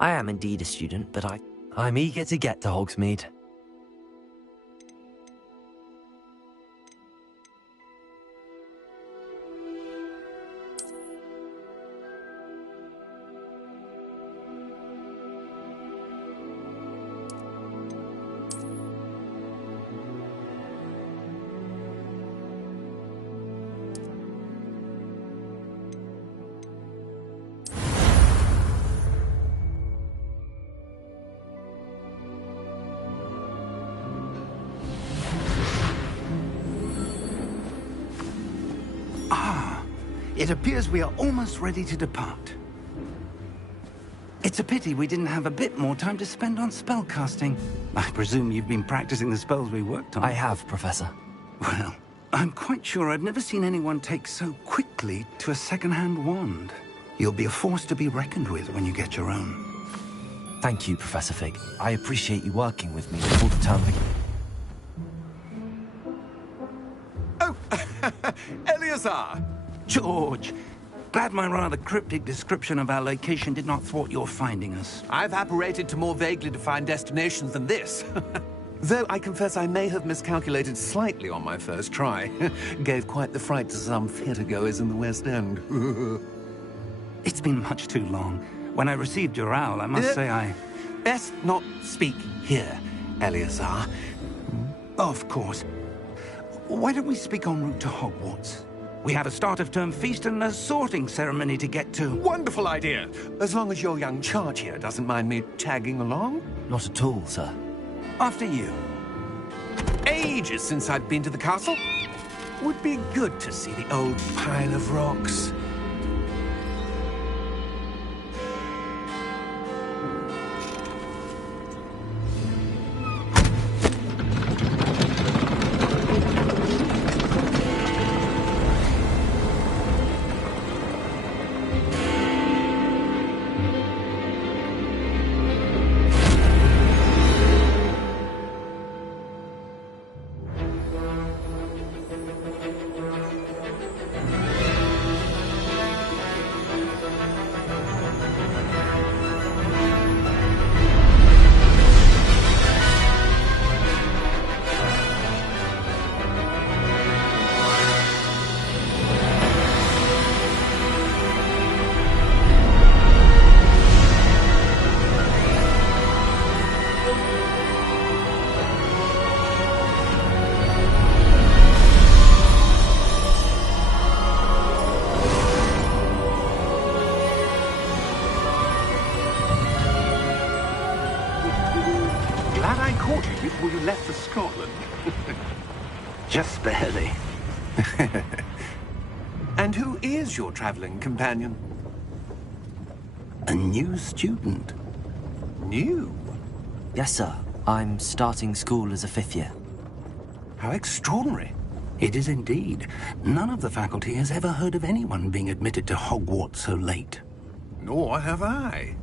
I am indeed a student, but I'm eager to get to Hogsmeade. It appears we are almost ready to depart. It's a pity we didn't have a bit more time to spend on spellcasting. I presume you've been practicing the spells we worked on. I have, Professor. Well, I'm quite sure I've never seen anyone take so quickly to a second-hand wand. You'll be a force to be reckoned with when you get your own. Thank you, Professor Fig. I appreciate you working with me before the term begins. Oh, Eleazar! George, glad my rather cryptic description of our location did not thwart your finding us. I've apparated to more vaguely defined destinations than this. Though I confess I may have miscalculated slightly on my first try. Gave quite the fright to some theatre-goers in the West End. It's been much too long. When I received your owl, I must say I... Best not speak here, Eleazar. Of course. Why don't we speak en route to Hogwarts? We have a start-of-term feast and a sorting ceremony to get to. Wonderful idea! As long as your young charge here doesn't mind me tagging along. Not at all, sir. After you. Ages since I've been to the castle. Would be good to see the old pile of rocks. Before you left for Scotland. Just barely. And who is your traveling companion? A new student. New? Yes, sir. I'm starting school as a 5th year. How extraordinary. It is indeed. None of the faculty has ever heard of anyone being admitted to Hogwarts so late. Nor have I.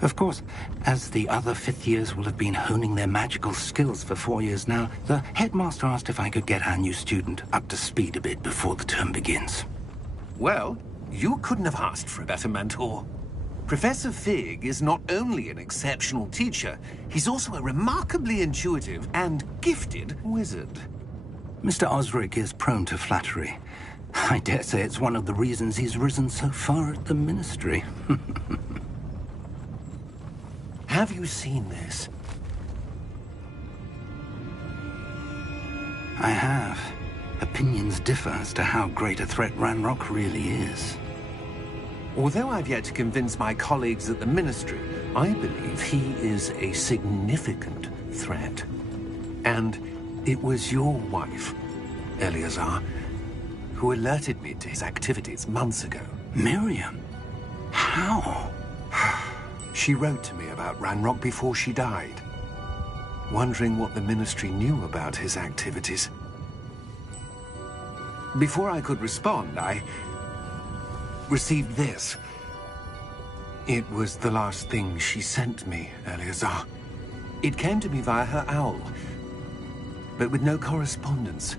Of course, as the other 5th years will have been honing their magical skills for 4 years now, the headmaster asked if I could get our new student up to speed a bit before the term begins. Well, you couldn't have asked for a better mentor. Professor Fig is not only an exceptional teacher, he's also a remarkably intuitive and gifted wizard. Mr. Osric is prone to flattery. I dare say it's one of the reasons he's risen so far at the Ministry. Have you seen this? I have. Opinions differ as to how great a threat Ranrock really is. Although I've yet to convince my colleagues at the Ministry, I believe he is a significant threat. And it was your wife, Eleazar, who alerted me to his activities months ago. Miriam? How? She wrote to me about Ranrock before she died, wondering what the Ministry knew about his activities. Before I could respond, I received this. It was the last thing she sent me, Eleazar. It came to me via her owl, but with no correspondence.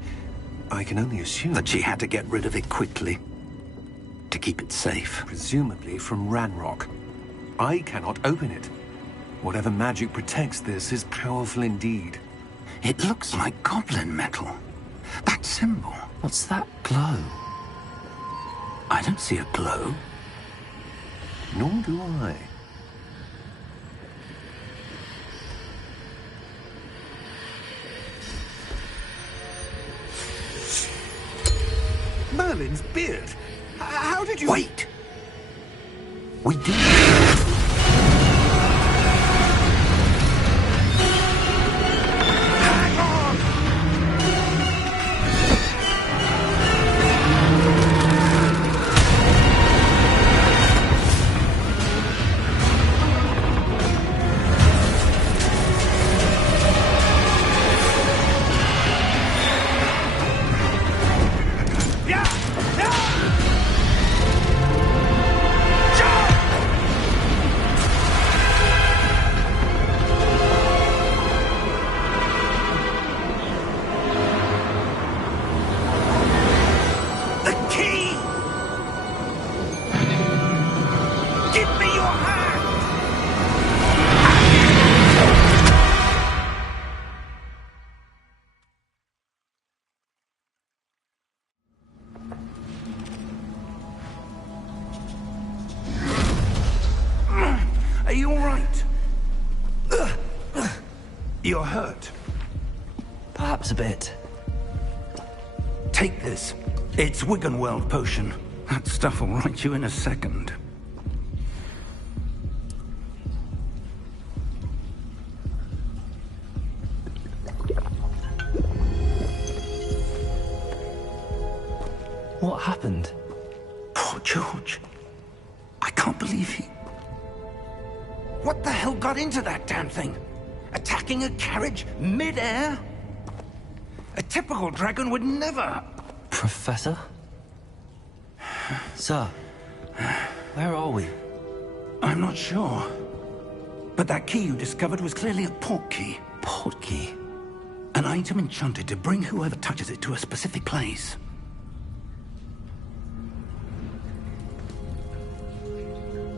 I can only assume that she had to get rid of it quickly, to keep it safe. Presumably from Ranrock. I cannot open it, Whatever magic protects this is powerful indeed. It looks like goblin metal. That symbol. What's that glow? I don't see a glow. Nor do I. Merlin's beard! How did you... Wait! We did... Are you all right? You're hurt. Perhaps a bit. Take this. It's Wiggenweld potion. That stuff will right you in a second. What happened? Poor George. I can't believe he... What the hell got into that damn thing? Attacking a carriage mid-air? A typical dragon would never... Professor? Sir, where are we? I'm not sure. But that key you discovered was clearly a port key. Port key? An item enchanted to bring whoever touches it to a specific place.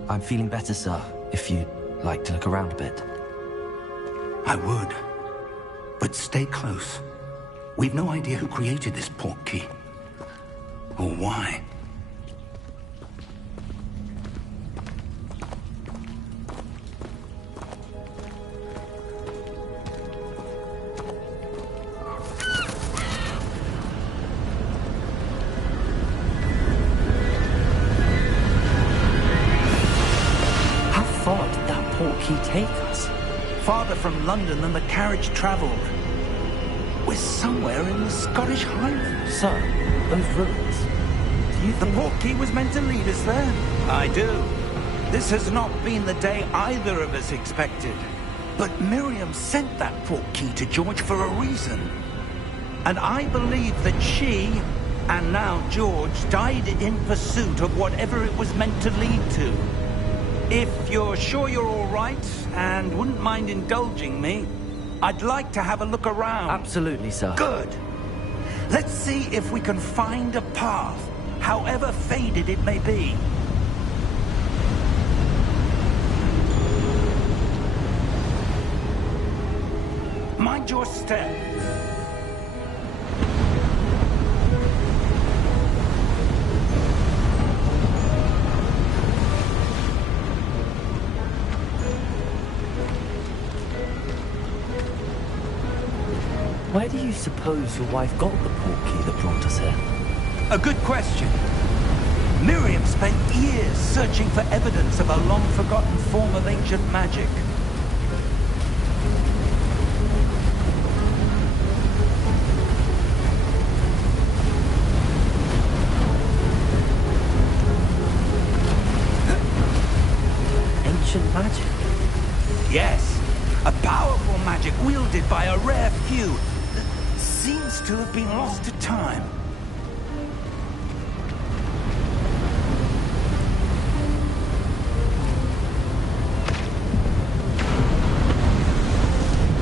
I'm feeling better, sir, if you'd like to look around a bit. I would. But stay close. We've no idea who created this port key. Or why. How far did that port key take us? Farther from London than the carriage traveled. We're somewhere in the Scottish Highlands. Sir, those ruins. Do you The think... port key was meant to lead us there? I do. This has not been the day either of us expected. But Miriam sent that port key to George for a reason. And I believe that she, and now George, died in pursuit of whatever it was meant to lead to. If you're sure you're all right, and wouldn't mind indulging me, I'd like to have a look around. Absolutely, sir. Good. Let's see if we can find a path, however faded it may be. Mind your step. Where do you suppose your wife got the port key that brought us here? A good question. Miriam spent years searching for evidence of a long-forgotten form of ancient magic. Ancient magic? Yes, a powerful magic wielded by a rare few that seems to have been lost to time.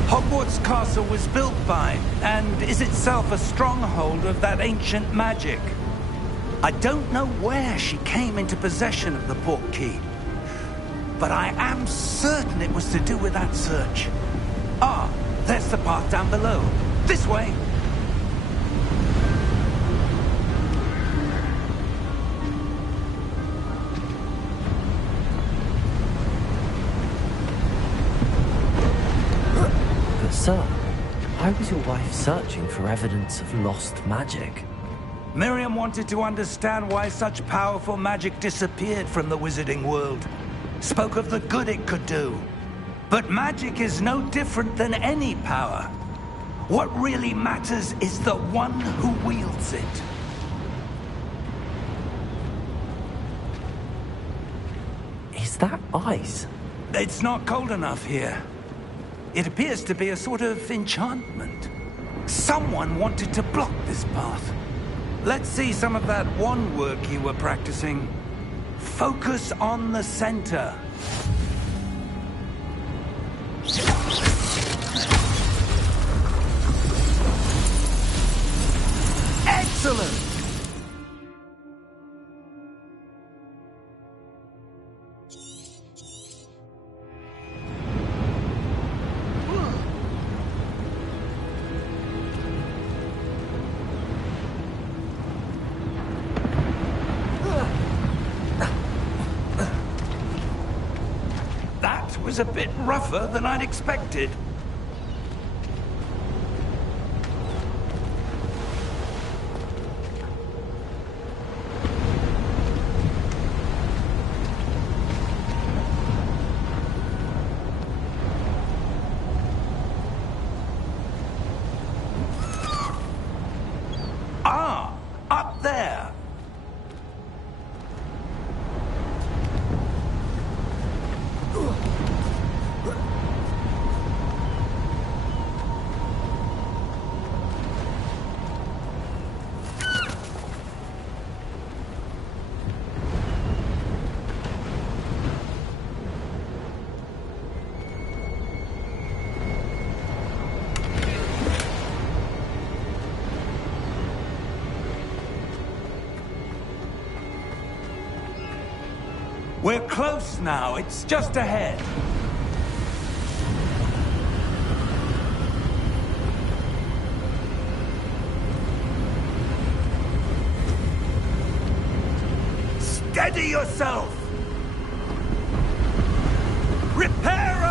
Hogwarts Castle was built by, and is itself a stronghold of that ancient magic. I don't know where she came into possession of the port key, but I am certain it was to do with that search. Ah, there's the path down below. This way. But sir, why was your wife searching for evidence of lost magic? Miriam wanted to understand why such powerful magic disappeared from the wizarding world. Spoke of the good it could do. But magic is no different than any power. What really matters is the one who wields it. Is that ice? It's not cold enough here. It appears to be a sort of enchantment. Someone wanted to block this path. Let's see some of that wand work you were practicing. Focus on the center. Excellent! That was a bit rougher than I'd expected. Ah, up there. We're close now. It's just ahead. Steady yourself! Reparo!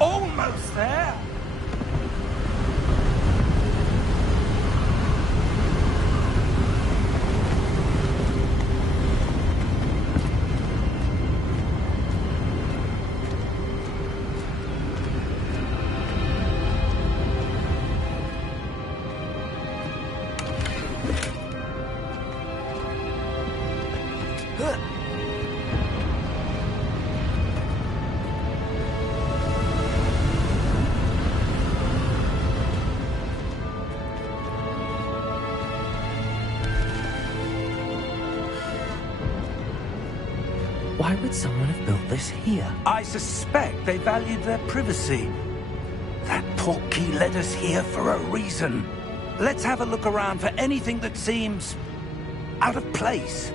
Almost there! Why would someone have built this here? I suspect they valued their privacy. That portkey led us here for a reason. Let's have a look around for anything that seems out of place.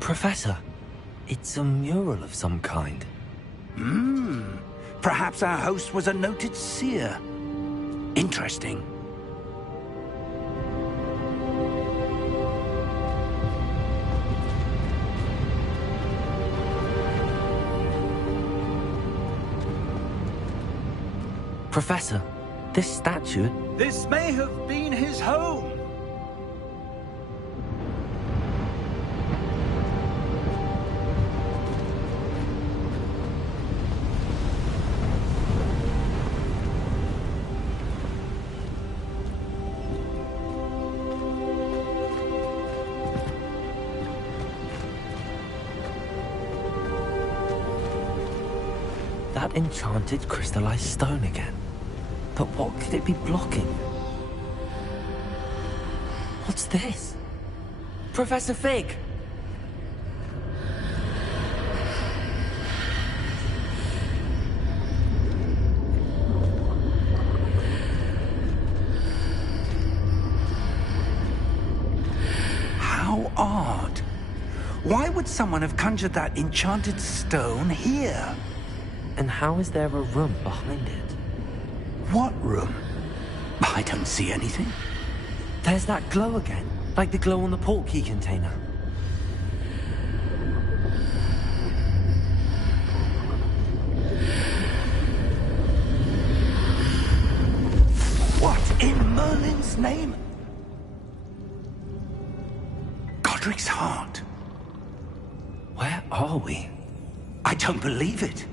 Professor, it's a mural of some kind. Perhaps our host was a noted seer. Interesting. Professor, this statue... This may have been his home. Enchanted crystallized stone again. But what could it be blocking? What's this? Professor Fig! How odd. Why would someone have conjured that enchanted stone here? And how is there a room behind it? What room? I don't see anything. There's that glow again, like the glow on the portkey container. What in Merlin's name? Godric's heart. Where are we? I don't believe it.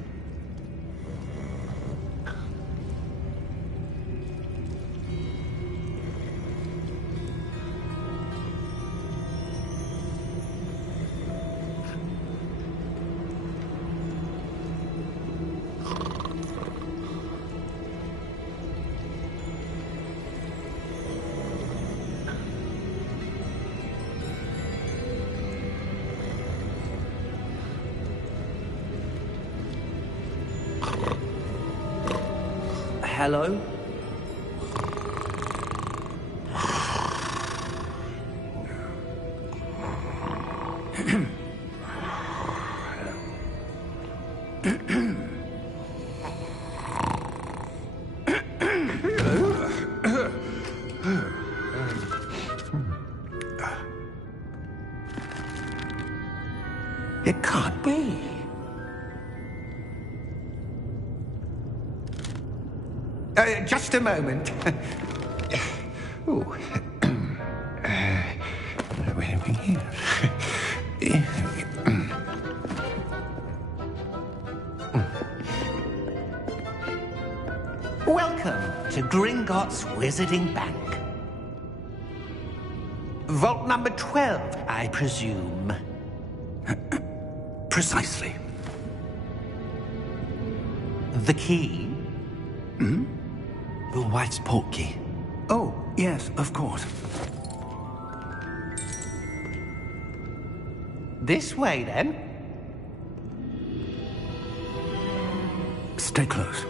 Hello? It can't be. Just a moment. Ooh. Where are we here? Welcome to Gringotts Wizarding Bank. Vault number 12, I presume. Precisely. The key? Hmm? Your wife's portkey. Oh, yes, of course. This way, then. Stay close.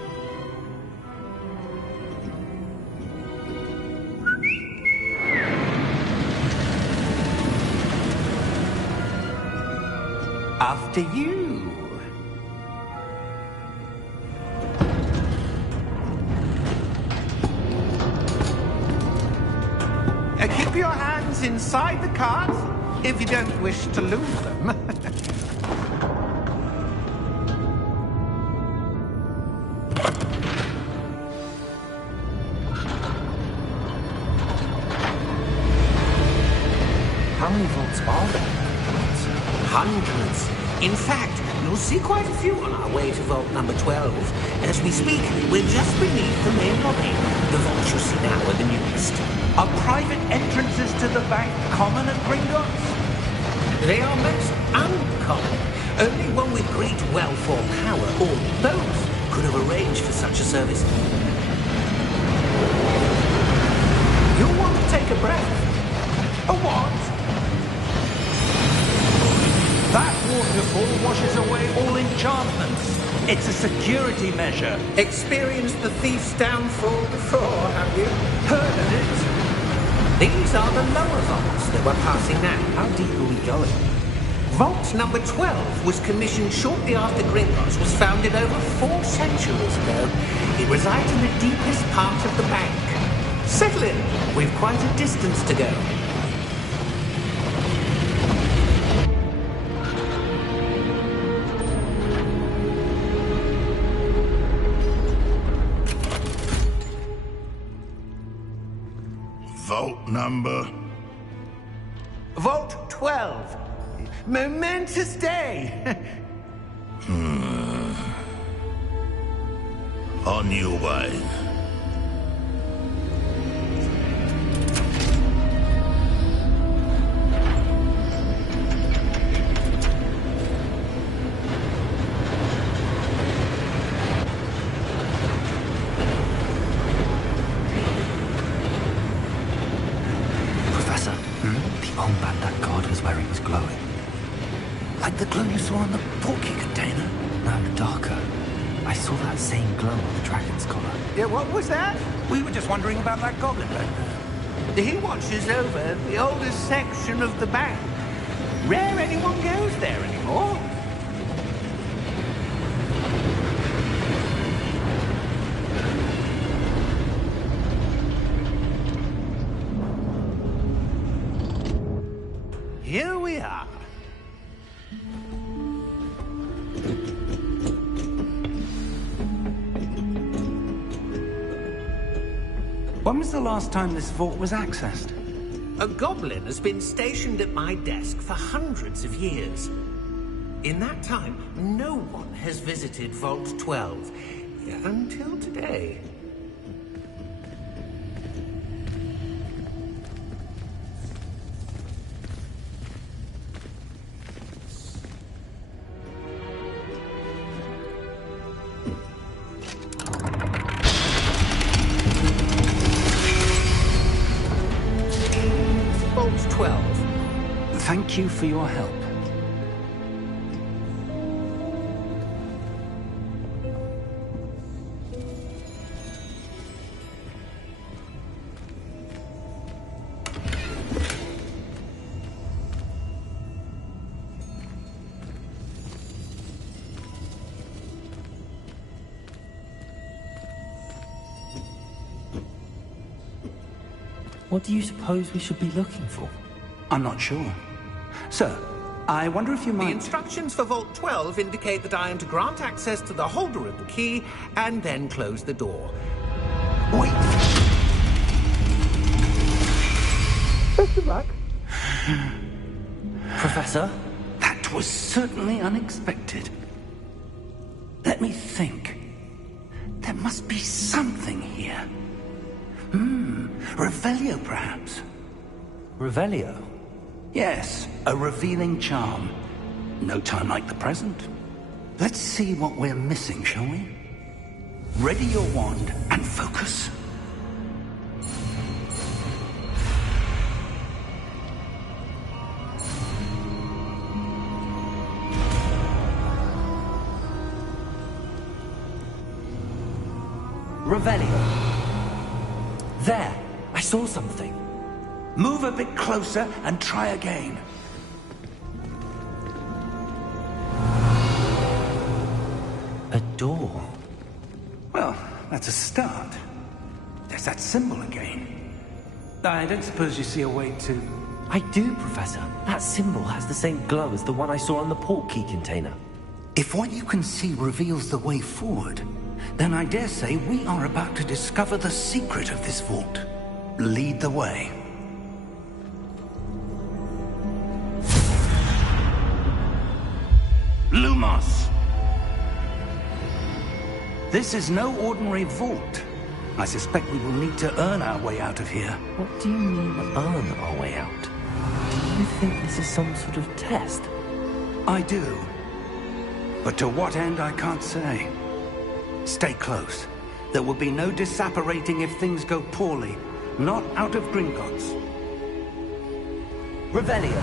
After you. Keep your hands inside the cart if you don't wish to lose them. How many vaults are there? Hundreds. In fact, you'll see quite a few on our way to vault number 12. As we speak, we're just beneath the main lobby. The vaults you see now are the newest. Are private entrances to the bank common at Gringotts? They are most uncommon. Only one with great wealth or power, or both, could have arranged for such a service. You'll want to take a breath. A what? That waterfall washes away all enchantments. It's a security measure. Experienced the thief's downfall before, have you? Heard of it? These are the lower vaults that we're passing now. How deep are we going? Vault number 12 was commissioned shortly after Gringotts was founded over 4 centuries ago. It resides in the deepest part of the bank. Settle in. We've quite a distance to go. Vault number? Vault 12. Momentous day. On your way. markers where he was glowing. Like the glow you saw on the portkey container? No, darker. I saw that same glow on the dragon's collar. Yeah, what was that? We were just wondering about that goblin back there. He watches over the oldest section of the bank. Rare anyone goes there anymore. Here we are. When was the last time this vault was accessed? A goblin has been stationed at my desk for hundreds of years. In that time, no one has visited Vault 12. Until today. Vault 12. Thank you for your help. What do you suppose we should be looking for? I'm not sure. Sir, I wonder if you The might... instructions for Vault 12 indicate that I am to grant access to the holder of the key and then close the door. Wait! Best of luck. Professor? That was certainly unexpected. Let me think. There must be something here. Revelio, perhaps? Revelio? Yes, a revealing charm. No time like the present. Let's see what we're missing, shall we? Ready your wand and focus. Revelio. There! I saw something. Move a bit closer and try again. A door. Well, that's a start. There's that symbol again. I don't suppose you see a way to... I do, Professor. That symbol has the same glow as the one I saw on the portkey container. If what you can see reveals the way forward, then I dare say we are about to discover the secret of this vault. Lead the way. Lumos! This is no ordinary vault. I suspect we will need to earn our way out of here. What do you mean, earn our way out? Do you think this is some sort of test? I do. But to what end, I can't say. Stay close. There will be no disapparating if things go poorly. Not out of Gringotts. Revelio.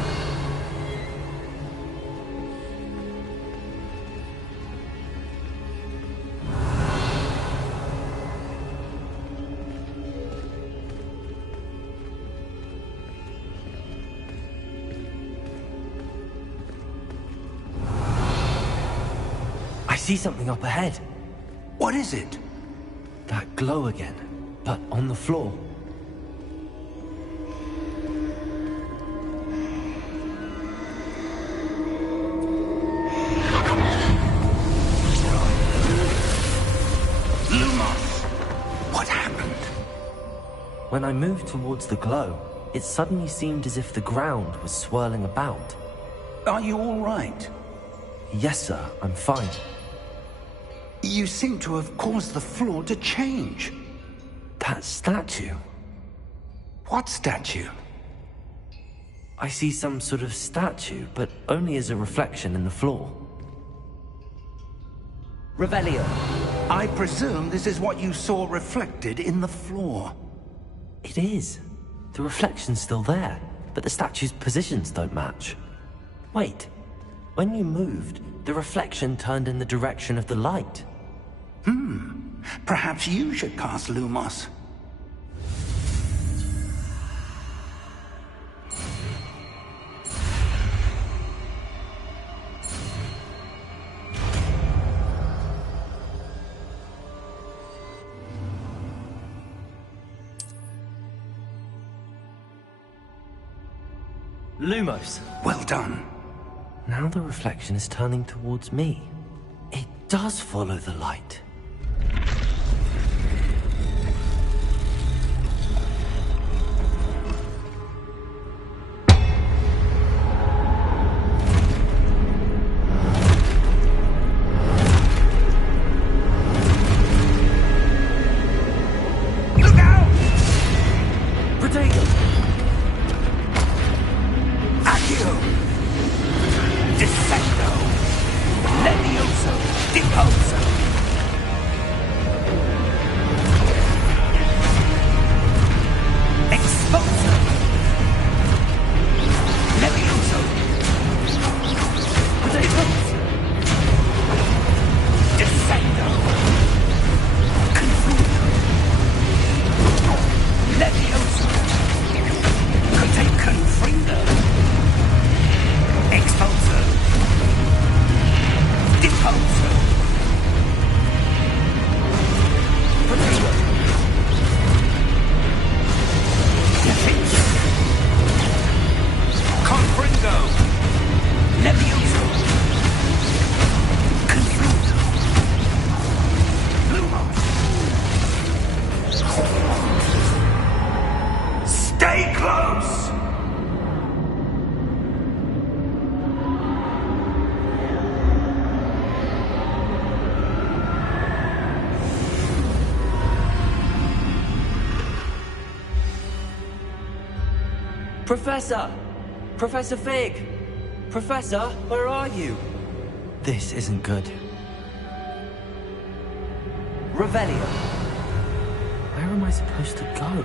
I see something up ahead. What is it? That glow again, but on the floor. Lumos! What happened? When I moved towards the glow, it suddenly seemed as if the ground was swirling about. Are you all right? Yes, sir, I'm fine. You seem to have caused the floor to change. That statue. What statue? I see some sort of statue, but only as a reflection in the floor. Revelio. I presume this is what you saw reflected in the floor. It is. The reflection's still there. but the statue's positions don't match. Wait, when you moved, the reflection turned in the direction of the light. Perhaps you should cast Lumos. Lumos. Well done. Now the reflection is turning towards me. It does follow the light. Look out! Protego! Accio! Descendo! Levioso! Deposo! Exposo! Levioso! Protego! Descendo! Confundo! Levioso! Confrindo! Exposo! Deposo! Protego! Defingo! Confrindo! Levioso! Confrindo! Lumos! Stay close! Professor! Professor Fig! Professor, where are you? This isn't good. Revelio! Where am I supposed to go?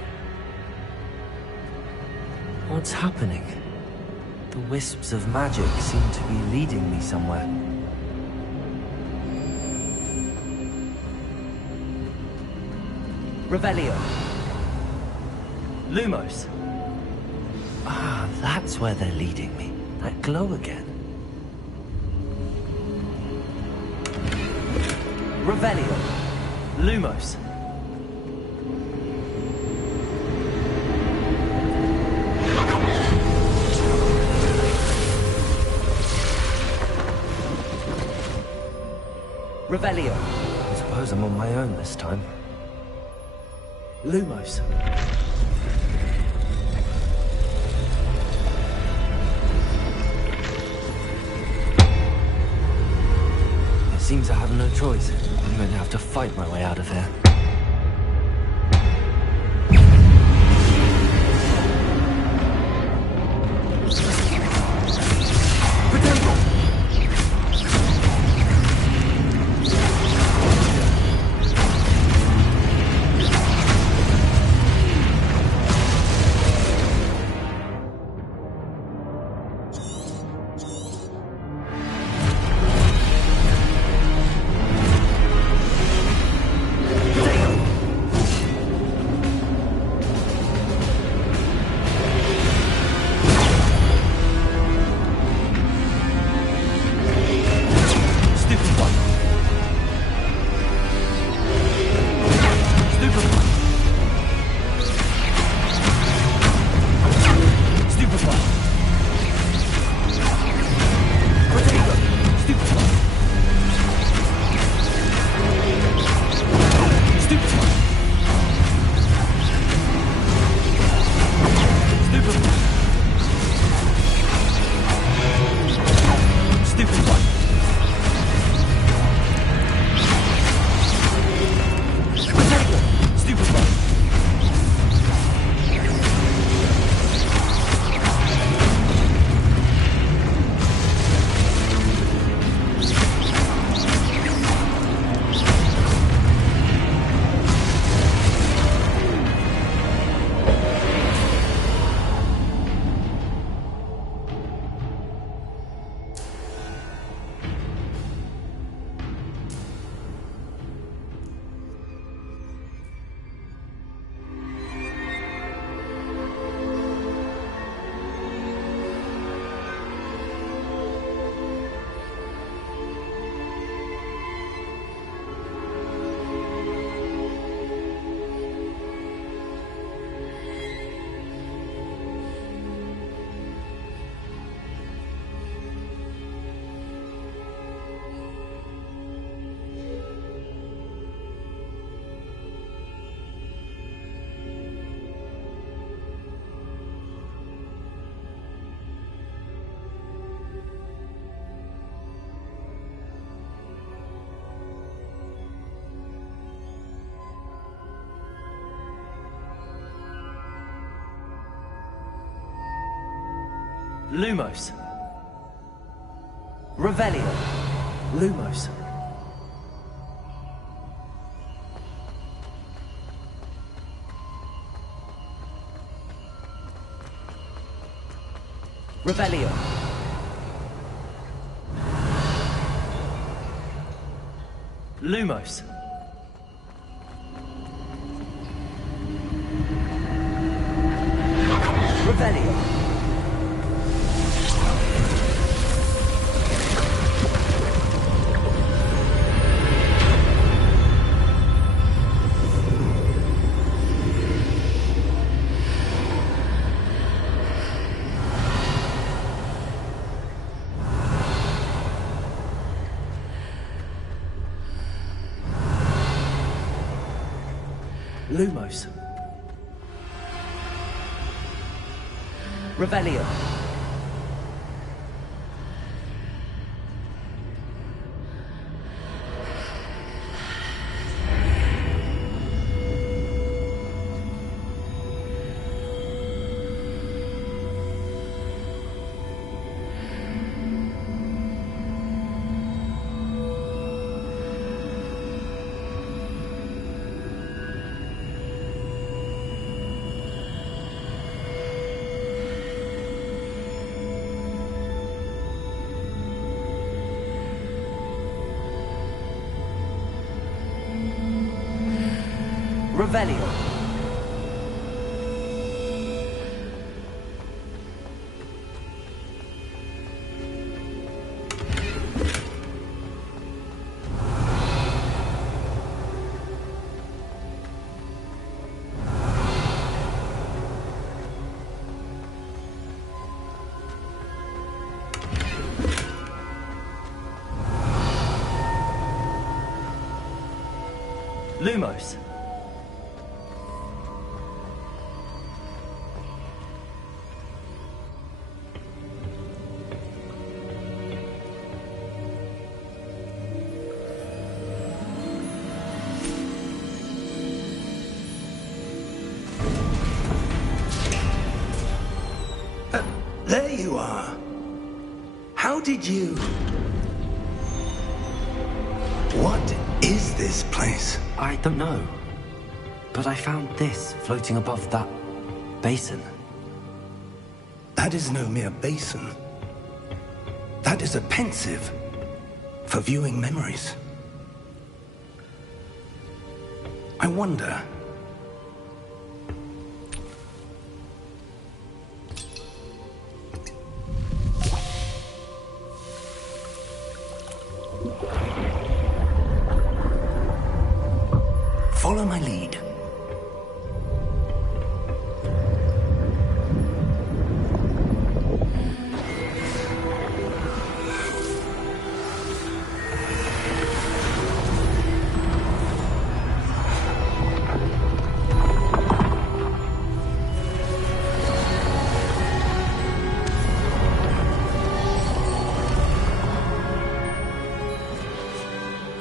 What's happening? The wisps of magic seem to be leading me somewhere. Revelio! Lumos! Ah, that's where they're leading me. That glow again. Revelio. Lumos. Revelio. I suppose I'm on my own this time. Lumos. Seems I have no choice. I'm going to have to fight my way out of here. Lumos. Revelio. Lumos. Revelio. Lumos. Revelio. Lumos. Revelio. Revelio. Lumos. There you are. How did you... What is this place? I don't know. But I found this floating above that basin. That is no mere basin. That is a pensive for viewing memories. I wonder... Follow my lead.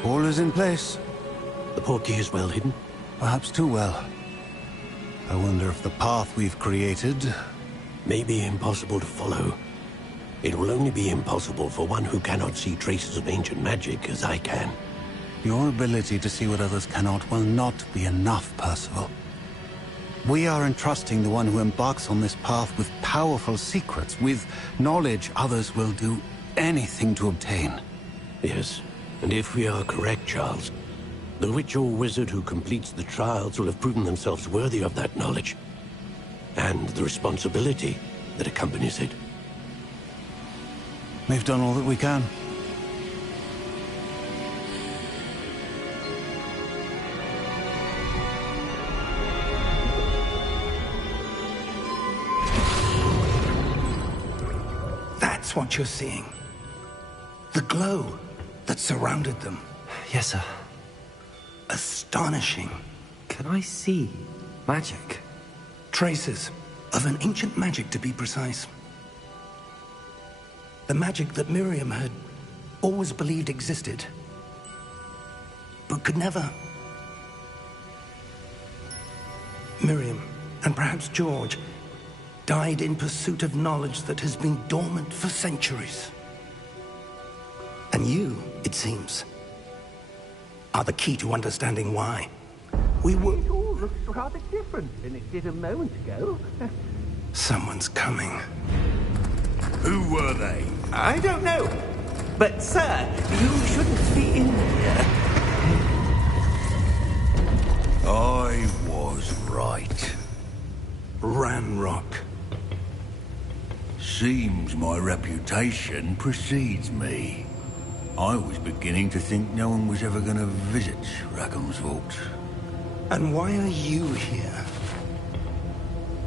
All is in place. The portkey is well hidden. Perhaps too well. I wonder if the path we've created... May be impossible to follow. It will only be impossible for one who cannot see traces of ancient magic as I can. Your ability to see what others cannot will not be enough, Percival. We are entrusting the one who embarks on this path with powerful secrets, with knowledge others will do anything to obtain. Yes, and if we are correct, Charles, the witch or wizard who completes the trials will have proven themselves worthy of that knowledge, and the responsibility that accompanies it. We've done all that we can. That's what you're seeing. The glow that surrounded them. Yes, sir. Astonishing. Can I see magic? Traces of an ancient magic, to be precise. The magic that Miriam had always believed existed, but could never. Miriam, and perhaps George, died in pursuit of knowledge that has been dormant for centuries. And you, it seems, are the key to understanding why. We were... It all looks rather different than it did a moment ago. Someone's coming. Who were they? I don't know. But, sir, you shouldn't be in here. I was right. Ranrock. Seems my reputation precedes me. I was beginning to think no one was ever going to visit Rackham's vault. And why are you here?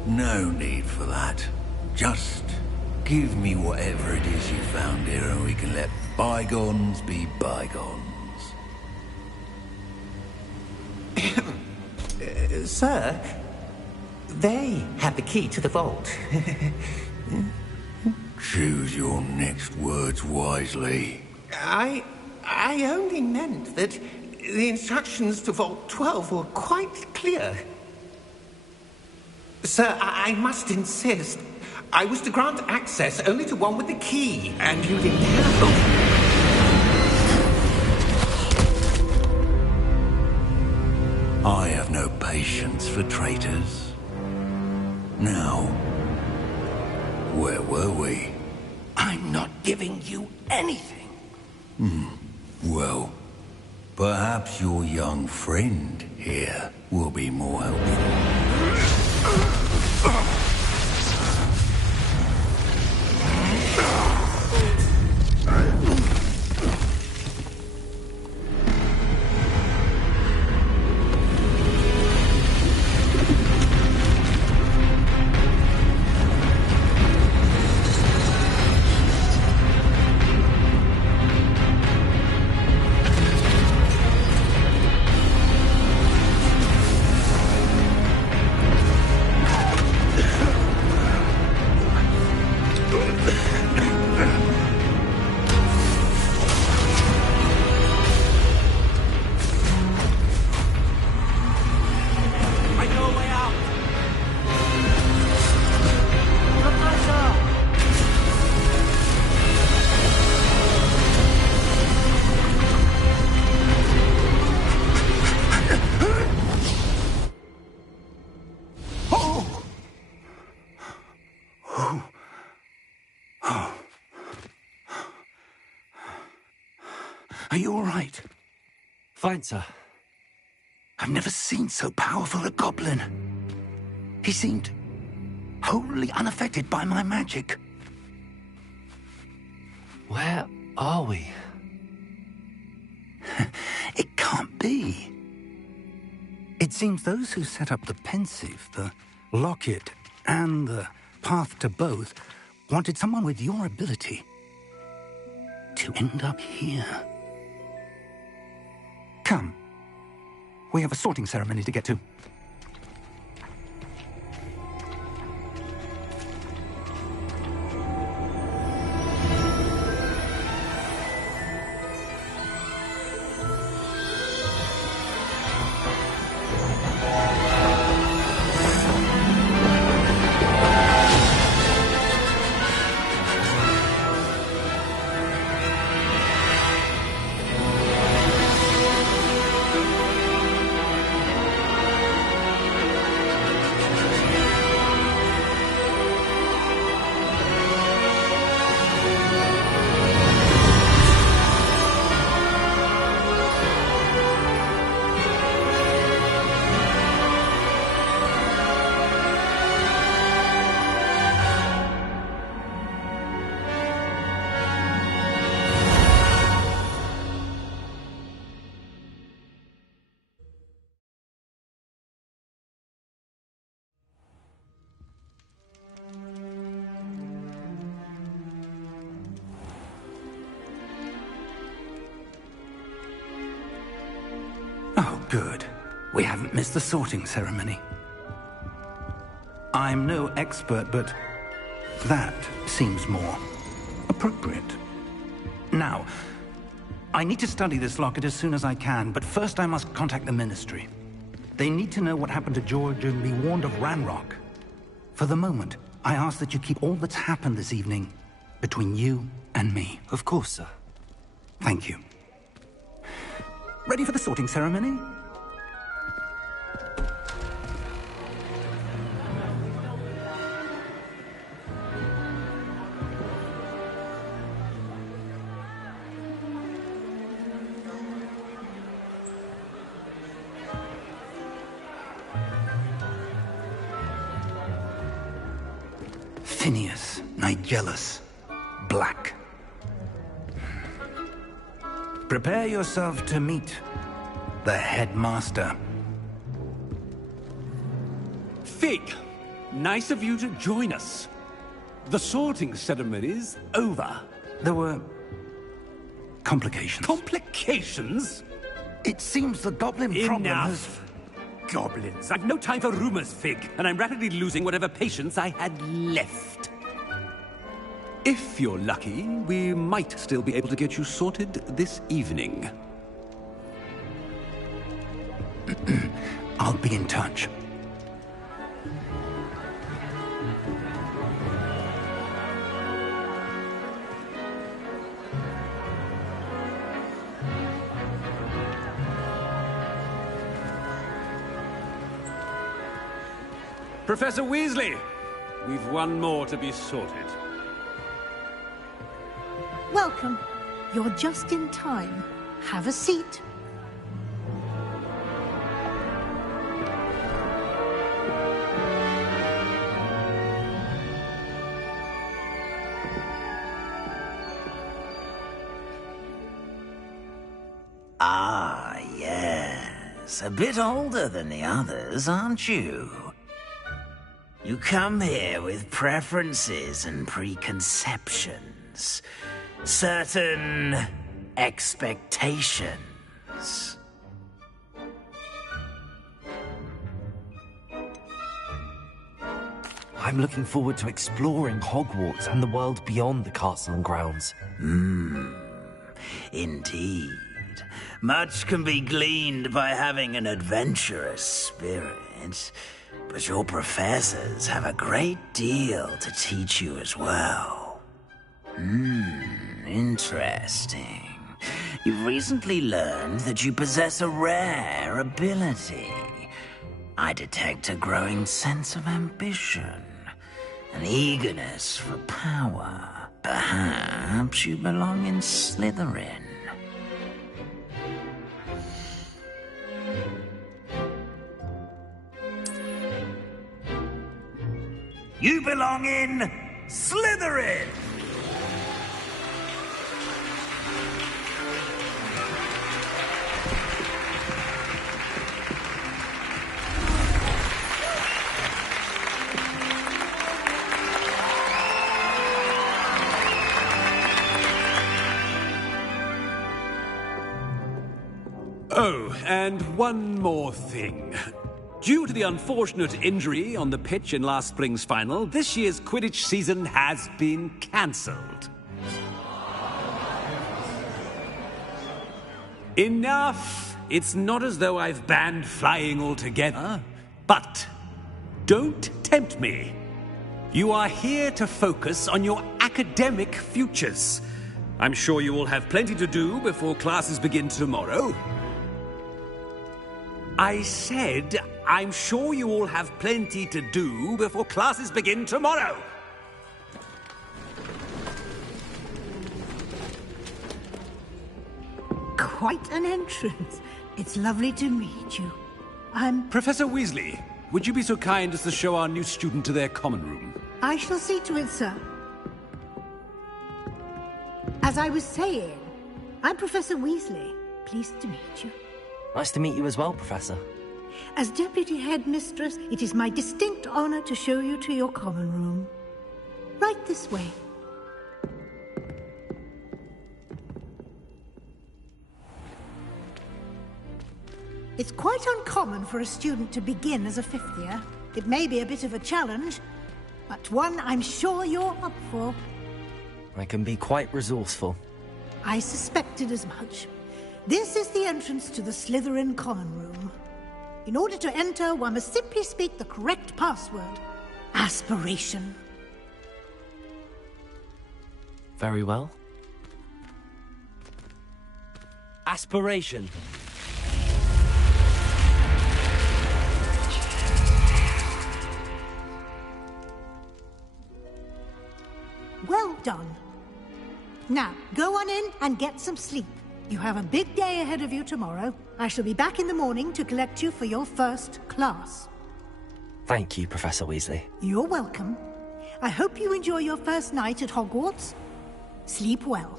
No need for that. Just give me whatever it is you found here and we can let bygones be bygones. Sir, they have the key to the vault. Choose your next words wisely. I only meant that the instructions to Vault 12 were quite clear. Sir, I must insist. I was to grant access only to one with the key, and you didn't have... I have no patience for traitors. Now, where were we? I'm not giving you anything. Well, perhaps your young friend here will be more helpful. Are you all right? Fine, sir. I've never seen so powerful a goblin. He seemed wholly unaffected by my magic. Where are we? It can't be. It seems those who set up the pensive, the locket, and the path to both wanted someone with your ability to end up here. Come. We have a sorting ceremony to get to. Oh, good. We haven't missed the sorting ceremony. I'm no expert, but that seems more appropriate. Now, I need to study this locket as soon as I can, but first I must contact the Ministry. They need to know what happened to George and be warned of Ranrock. For the moment, I ask that you keep all that's happened this evening between you and me. Of course, sir. Thank you. Ready for the sorting ceremony? Phineas, Nigellus, Black. Prepare yourself to meet the headmaster. Fig, nice of you to join us. The sorting ceremony's over. There were complications. Complications? It seems the goblin problem has... Enough. Goblins. I've no time for rumors, Fig, and I'm rapidly losing whatever patience I had left. If you're lucky, we might still be able to get you sorted this evening. I'll be in touch. Professor Weasley, we've one more to be sorted. Welcome. You're just in time. Have a seat. Ah, yes. A bit older than the others, aren't you? You come here with preferences and preconceptions. Certain expectations. I'm looking forward to exploring Hogwarts and the world beyond the castle and grounds. Indeed. Much can be gleaned by having an adventurous spirit, but your professors have a great deal to teach you as well. Interesting. You've recently learned that you possess a rare ability. I detect a growing sense of ambition, an eagerness for power. Perhaps you belong in Slytherin. You belong in Slytherin! Oh, and one more thing. Due to the unfortunate injury on the pitch in last spring's final, this year's Quidditch season has been cancelled. Enough! It's not as though I've banned flying altogether. But don't tempt me. You are here to focus on your academic futures. I'm sure you will have plenty to do before classes begin tomorrow. I said, I'm sure you all have plenty to do before classes begin tomorrow. Quite an entrance. It's lovely to meet you. I'm... Professor Weasley, would you be so kind as to show our new student to their common room? I shall see to it, sir. As I was saying, I'm Professor Weasley. Pleased to meet you. Nice to meet you as well, Professor. As Deputy Headmistress, it is my distinct honor to show you to your common room. Right this way. It's quite uncommon for a student to begin as a fifth year. It may be a bit of a challenge, but one I'm sure you're up for. I can be quite resourceful. I suspected as much. This is the entrance to the Slytherin common room. In order to enter, one must simply speak the correct password. Aspiration. Very well. Aspiration. Well done. Now, go on in and get some sleep. You have a big day ahead of you tomorrow. I shall be back in the morning to collect you for your first class. Thank you, Professor Weasley. You're welcome. I hope you enjoy your first night at Hogwarts. Sleep well.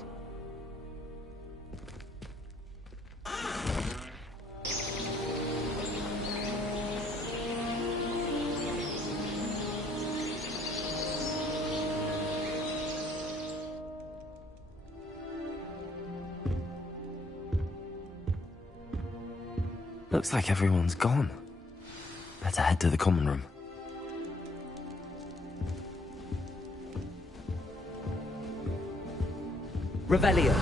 Looks like everyone's gone. Better head to the common room. Revelio.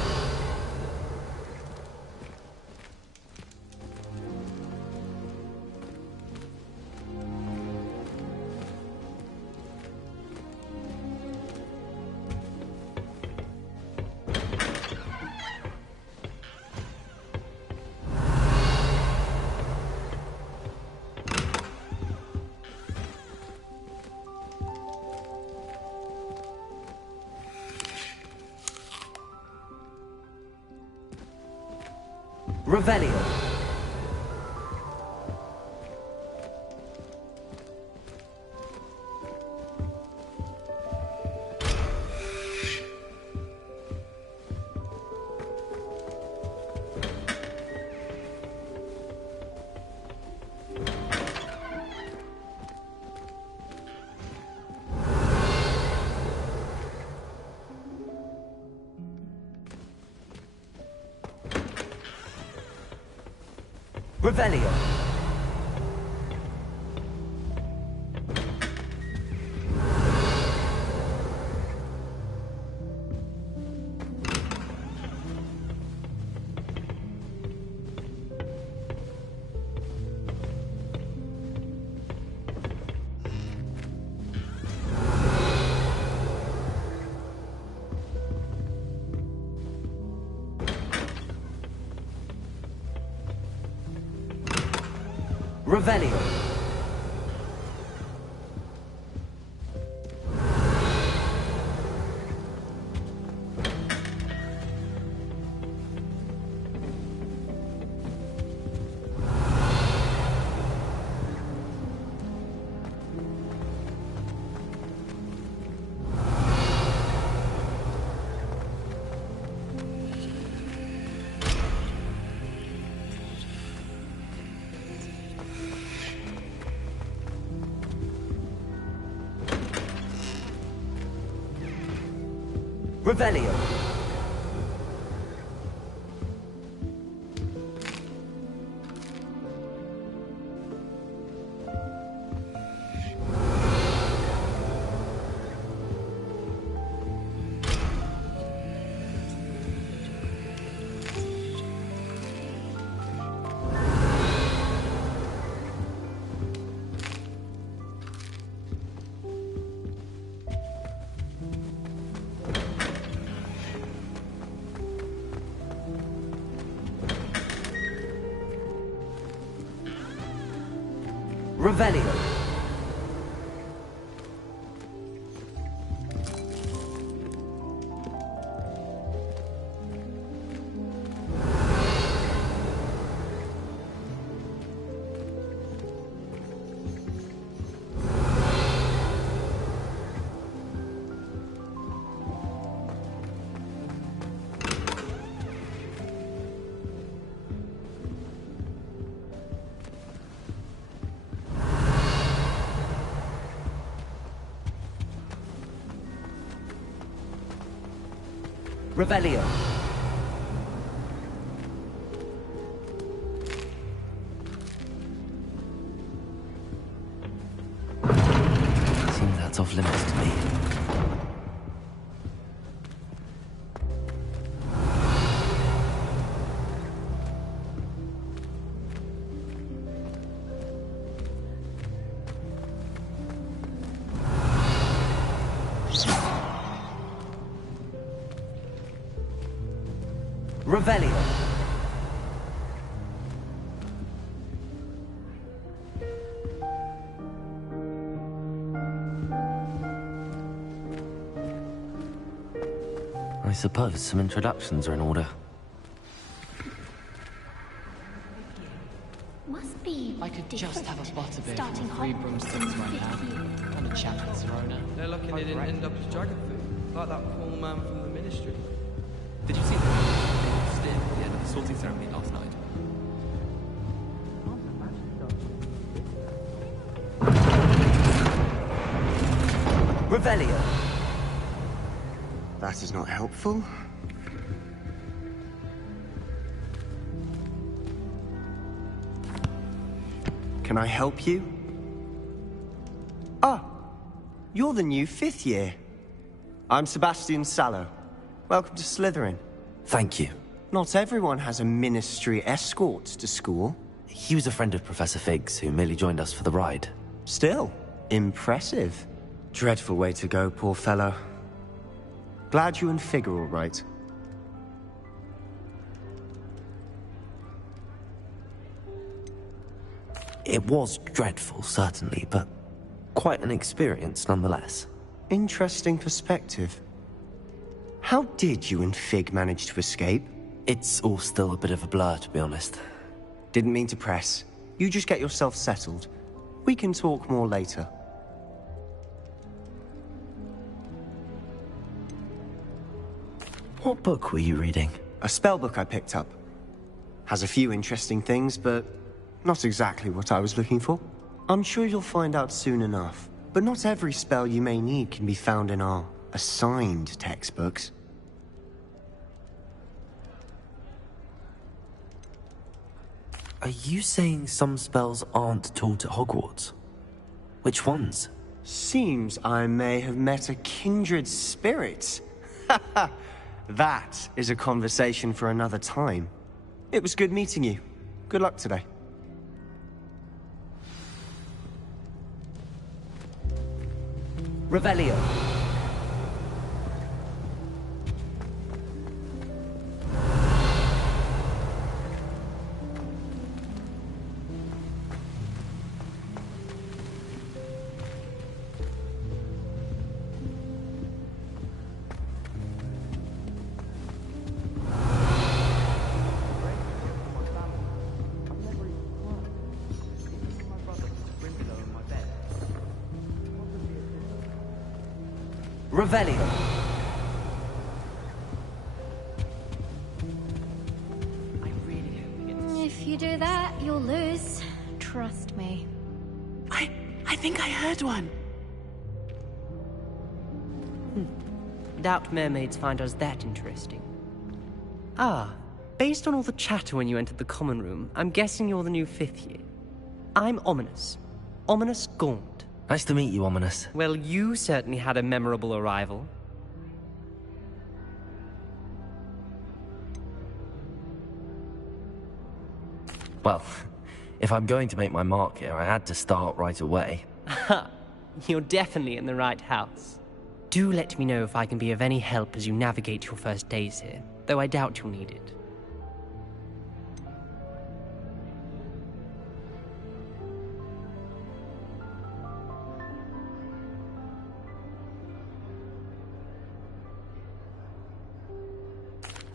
Revelio. Revelio. Revelio. Revelio. Revelio. Revelio. Seems that's off limits to me. Revelio. I suppose some introductions are in order. Must be I could just have a butterbeer starting from 3 broomsticks right now. And a chat with Serona. They're lucky they didn't end up as dragon food, like that poor man from the ministry. Did you see them? They lost in at the end of the sorting ceremony last night. Revelio. That is not helpful. Can I help you? Ah, you're the new 5th year. I'm Sebastian Sallow. Welcome to Slytherin. Thank you. Not everyone has a ministry escort to school. He was a friend of Professor Fig's, who merely joined us for the ride. Still, impressive. Dreadful way to go, poor fellow. Glad you and Fig are all right. It was dreadful, certainly, but quite an experience nonetheless. Interesting perspective. How did you and Fig manage to escape? It's all still a bit of a blur, to be honest. Didn't mean to press. You just get yourself settled. We can talk more later. What book were you reading? A spell book I picked up. Has a few interesting things, but not exactly what I was looking for. I'm sure you'll find out soon enough. But not every spell you may need can be found in our assigned textbooks. Are you saying some spells aren't taught at Hogwarts? Which ones? Seems I may have met a kindred spirit. That is a conversation for another time. It was good meeting you. Good luck today. Revelio. Revelio. If you do that, you'll lose. Trust me. I think I heard one. Doubt mermaids find us that interesting. Ah, based on all the chatter when you entered the common room, I'm guessing you're the new 5th year. I'm Ominous. Ominous Gaunt. Nice to meet you, Ominous. Well, you certainly had a memorable arrival. Well, if I'm going to make my mark here, I had to start right away. Ha! You're definitely in the right house. Do let me know if I can be of any help as you navigate your first days here, though I doubt you'll need it.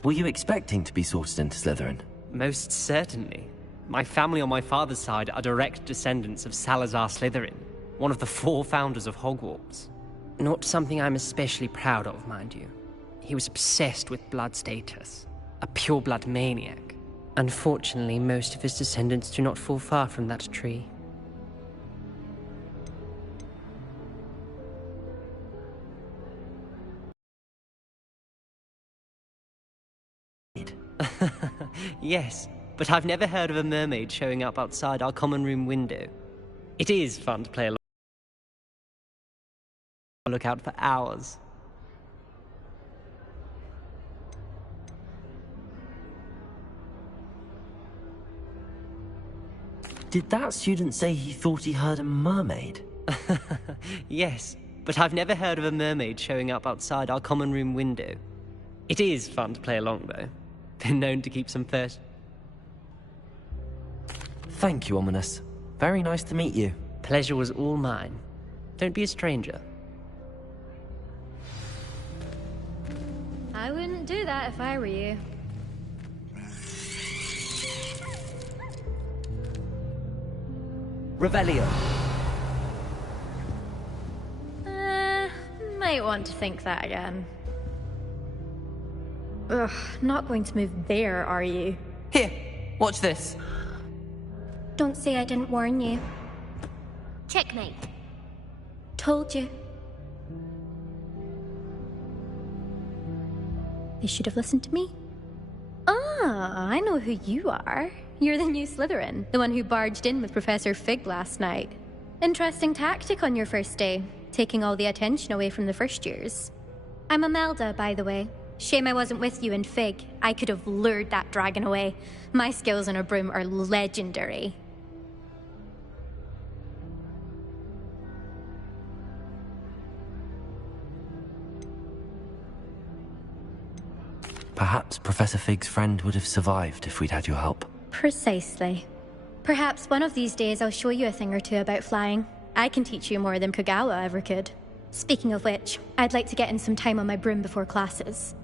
Were you expecting to be sorted into Slytherin? Most certainly. My family on my father's side are direct descendants of Salazar Slytherin, one of the 4 founders of Hogwarts. Not something I'm especially proud of, mind you. He was obsessed with blood status, a pure-blood maniac. Unfortunately, most of his descendants do not fall far from that tree. Yes, but I've never heard of a mermaid showing up outside our common room window. It is fun to play along. Look out for hours. Did that student say he thought he heard a mermaid? Yes, but I've never heard of a mermaid showing up outside our common room window. It is fun to play along, though. Been known to keep some fish. Thank you, Ominous. Very nice to meet you. Pleasure was all mine. Don't be a stranger. I wouldn't do that if I were you. Revelio. Might want to think that again. Ugh, not going to move there, are you? Here, watch this. Don't say I didn't warn you. Checkmate. Told you. You should have listened to me. Ah, I know who you are. You're the new Slytherin, the one who barged in with Professor Fig last night. Interesting tactic on your first day, taking all the attention away from the first years. I'm Imelda, by the way. Shame I wasn't with you in Fig. I could have lured that dragon away. My skills on a broom are legendary. Perhaps Professor Fig's friend would have survived if we'd had your help. Precisely. Perhaps one of these days I'll show you a thing or two about flying. I can teach you more than Kogawa ever could. Speaking of which, I'd like to get in some time on my broom before classes.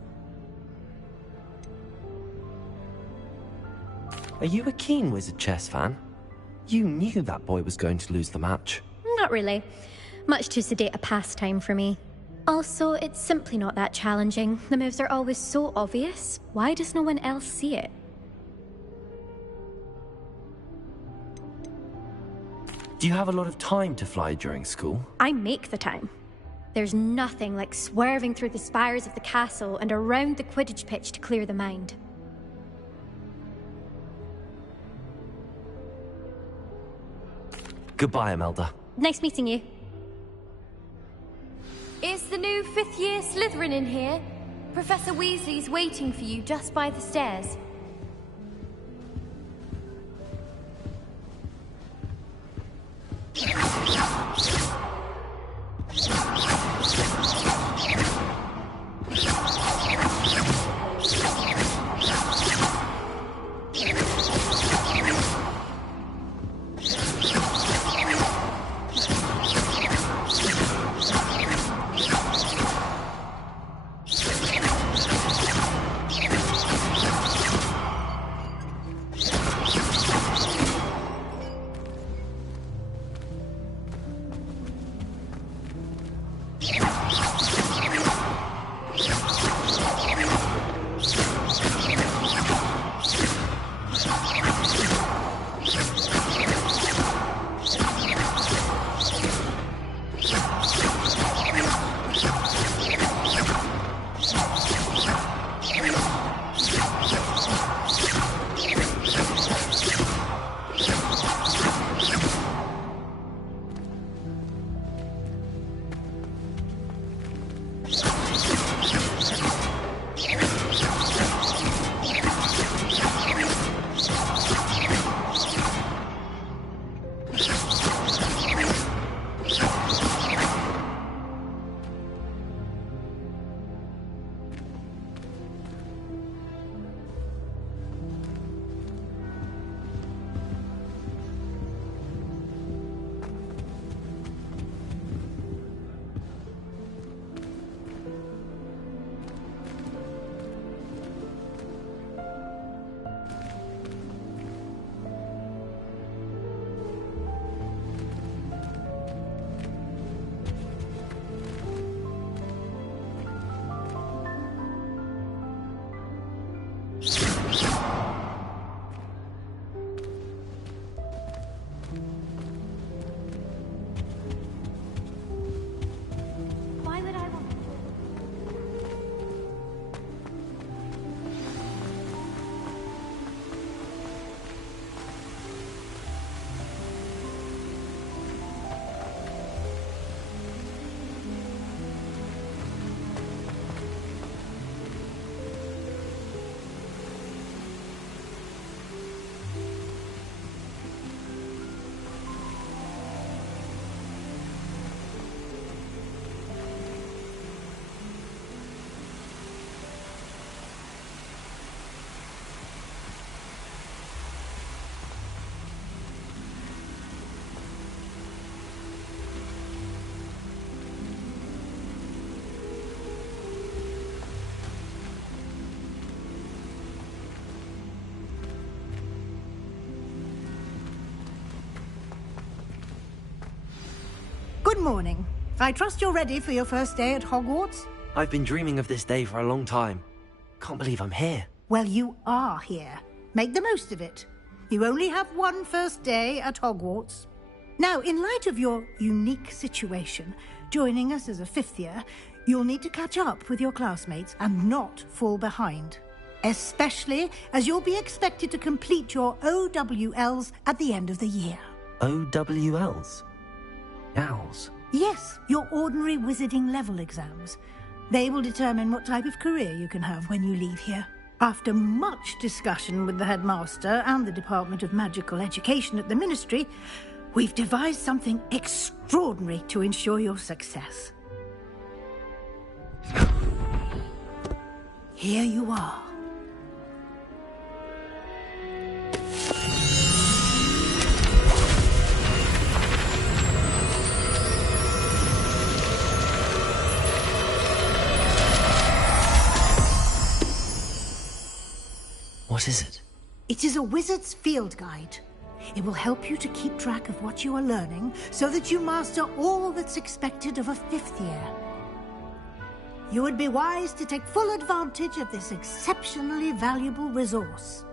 Are you a keen Wizard Chess fan? You knew that boy was going to lose the match. Not really. Much too sedate a pastime for me. Also, it's simply not that challenging. The moves are always so obvious. Why does no one else see it? Do you have a lot of time to fly during school? I make the time. There's nothing like swerving through the spires of the castle and around the Quidditch pitch to clear the mind. Goodbye, Imelda. Nice meeting you. Is the new fifth-year Slytherin in here? Professor Weasley's waiting for you just by the stairs. Good morning. I trust you're ready for your first day at Hogwarts? I've been dreaming of this day for a long time. Can't believe I'm here. Well, you are here. Make the most of it. You only have one first day at Hogwarts. Now, in light of your unique situation, joining us as a fifth year, you'll need to catch up with your classmates and not fall behind. Especially as you'll be expected to complete your OWLs at the end of the year. OWLs? Owls? Yes, your ordinary wizarding level exams. They will determine what type of career you can have when you leave here. After much discussion with the headmaster and the Department of Magical Education at the Ministry, we've devised something extraordinary to ensure your success. Here you are. What is it? It is a wizard's field guide. It will help you to keep track of what you are learning so that you master all that's expected of a fifth year. You would be wise to take full advantage of this exceptionally valuable resource.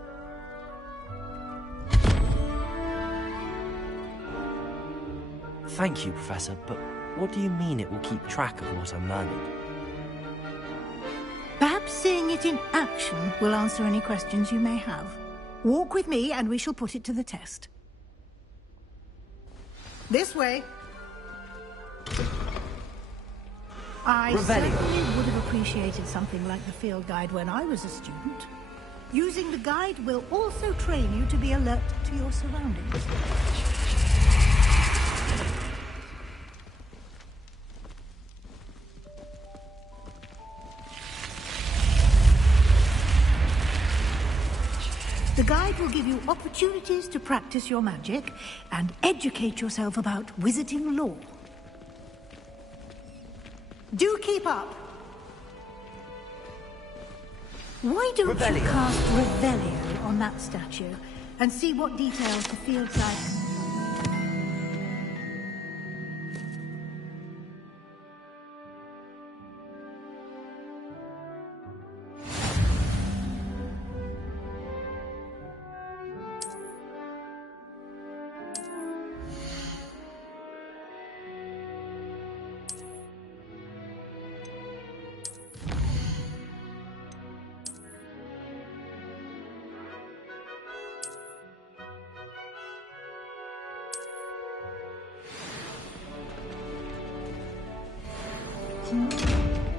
Thank you, Professor, but what do you mean it will keep track of what I'm learning? Perhaps seeing it in action will answer any questions you may have. Walk with me and we shall put it to the test. This way. I certainly would have appreciated something like the field guide when I was a student. Using the guide will also train you to be alert to your surroundings. The guide will give you opportunities to practice your magic and educate yourself about wizarding lore. Do keep up. Why don't you cast Revelio on that statue and see what details the field guide...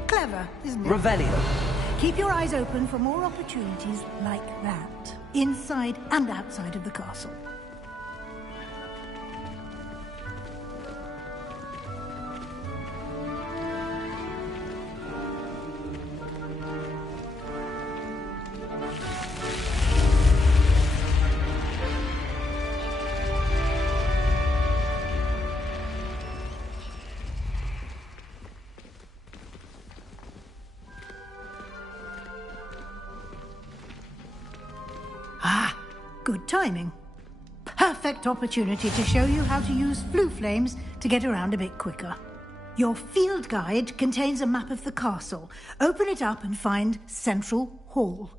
Clever, isn't it? Revelio. Keep your eyes open for more opportunities like that, inside and outside of the castle. Good timing. Perfect opportunity to show you how to use flue flames to get around a bit quicker. Your field guide contains a map of the castle. Open it up and find Central Hall.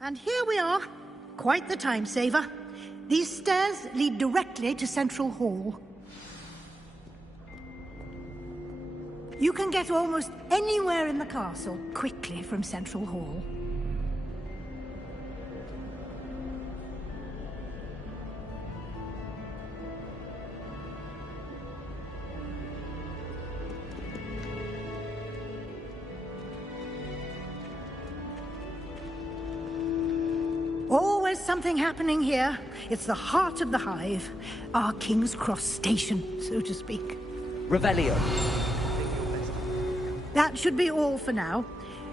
And here we are. Quite the time saver. These stairs lead directly to Central Hall. You can get almost anywhere in the castle quickly from Central Hall. is something happening here. It's the heart of the hive. Our King's Cross station, so to speak. Revelio. That should be all for now.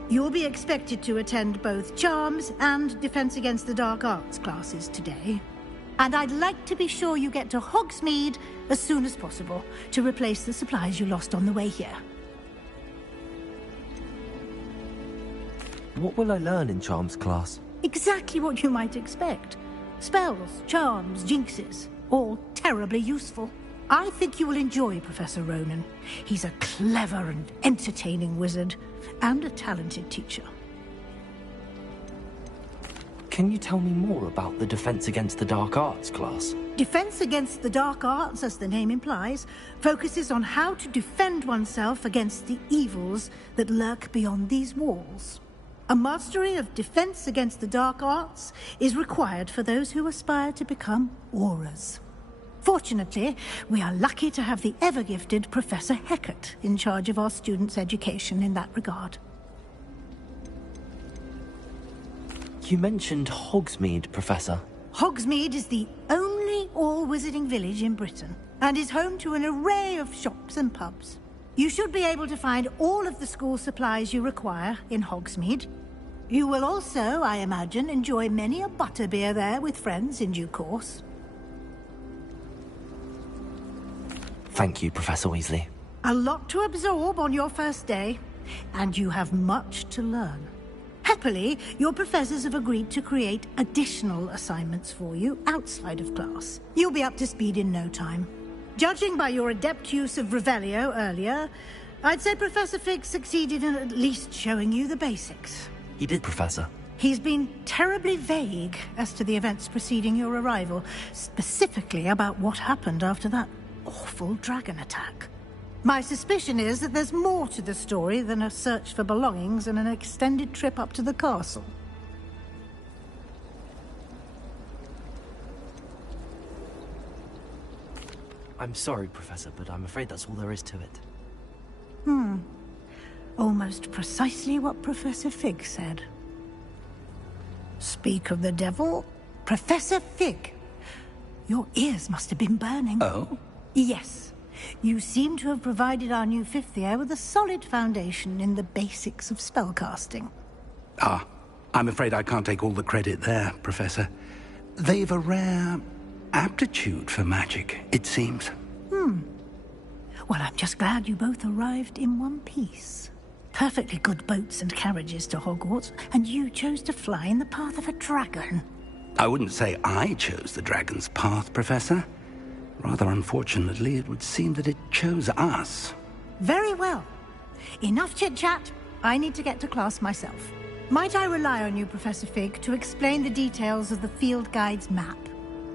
You'll be expected to attend both Charms and Defense Against the Dark Arts classes today. And I'd like to be sure you get to Hogsmeade as soon as possible to replace the supplies you lost on the way here. What will I learn in Charms class? Exactly what you might expect. Spells, charms, jinxes, all terribly useful. I think you will enjoy Professor Ronan. He's a clever and entertaining wizard, and a talented teacher. Can you tell me more about the Defense Against the Dark Arts class? Defense Against the Dark Arts, as the name implies, focuses on how to defend oneself against the evils that lurk beyond these walls. A mastery of Defense Against the Dark Arts is required for those who aspire to become Aurors. Fortunately, we are lucky to have the ever-gifted Professor Hecat in charge of our students' education in that regard. You mentioned Hogsmeade, Professor. Hogsmeade is the only all-wizarding village in Britain, and is home to an array of shops and pubs. You should be able to find all of the school supplies you require in Hogsmeade. You will also, I imagine, enjoy many a butterbeer there with friends in due course. Thank you, Professor Weasley. A lot to absorb on your first day, and you have much to learn. Happily, your professors have agreed to create additional assignments for you outside of class. You'll be up to speed in no time. Judging by your adept use of Revelio earlier, I'd say Professor Fig succeeded in at least showing you the basics. He did, Professor. He's been terribly vague as to the events preceding your arrival, specifically about what happened after that awful dragon attack. My suspicion is that there's more to the story than a search for belongings and an extended trip up to the castle. I'm sorry, Professor, but I'm afraid that's all there is to it. Almost precisely what Professor Fig said. Speak of the devil, Professor Fig. Your ears must have been burning. Oh? Yes. You seem to have provided our new fifth year with a solid foundation in the basics of spellcasting. Ah, I'm afraid I can't take all the credit there, Professor. They've a rare aptitude for magic, it seems. Well, I'm just glad you both arrived in one piece. Perfectly good boats and carriages to Hogwarts, and you chose to fly in the path of a dragon. I wouldn't say I chose the dragon's path, Professor. Rather unfortunately, it would seem that it chose us. Very well. Enough chit-chat. I need to get to class myself. Might I rely on you, Professor Fig, to explain the details of the field guide's map?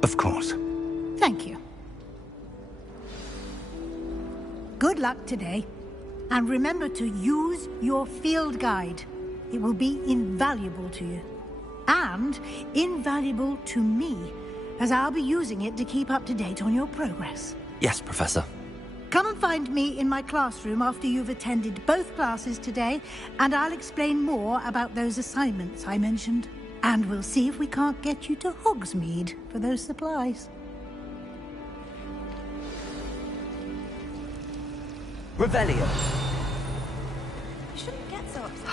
Of course. Thank you. Good luck today. And remember to use your field guide. It will be invaluable to you. And invaluable to me, as I'll be using it to keep up to date on your progress. Yes, Professor. Come and find me in my classroom after you've attended both classes today, and I'll explain more about those assignments I mentioned. And we'll see if we can't get you to Hogsmeade for those supplies. Revelio. You shouldn't get so upset.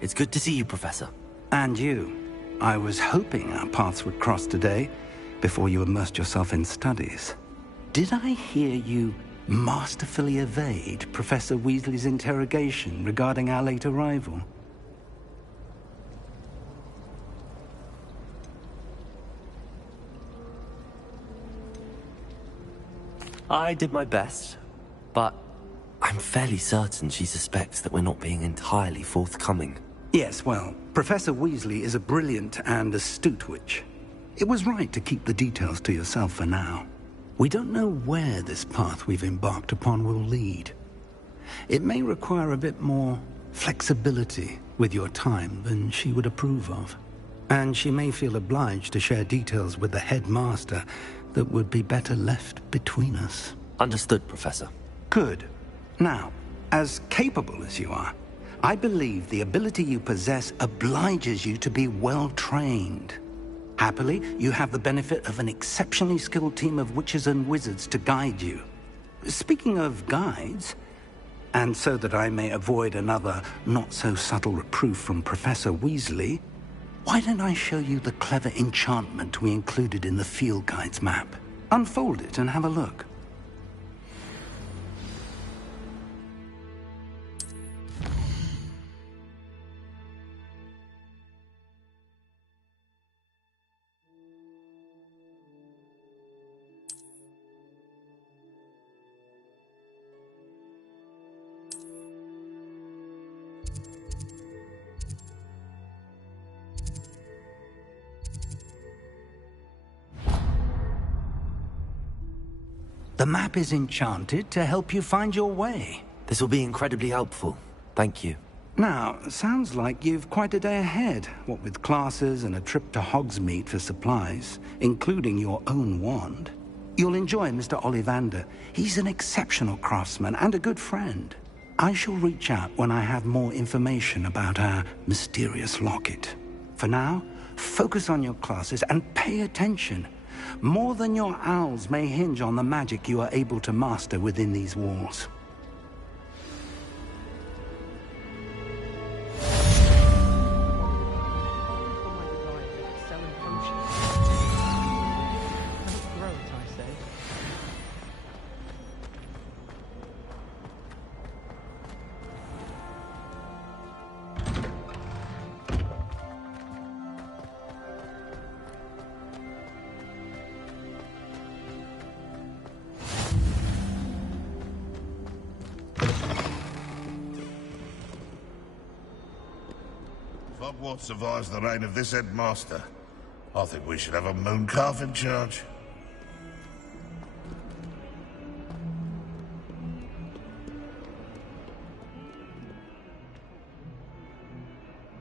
It's good to see you, Professor. And you. I was hoping our paths would cross today, before you immersed yourself in studies. Did I hear you masterfully evade Professor Weasley's interrogation regarding our late arrival? I did my best, but I'm fairly certain she suspects that we're not being entirely forthcoming. Yes, well, Professor Weasley is a brilliant and astute witch. It was right to keep the details to yourself for now. We don't know where this path we've embarked upon will lead. It may require a bit more flexibility with your time than she would approve of. And she may feel obliged to share details with the headmaster that would be better left between us. Understood, Professor. Good. Now, as capable as you are, I believe the ability you possess obliges you to be well trained. Happily, you have the benefit of an exceptionally skilled team of witches and wizards to guide you. Speaking of guides, and so that I may avoid another not-so-subtle reproof from Professor Weasley, why don't I show you the clever enchantment we included in the field guide's map? Unfold it and have a look. The map is enchanted to help you find your way. This will be incredibly helpful. Thank you. Now, sounds like you've quite a day ahead, what with classes and a trip to Hogsmeade for supplies, including your own wand. You'll enjoy Mr. Ollivander. He's an exceptional craftsman and a good friend. I shall reach out when I have more information about our mysterious locket. For now, focus on your classes and pay attention. More than your owls may hinge on the magic you are able to master within these walls. Hogwarts survives the reign of this headmaster. I think we should have a mooncalf in charge.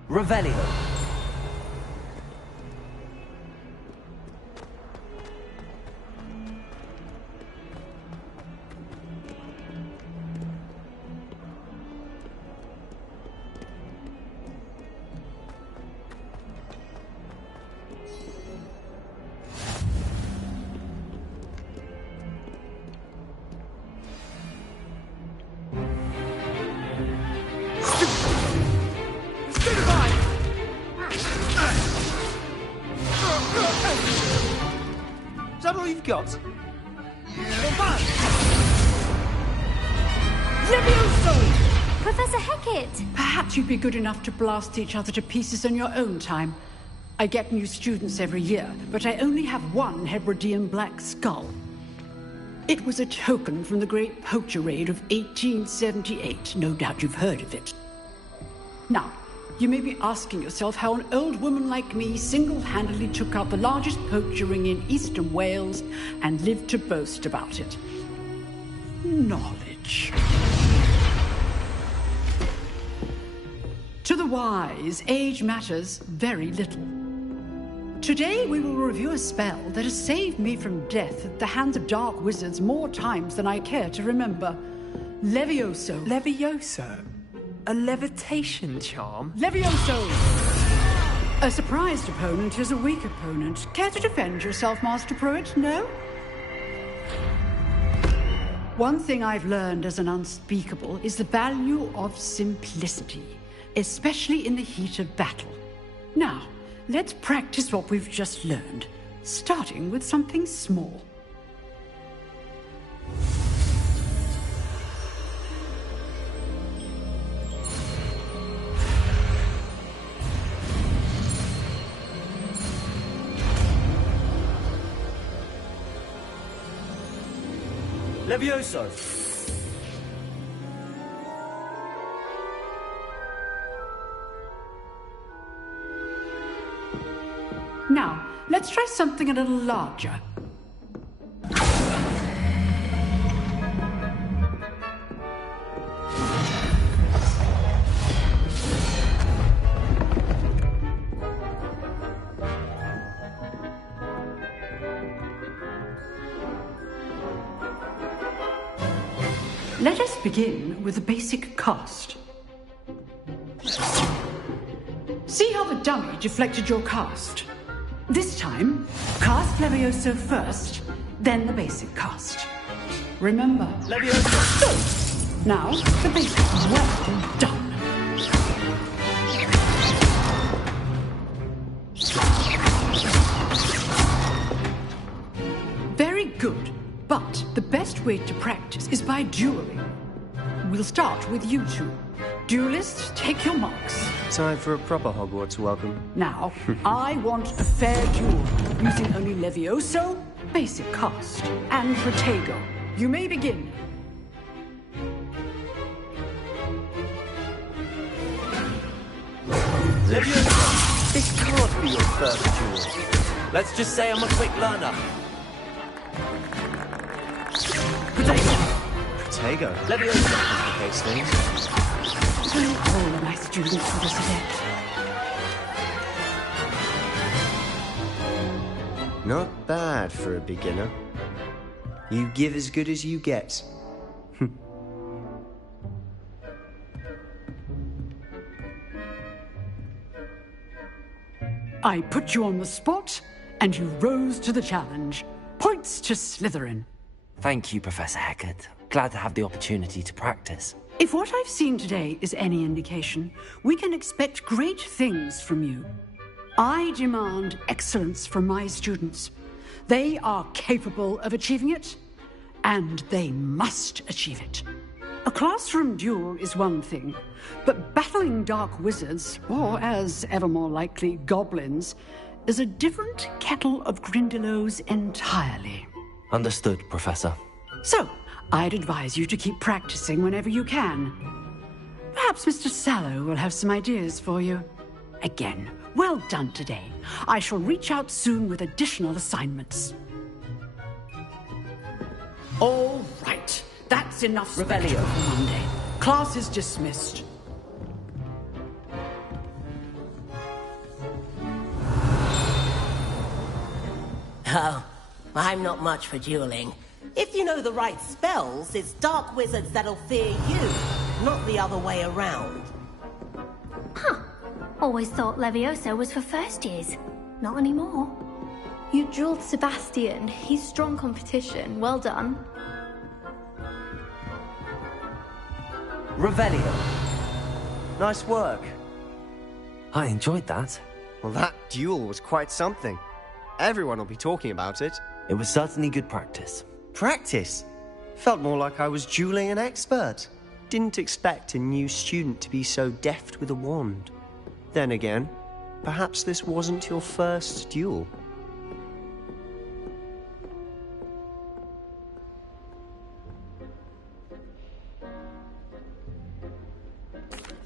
Revelio. Is that all you've got? Levioso! Professor Hecat! Perhaps you'd be good enough to blast each other to pieces in your own time. I get new students every year, but I only have one Hebridean black skull. It was a token from the Great Poacher Raid of 1878. No doubt you've heard of it. Now, you may be asking yourself how an old woman like me single-handedly took out the largest poacher ring in eastern Wales and lived to boast about it. Knowledge. To the wise, age matters very little. Today we will review a spell that has saved me from death at the hands of dark wizards more times than I care to remember. Levioso. Levioso? A levitation charm? Levioso! A surprised opponent is a weak opponent. Care to defend yourself, Master Pruitt? No? One thing I've learned as an unspeakable is the value of simplicity, especially in the heat of battle. Now, let's practice what we've just learned, starting with something small. Levioso! Now, let's try something a little larger. Let us begin with the basic cast. See how the dummy deflected your cast? This time, cast Levioso first, then the basic cast. Remember, Levioso. Now, the basic. Well done. Very good, but the best way to practice is by dueling. We'll start with you two. Duelists, take your marks. Time for a proper Hogwarts welcome. Now, I want a fair duel, using only Levioso, basic cast, and Protego. You may begin. Levioso, this can't be your first duel. Let's just say I'm a quick learner. Protego. Levioso. Complicates things. All of my students for this event. Not bad for a beginner. You give as good as you get. I put you on the spot, and you rose to the challenge. Points to Slytherin. Thank you, Professor Hecat. Glad to have the opportunity to practice. If what I've seen today is any indication, we can expect great things from you. I demand excellence from my students. They are capable of achieving it, and they must achieve it. A classroom duel is one thing, but battling dark wizards, or as ever more likely, goblins, is a different kettle of Grindylows entirely. Understood, Professor. So, I'd advise you to keep practicing whenever you can. Perhaps Mr. Sallow will have some ideas for you. Again, well done today. I shall reach out soon with additional assignments. All right. That's enough spectacle for Monday. Class is dismissed. Oh, I'm not much for dueling. If you know the right spells, it's dark wizards that'll fear you, not the other way around. Huh. Always thought Levioso was for first years. Not anymore. You drilled Sebastian. He's strong competition. Well done. Revelio. Nice work. I enjoyed that. Well, that duel was quite something. Everyone will be talking about it. It was certainly good practice. Practice? Felt more like I was dueling an expert. Didn't expect a new student to be so deft with a wand. Then again, perhaps this wasn't your first duel.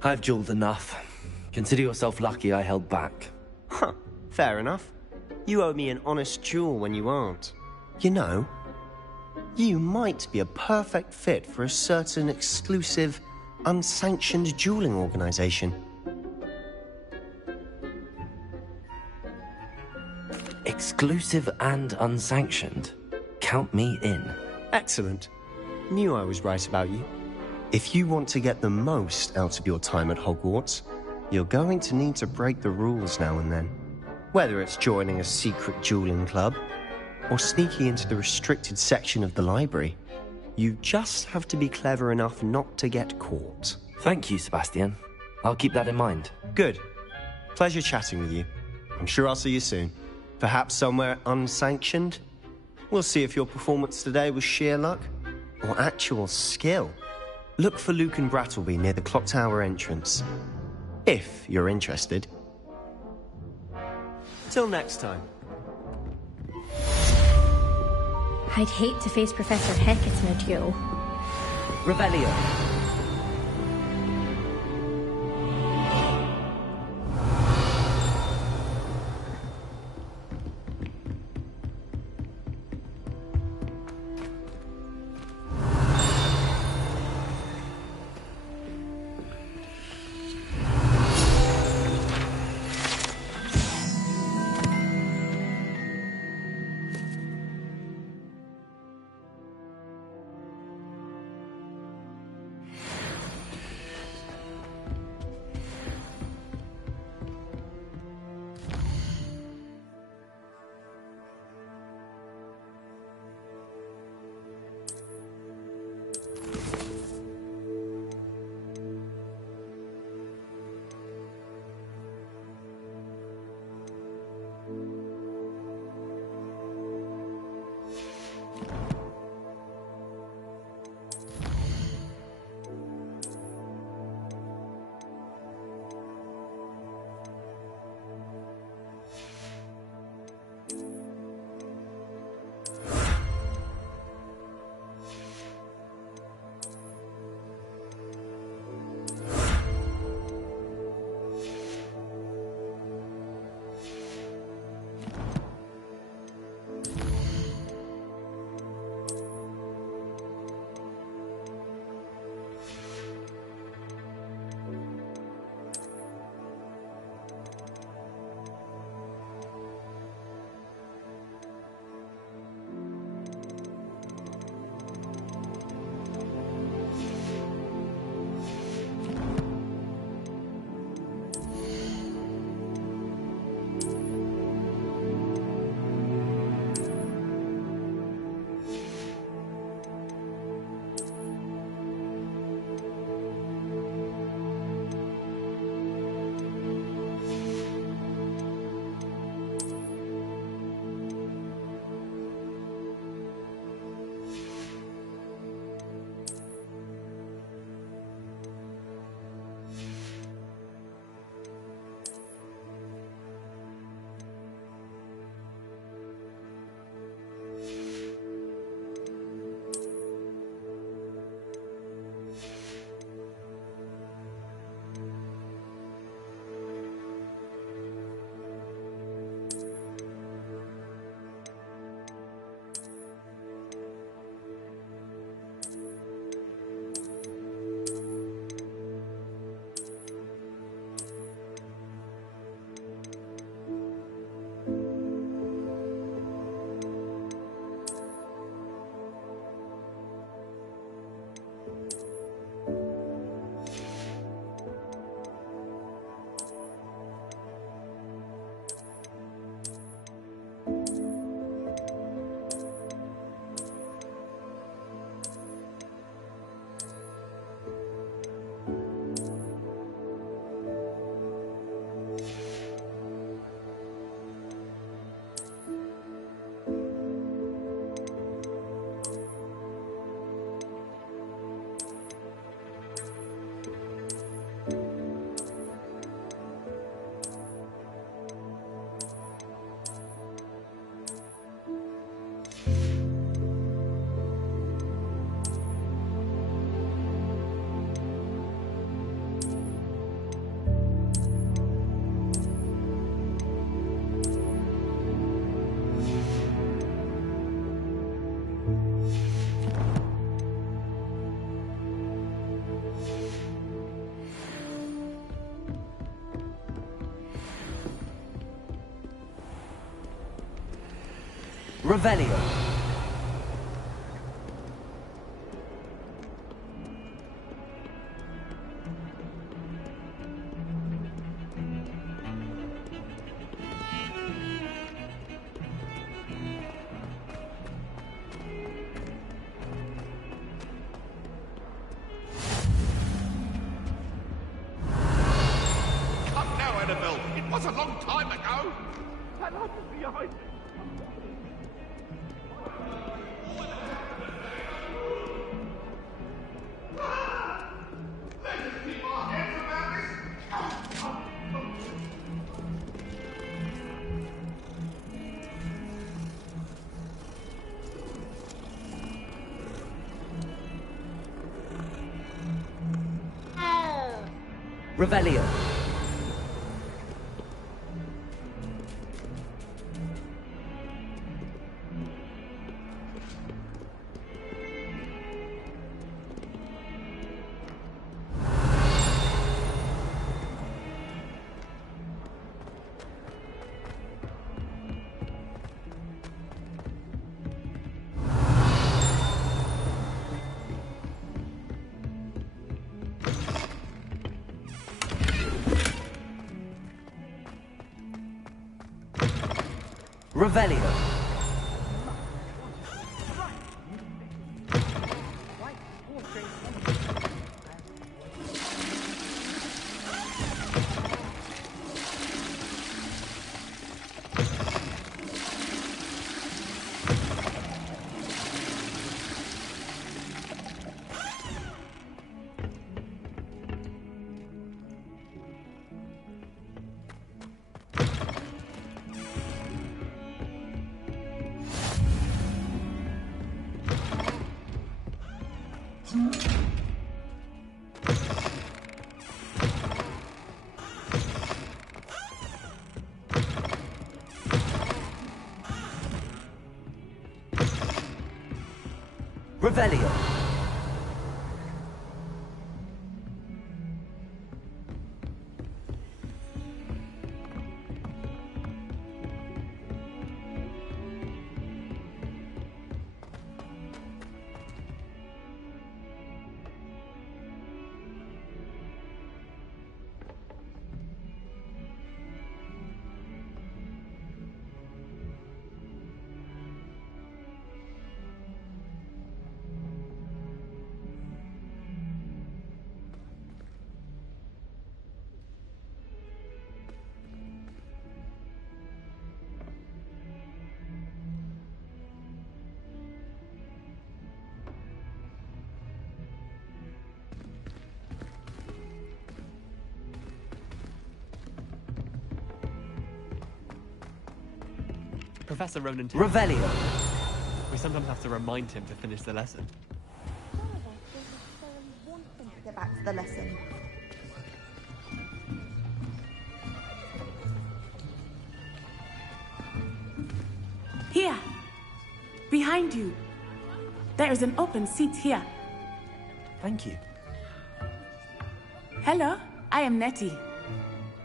I've dueled enough. Consider yourself lucky I held back. Huh, fair enough. You owe me an honest duel when you aren't. You know, you might be a perfect fit for a certain exclusive, unsanctioned dueling organization. Exclusive and unsanctioned. Count me in. Excellent. Knew I was right about you. If you want to get the most out of your time at Hogwarts, you're going to need to break the rules now and then. Whether it's joining a secret dueling club, or sneaking into the restricted section of the library, you just have to be clever enough not to get caught. Thank you, Sebastian. I'll keep that in mind. Good. Pleasure chatting with you. I'm sure I'll see you soon. Perhaps somewhere unsanctioned? We'll see if your performance today was sheer luck or actual skill. Look for Luke and Brattleby near the clock tower entrance. If you're interested. Till next time. I'd hate to face Professor Hecat in a duel. Revelio. Revelio. Come now, Annabelle. It was a long time ago. That light is behind me. Revelio. Revelio. Revelio. Professor Ronan. Revelio. We sometimes have to remind him to finish the lesson. Get back to the lesson. Here! Behind you! There is an open seat here. Thank you. Hello, I am Nettie.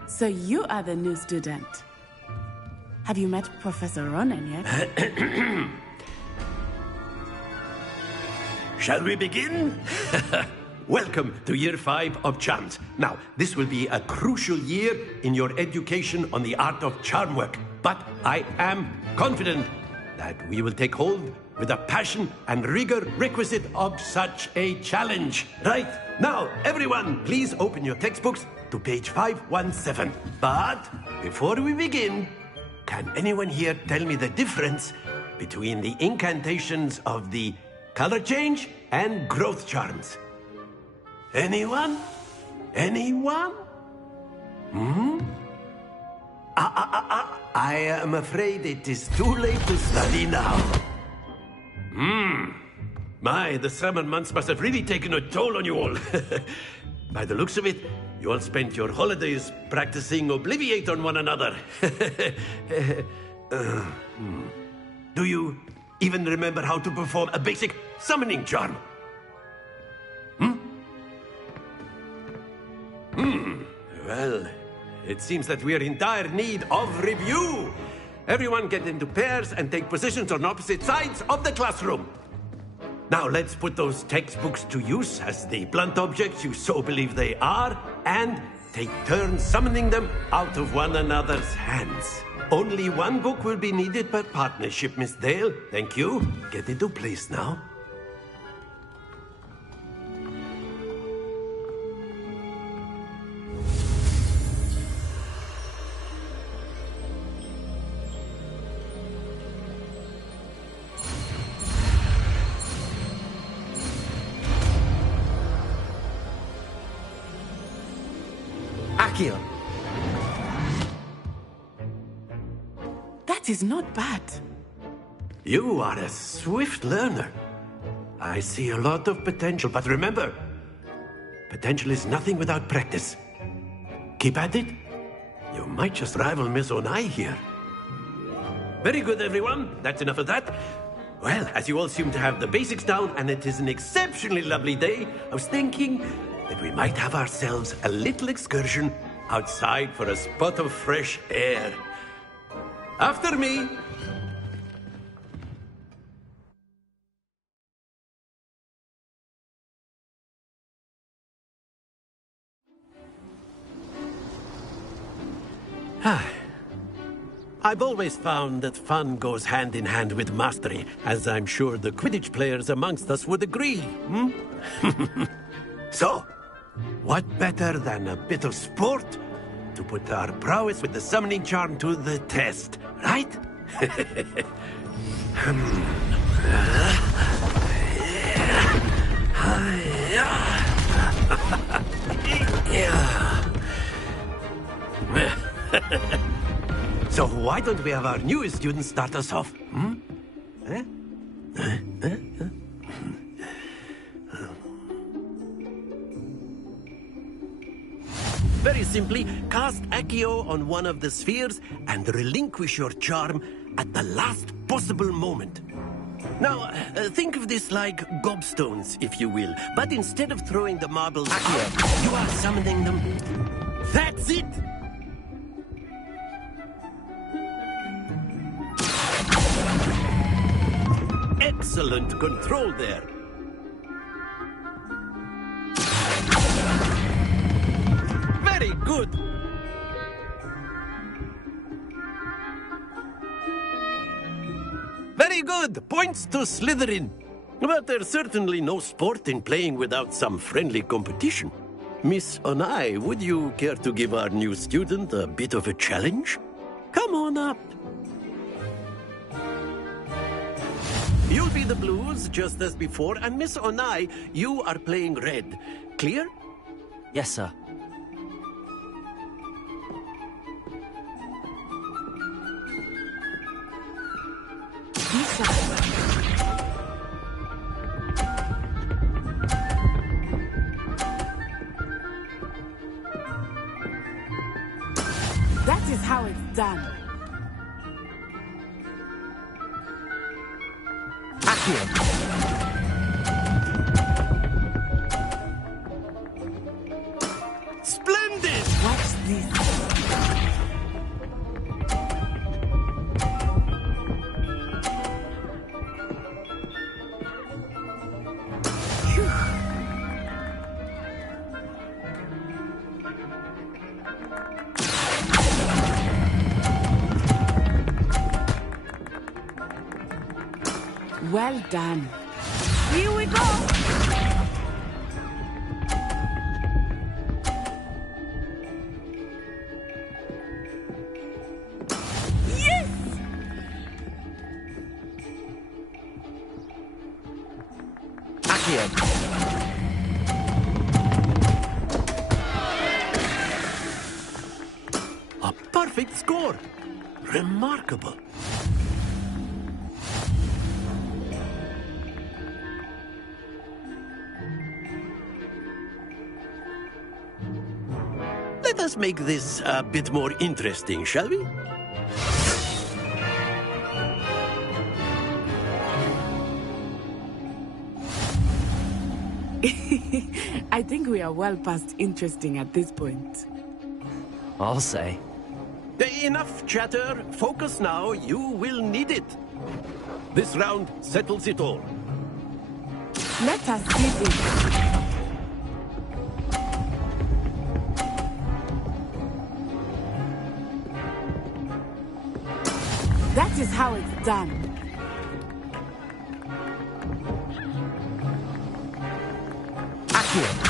So you are the new student. Have you met Professor Ronan yet? Shall we begin? Welcome to Year 5 of Charms. Now, this will be a crucial year in your education on the art of charm work. But I am confident that we will take hold with the passion and rigor requisite of such a challenge. Right, now, everyone, please open your textbooks to page 517. But before we begin, can anyone here tell me the difference between the incantations of the color change and growth charms? Anyone? Anyone? I am afraid it is too late to study now. My, the summer months must have really taken a toll on you all. By the looks of it, you all spent your holidays practicing Obliviate on one another. Do you even remember how to perform a basic summoning charm? Well, it seems that we are in dire need of review. Everyone get into pairs and take positions on opposite sides of the classroom. Now let's put those textbooks to use as the blunt objects you so believe they are, and take turns summoning them out of one another's hands. Only one book will be needed per partnership, Miss Dale. Thank you. Get into place now. Akio. That is not bad. You are a swift learner. I see a lot of potential, but remember, potential is nothing without practice. Keep at it. You might just rival Miss Onai here. Very good, everyone. That's enough of that. Well, as you all seem to have the basics down, and it is an exceptionally lovely day, I was thinking that we might have ourselves a little excursion outside for a spot of fresh air. After me. I've always found that fun goes hand in hand with mastery, as I'm sure the Quidditch players amongst us would agree. So, what better than a bit of sport to put our prowess with the summoning charm to the test, right? So why don't we have our newest student start us off? Very simply, cast Accio on one of the spheres and relinquish your charm at the last possible moment. Now, think of this like gobstones, if you will. But instead of throwing the marbles out, you are summoning them. That's it! Excellent control there. Very good. Very good. Points to Slytherin. But there's certainly no sport in playing without some friendly competition. Miss Onai, would you care to give our new student a bit of a challenge? Come on up. You'll be the blues, just as before, and Miss Onai, you are playing red. Clear? Yes, sir. That is how it's done. Splendid! Watch this. Well done. Here we go! Yes! Accio. A perfect score. Remarkable. Let us make this a bit more interesting, shall we? I think we are well past interesting at this point. I'll say. Enough chatter. Focus now. You will need it. This round settles it all. Let us see this. That is how it's done. Accio.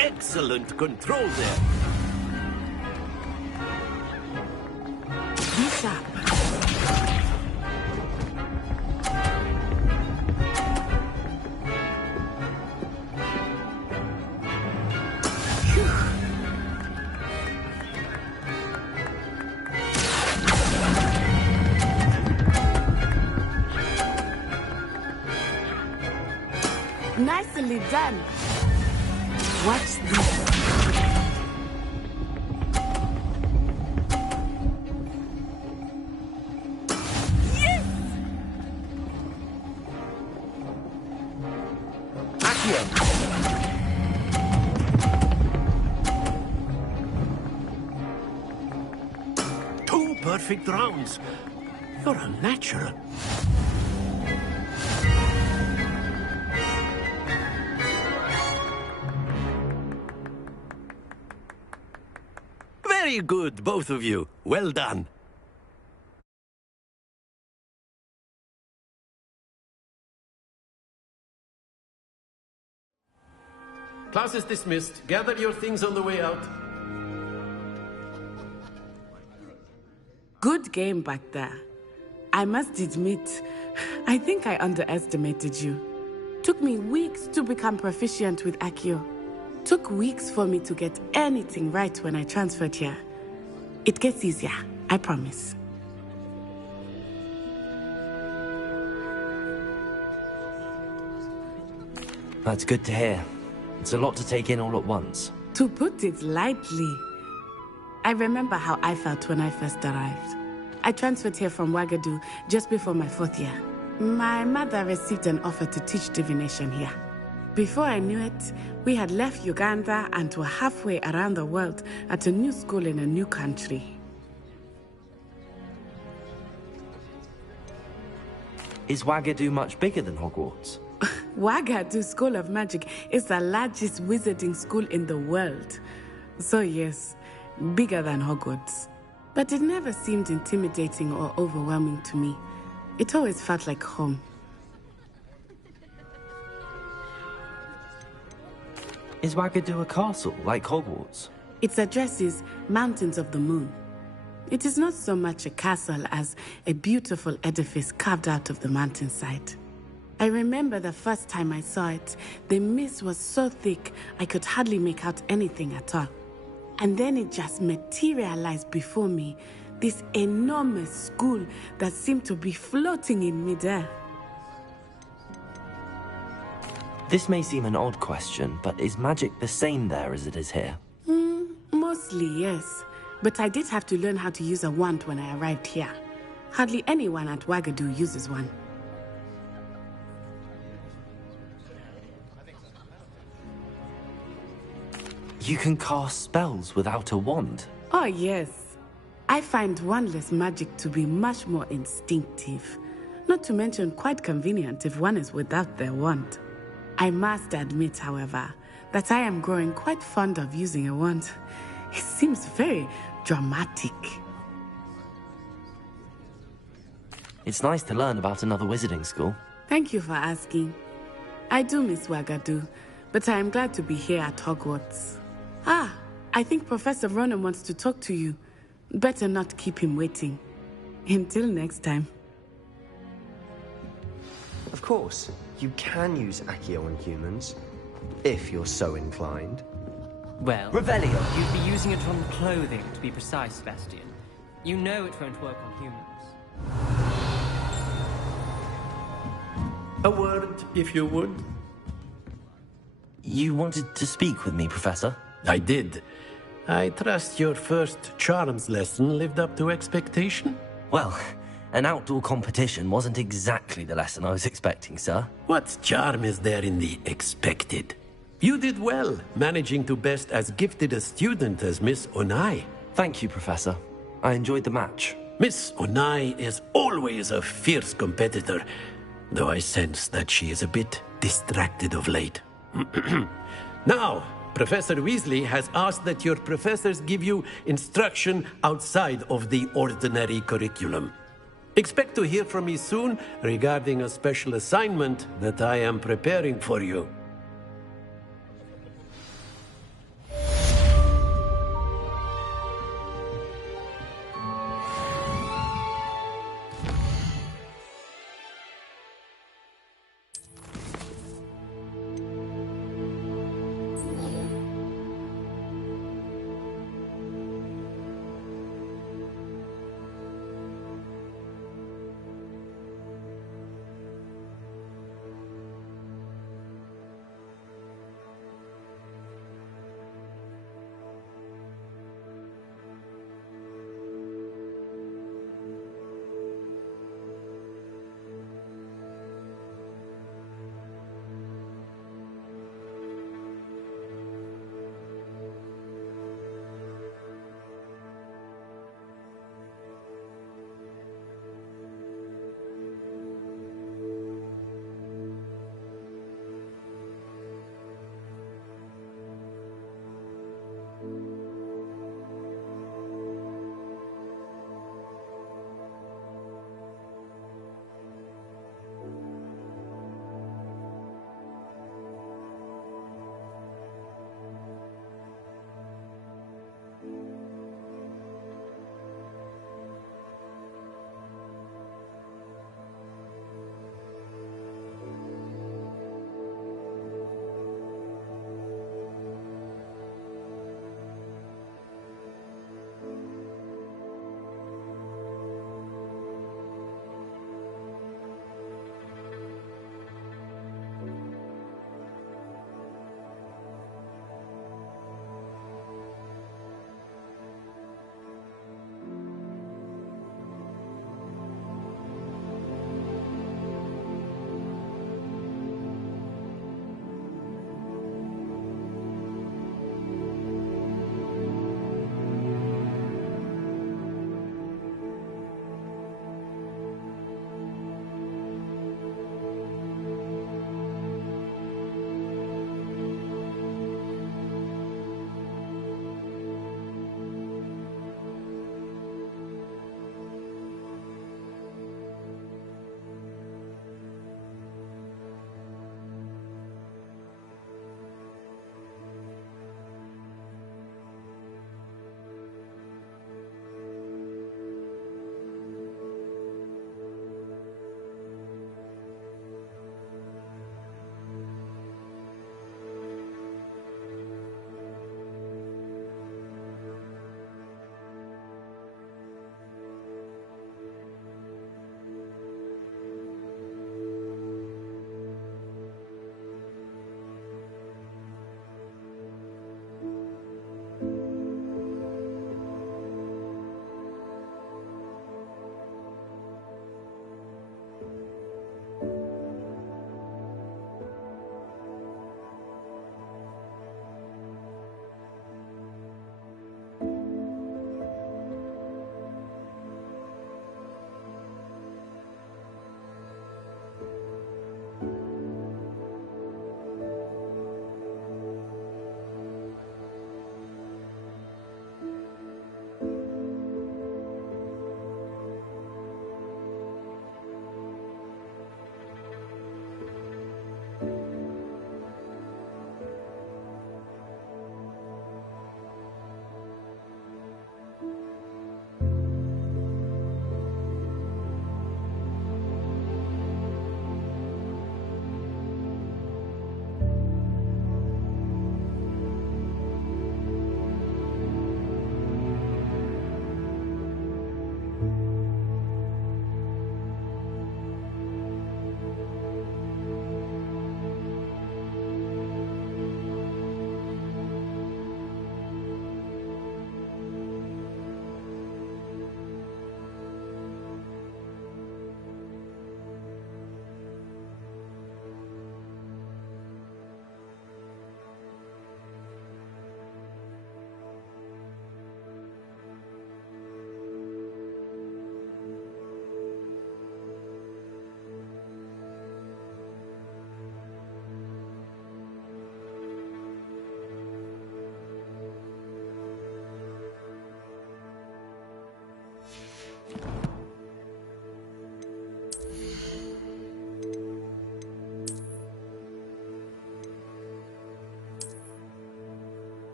Excellent control there. Be sharp. Nicely done. Watch this. Yes! Accio. Two perfect rounds. You're a natural. Very good, both of you. Well done. Class is dismissed. Gather your things on the way out. Good game back there. I must admit, I think I underestimated you. Took me weeks to become proficient with Accio. Took weeks for me to get anything right when I transferred here. It gets easier, I promise. That's good to hear. It's a lot to take in all at once. To put it lightly, I remember how I felt when I first arrived. I transferred here from Wagadu just before my 4th year. My mother received an offer to teach divination here. Before I knew it, we had left Uganda and were halfway around the world at a new school in a new country. Is Wagadu much bigger than Hogwarts? Wagadu School of Magic is the largest wizarding school in the world. So yes, bigger than Hogwarts. But it never seemed intimidating or overwhelming to me. It always felt like home. Is Wagadu a castle, like Hogwarts? Its address is Mountains of the Moon. It is not so much a castle as a beautiful edifice carved out of the mountainside. I remember the first time I saw it, the mist was so thick I could hardly make out anything at all. And then it just materialized before me, this enormous school that seemed to be floating in midair. This may seem an odd question, but is magic the same there as it is here? Mostly, yes. But I did have to learn how to use a wand when I arrived here. Hardly anyone at Wagadu uses one. You can cast spells without a wand? Oh, yes. I find wandless magic to be much more instinctive. Not to mention quite convenient if one is without their wand. I must admit, however, that I am growing quite fond of using a wand. It seems very dramatic. It's nice to learn about another wizarding school. Thank you for asking. I do miss Wagadu, but I am glad to be here at Hogwarts. Ah, I think Professor Ronan wants to talk to you. Better not keep him waiting. Until next time. Of course, you can use Accio on humans, if you're so inclined. Well, Revelio! You'd be using it on clothing, to be precise, Sebastian. You know it won't work on humans. A word, if you would. You wanted to speak with me, Professor? I did. I trust your first charms lesson lived up to expectation? Well, an outdoor competition wasn't exactly the lesson I was expecting, sir. What charm is there in the expected? You did well, managing to best as gifted a student as Miss Onai. Thank you, Professor. I enjoyed the match. Miss Onai is always a fierce competitor, though I sense that she is a bit distracted of late. Now, Professor Weasley has asked that your professors give you instruction outside of the ordinary curriculum. Expect to hear from me soon regarding a special assignment that I am preparing for you.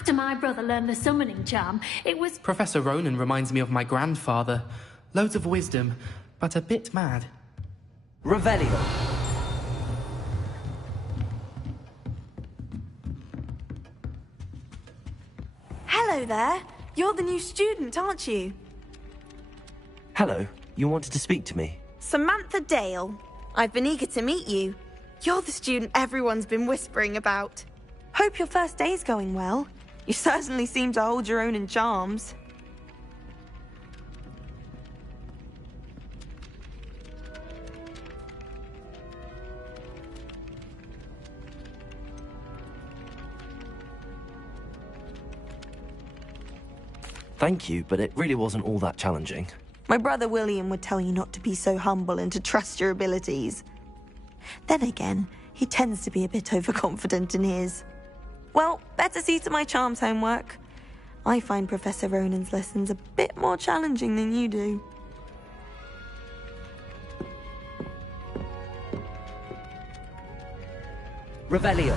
After my brother learned the summoning charm, it was... Professor Ronan reminds me of my grandfather. Loads of wisdom, but a bit mad. Revelio. Hello there. You're the new student, aren't you? Hello, you wanted to speak to me? Samantha Dale. I've been eager to meet you. You're the student everyone's been whispering about. Hope your first day's going well. You certainly seem to hold your own in charms. Thank you, but it really wasn't all that challenging. My brother William would tell you not to be so humble and to trust your abilities. Then again, he tends to be a bit overconfident in his. Well, better see to my charms homework. I find Professor Ronan's lessons a bit more challenging than you do. Revelio.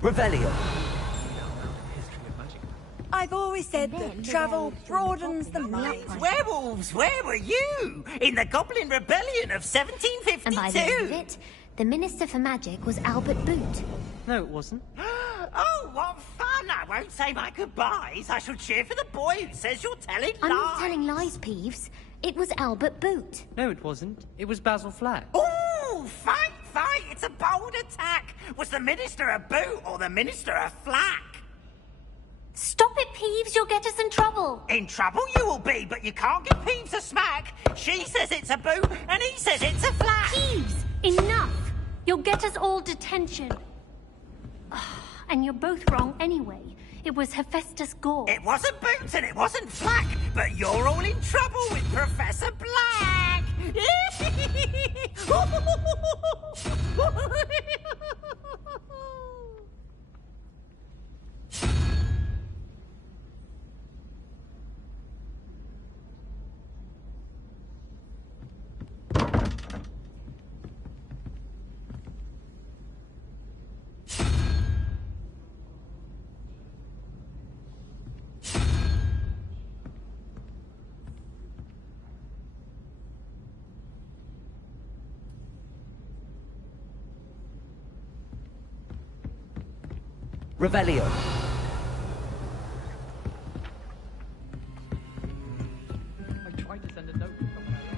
Revelio. I've always said that travel broadens the mind. Werewolves, where were you? In the Goblin Rebellion of 1752? And by the end of it, the Minister for Magic was Albert Boot. No, it wasn't. Oh, what fun! I won't say my goodbyes. I shall cheer for the boy who says you're telling I'm lies. not telling lies, Peeves. It was Albert Boot. No, it wasn't. It was Basil Flack. Ooh, fight! It's a bold attack. Was the Minister a boot or the Minister a flack? Stop it, Peeves. You'll get us in trouble. In trouble you will be, but you can't give Peeves a smack. She says it's a boot, and he says it's a flack. Peeves, enough. You'll get us all detention. And you're both wrong anyway. It was Hephaestus Gore. It wasn't Boots and it wasn't Flack, but you're all in trouble with Professor Black. Revelio. I tried to send a note to someone I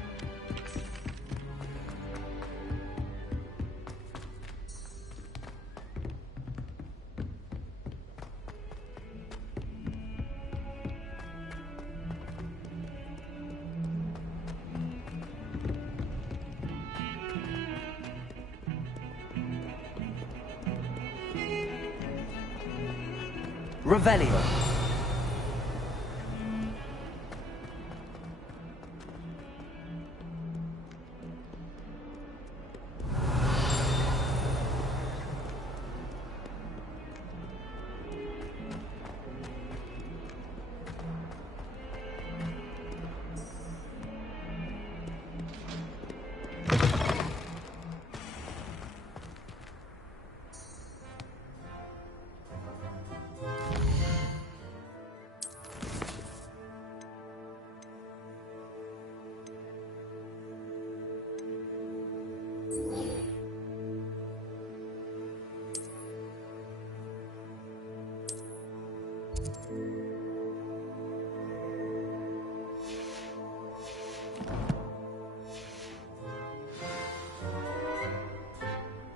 Revelio.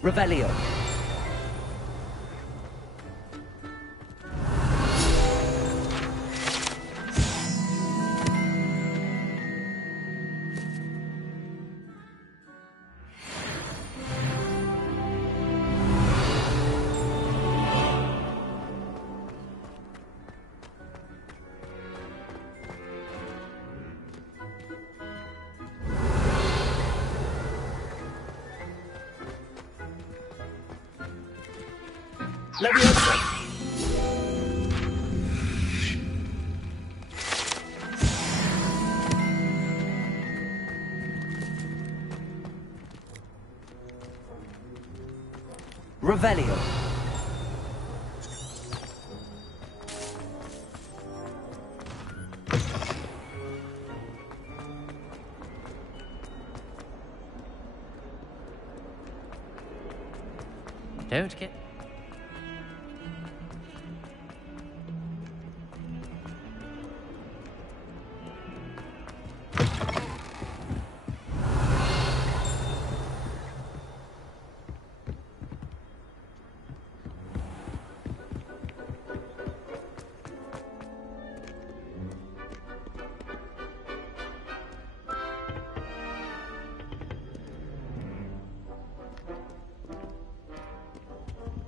Revelio. Leviosa! Revelio. Don't get...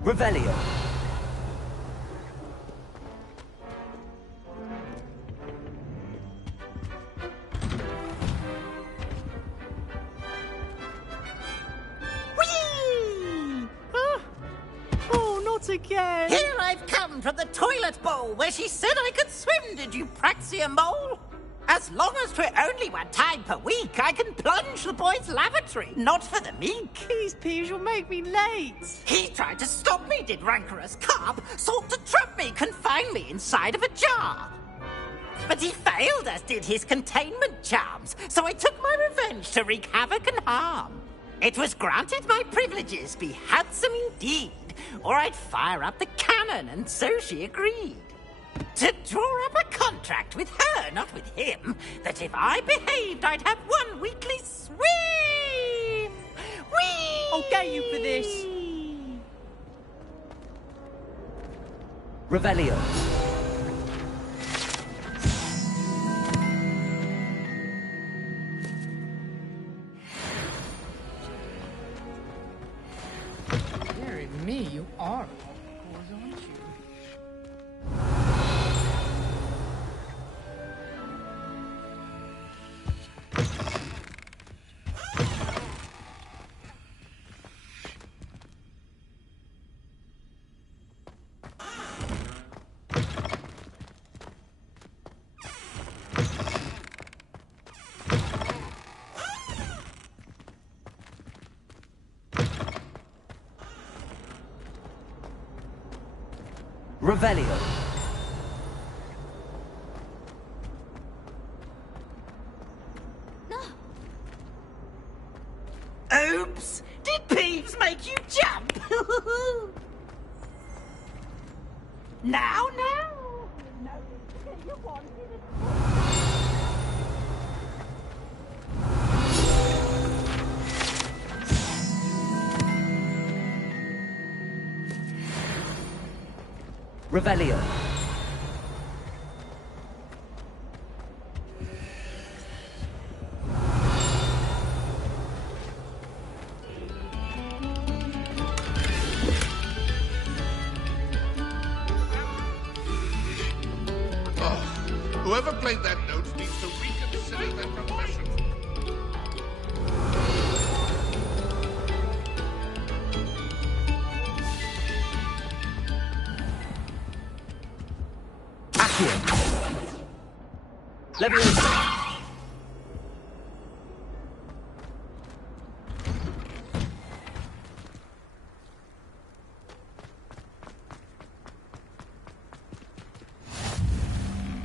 Revelio. Whee! Oh, not again! Here I've come from the toilet bowl where she said I could swim, did you Praxia mole? As long as for only one time per week, I can plunge the boy's lavatory, not for the meek. These peas will make me late. He tried to stop me, did rancorous carp, sought to trap me, confine me inside of a jar. But he failed, as did his containment charms, so I took my revenge to wreak havoc and harm. It was granted my privileges be handsome indeed, or I'd fire up the cannon, and so she agreed. To draw up a contract with her, not with him, that if I behaved, I'd have one weekly swim! Whee! I'll get you for this. Revelio. Dear me, you are Hogwarts, aren't you? Revelio. Oops! Did Peeves make you jump? Now? Revelio. Whoever played that note needs to reconsider their profession. Leviosa.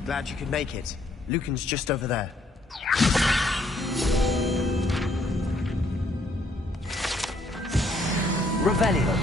Glad you could make it. Lucan's just over there. Revelio.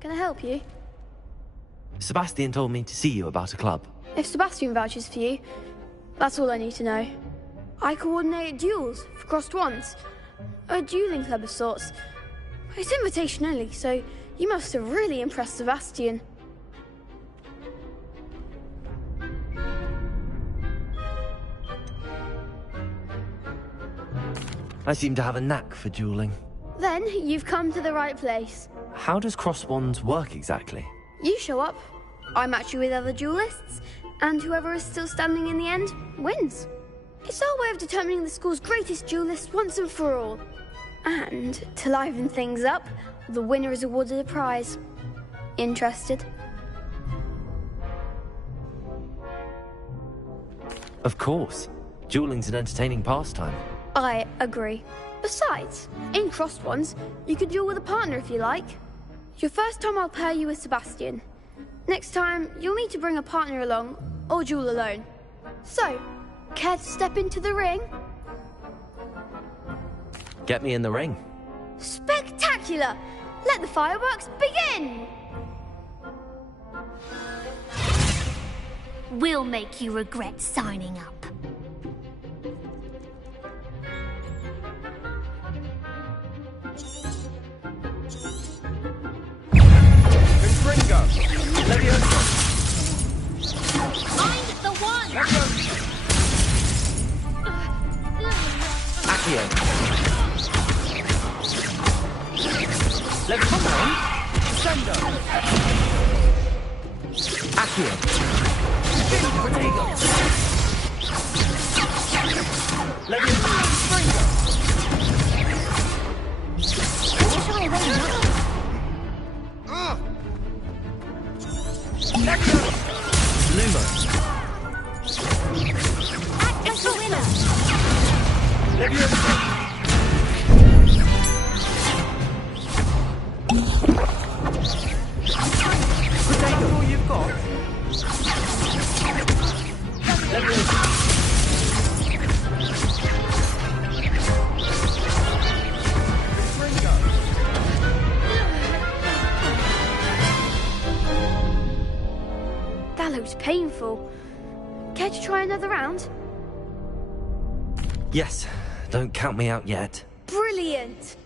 Can I help you? Sebastian told me to see you about a club. If Sebastian vouches for you, that's all I need to know. I coordinate duels for crossed wands. A dueling club of sorts. It's invitation only, so you must have really impressed Sebastian. I seem to have a knack for dueling. Then you've come to the right place. How does crosswands work exactly? You show up, I match you with other duelists, and whoever is still standing in the end wins. It's our way of determining the school's greatest duelist once and for all. And to liven things up, the winner is awarded a prize. Interested? Of course. Dueling's an entertaining pastime. I agree. Besides, in crossed ones, you could duel with a partner if you like. Your first time I'll pair you with Sebastian. Next time, you'll need to bring a partner along, or duel alone. So, care to step into the ring? Get me in the ring. Spectacular! Let the fireworks begin! We'll make you regret signing up. Ringo! Leviosa! Find the one! Accio! Come on! Sendo! Accio! Protego! Leviosa! Ringo! Lumo! Act as the winner! Leviosa! Protego! All you've got? Leviosa! Ringo! That looks painful. Care to try another round? Yes, don't count me out yet. Brilliant!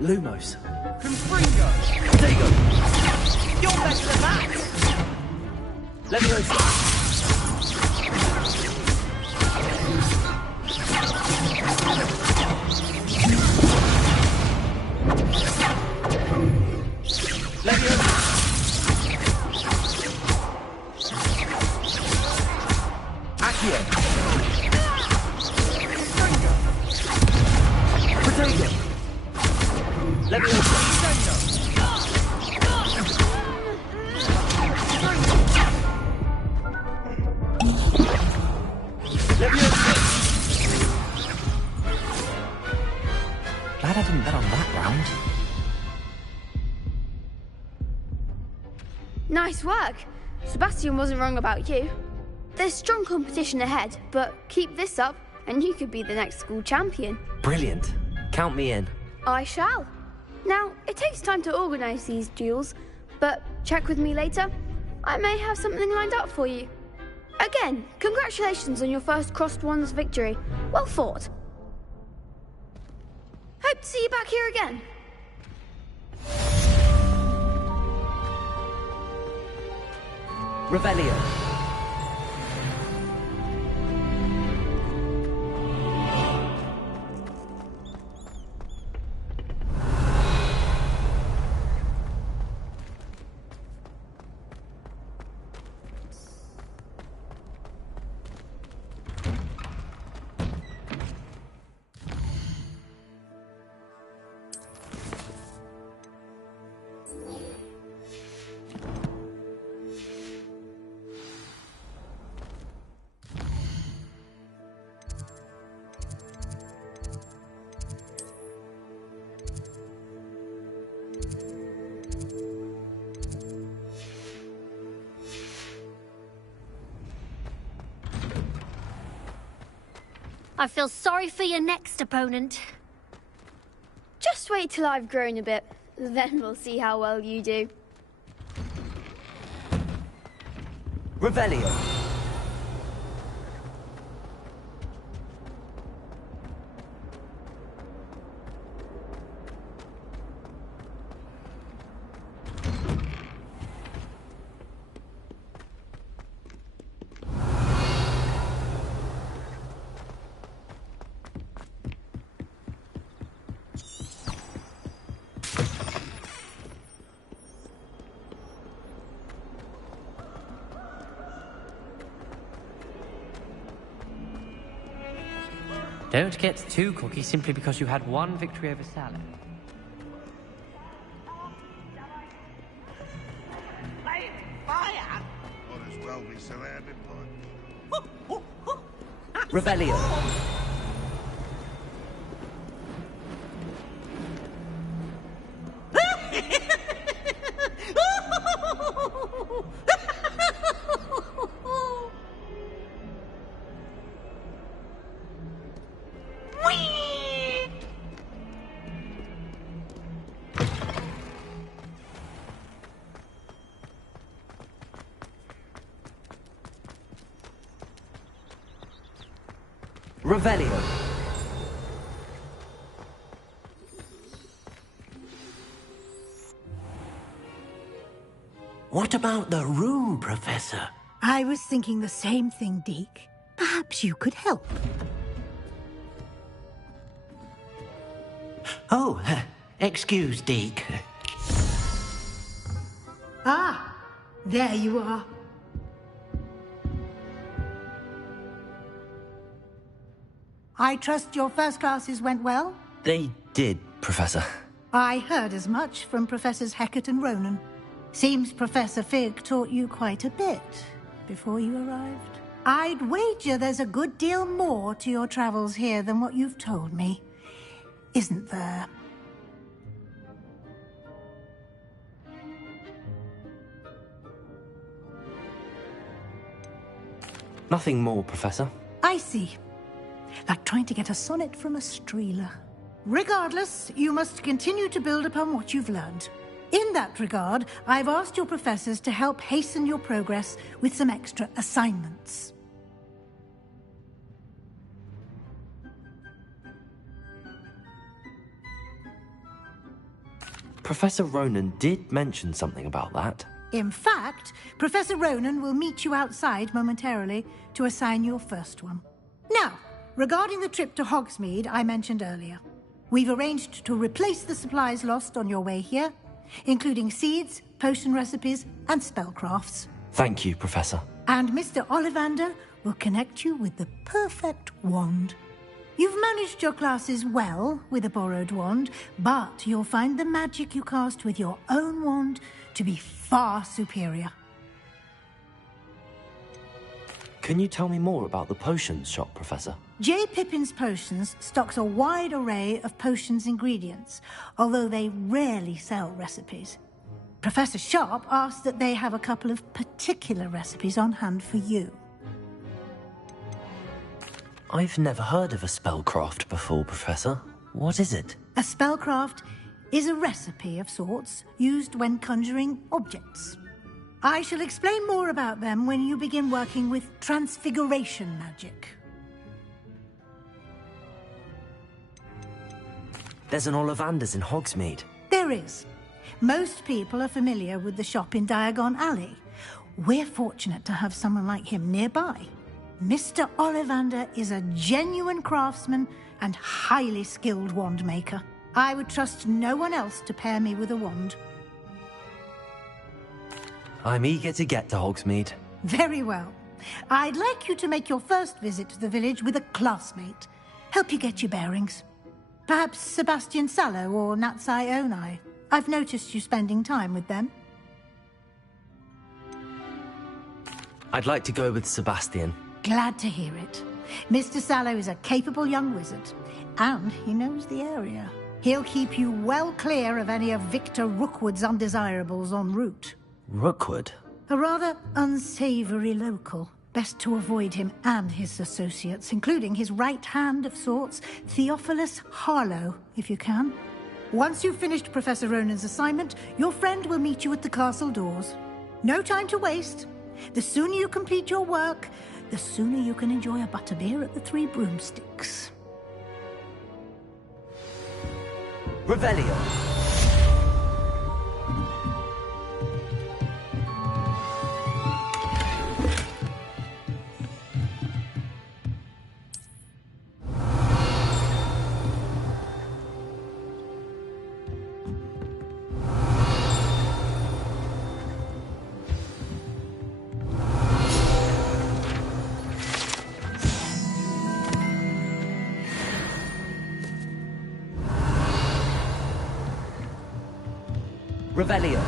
Lumos. Confringo! Protego! You're better than that! Leviosa! Leviosa! Accio! Confringo! Protego! Leviosa! Sendo! Leviosa! Glad I didn't bet on that round. Nice work. Sebastian wasn't wrong about you. There's strong competition ahead, but keep this up and you could be the next school champion. Brilliant. Count me in. I shall. Now, it takes time to organise these duels, but check with me later. I may have something lined up for you. Again, congratulations on your first Crossed Ones victory. Well fought. Hope to see you back here again. Revelio. I feel sorry for your next opponent. Just wait till I've grown a bit, then we'll see how well you do. Revelio. Don't get too cocky simply because you had one victory over Salad. Fire! Might as well be surrounded by... Revelio. Revelio. What about the room, Professor? I was thinking the same thing, Deke. Perhaps you could help. Oh, excuse, Deke. Ah, there you are. I trust your first classes went well? They did, Professor. I heard as much from Professors Hecat and Ronan. Seems Professor Fig taught you quite a bit before you arrived. I'd wager there's a good deal more to your travels here than what you've told me. Isn't there? Nothing more, Professor. I see. Like trying to get a sonnet from a streeler. Regardless, you must continue to build upon what you've learned. In that regard, I've asked your professors to help hasten your progress with some extra assignments. Professor Ronan did mention something about that. In fact, Professor Ronan will meet you outside momentarily to assign your first one. Now, regarding the trip to Hogsmeade I mentioned earlier, we've arranged to replace the supplies lost on your way here, including seeds, potion recipes, and spellcrafts. Thank you, Professor. And Mr. Ollivander will connect you with the perfect wand. You've managed your classes well with a borrowed wand, but you'll find the magic you cast with your own wand to be far superior. Can you tell me more about the potions shop, Professor? J. Pippin's Potions stocks a wide array of potions ingredients, although they rarely sell recipes. Professor Sharp asked that they have a couple of particular recipes on hand for you. I've never heard of a spellcraft before, Professor. What is it? A spellcraft is a recipe of sorts used when conjuring objects. I shall explain more about them when you begin working with transfiguration magic. There's an Ollivander's in Hogsmeade. There is. Most people are familiar with the shop in Diagon Alley. We're fortunate to have someone like him nearby. Mr. Ollivander is a genuine craftsman and highly skilled wand maker. I would trust no one else to pair me with a wand. I'm eager to get to Hogsmeade. Very well. I'd like you to make your first visit to the village with a classmate. Help you get your bearings. Perhaps Sebastian Sallow or Natsai Onai. I've noticed you spending time with them. I'd like to go with Sebastian. Glad to hear it. Mr. Sallow is a capable young wizard, and he knows the area. He'll keep you well clear of any of Victor Rookwood's undesirables en route. Rookwood? A rather unsavory local. Best to avoid him and his associates, including his right hand of sorts, Theophilus Harlow, if you can. Once you've finished Professor Ronan's assignment, your friend will meet you at the castle doors. No time to waste. The sooner you complete your work, the sooner you can enjoy a butterbeer at the Three Broomsticks. Revelio. Revelio.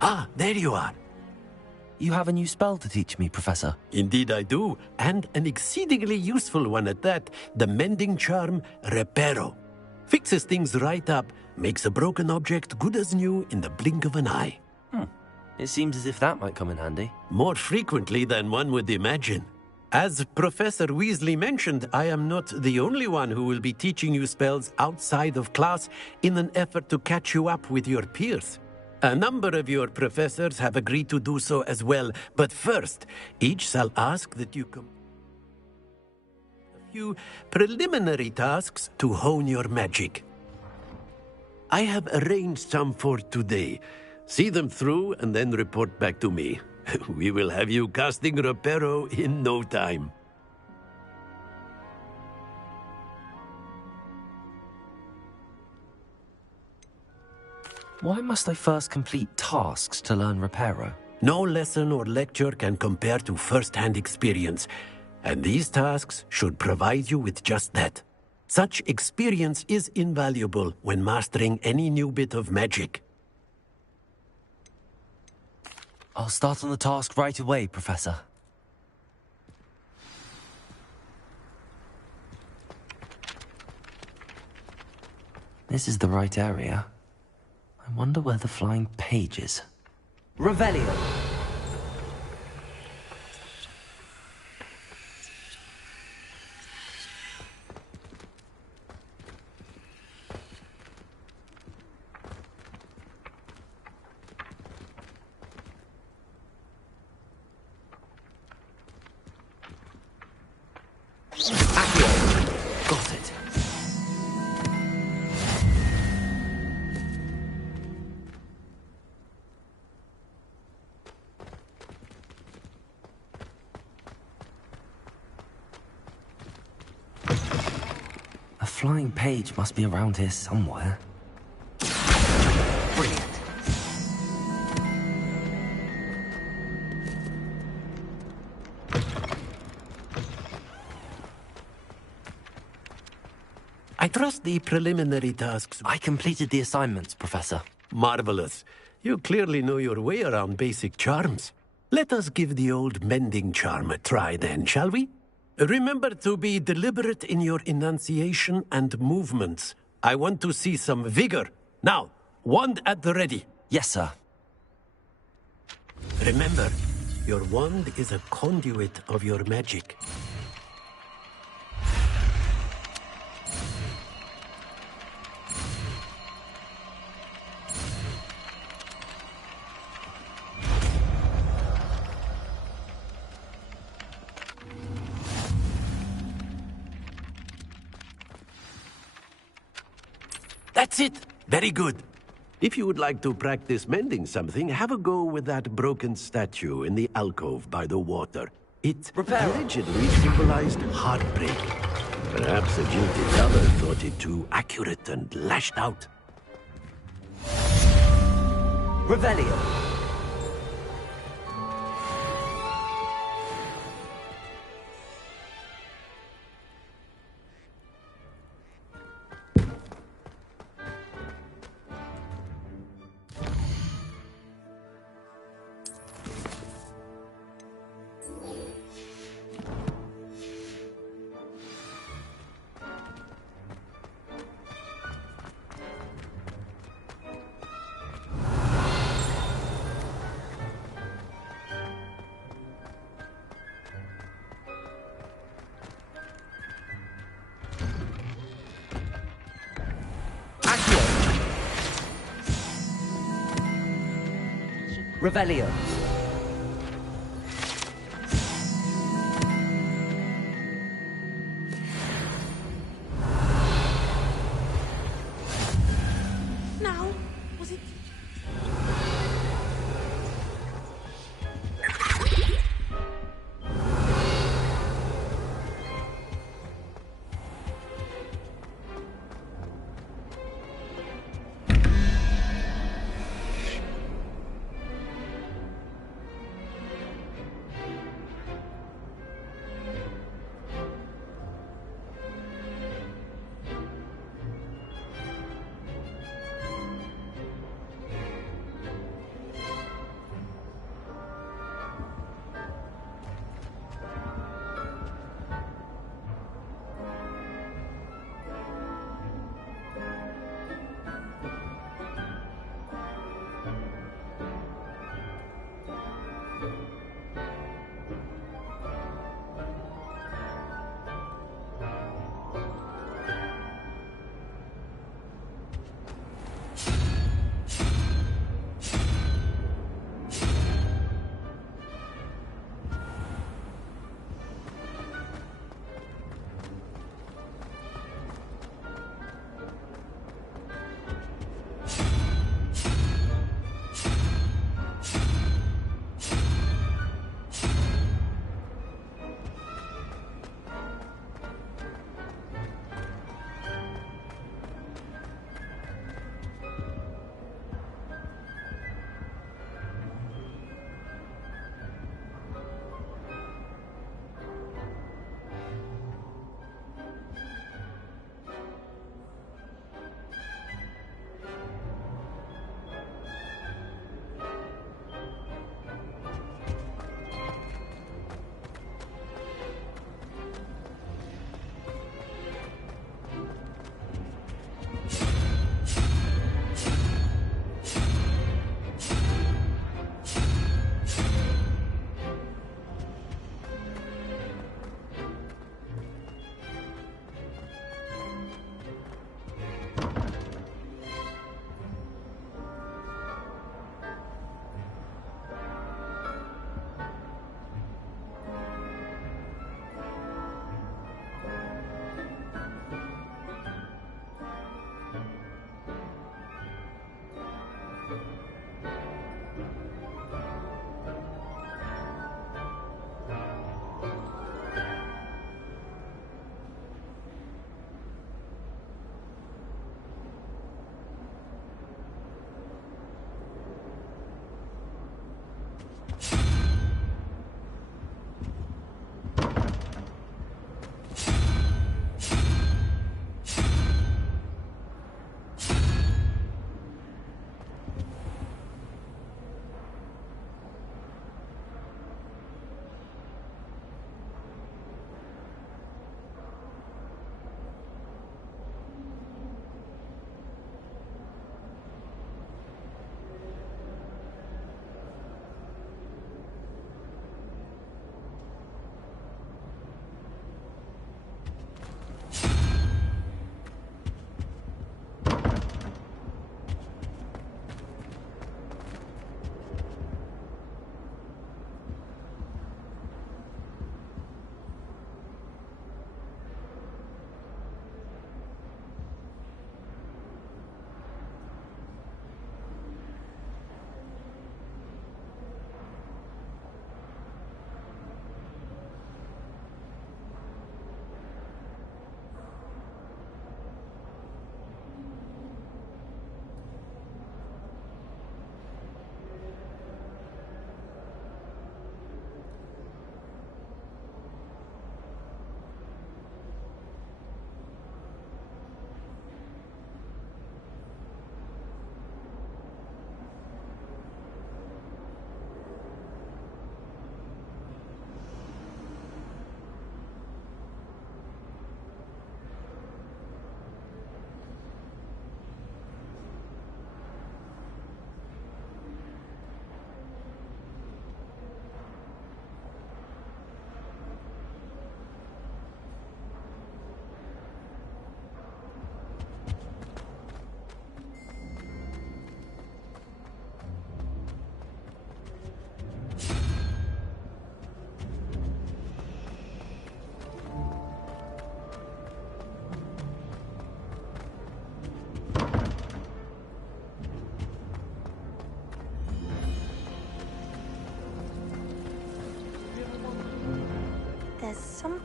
Ah, there you are. You have a new spell to teach me, Professor. Indeed I do, and an exceedingly useful one at that. The mending charm, Reparo. Fixes things right up, makes a broken object good as new in the blink of an eye. It seems as if that might come in handy. More frequently than one would imagine. As Professor Weasley mentioned, I am not the only one who will be teaching you spells outside of class in an effort to catch you up with your peers. A number of your professors have agreed to do so as well, but first, each shall ask that you complete a few preliminary tasks to hone your magic. I have arranged some for today. See them through and then report back to me. We will have you casting Reparo in no time. Why must I first complete tasks to learn Reparo? No lesson or lecture can compare to first-hand experience, and these tasks should provide you with just that. Such experience is invaluable when mastering any new bit of magic. I'll start on the task right away, Professor. This is the right area. I wonder where the flying page is. Revelio! Got it. A flying page must be around here somewhere. Brilliant. I trust the preliminary tasks. I completed the assignments, Professor. Marvelous. You clearly know your way around basic charms. Let us give the old mending charm a try then, shall we? Remember to be deliberate in your enunciation and movements. I want to see some vigor. Now, wand at the ready. Yes, sir. Remember, your wand is a conduit of your magic. That's it! Very good. If you would like to practice mending something, have a go with that broken statue in the alcove by the water. It allegedly symbolized heartbreak. Perhaps a jilted lover thought it too accurate and lashed out. Revelio. Revelio. Now, was it...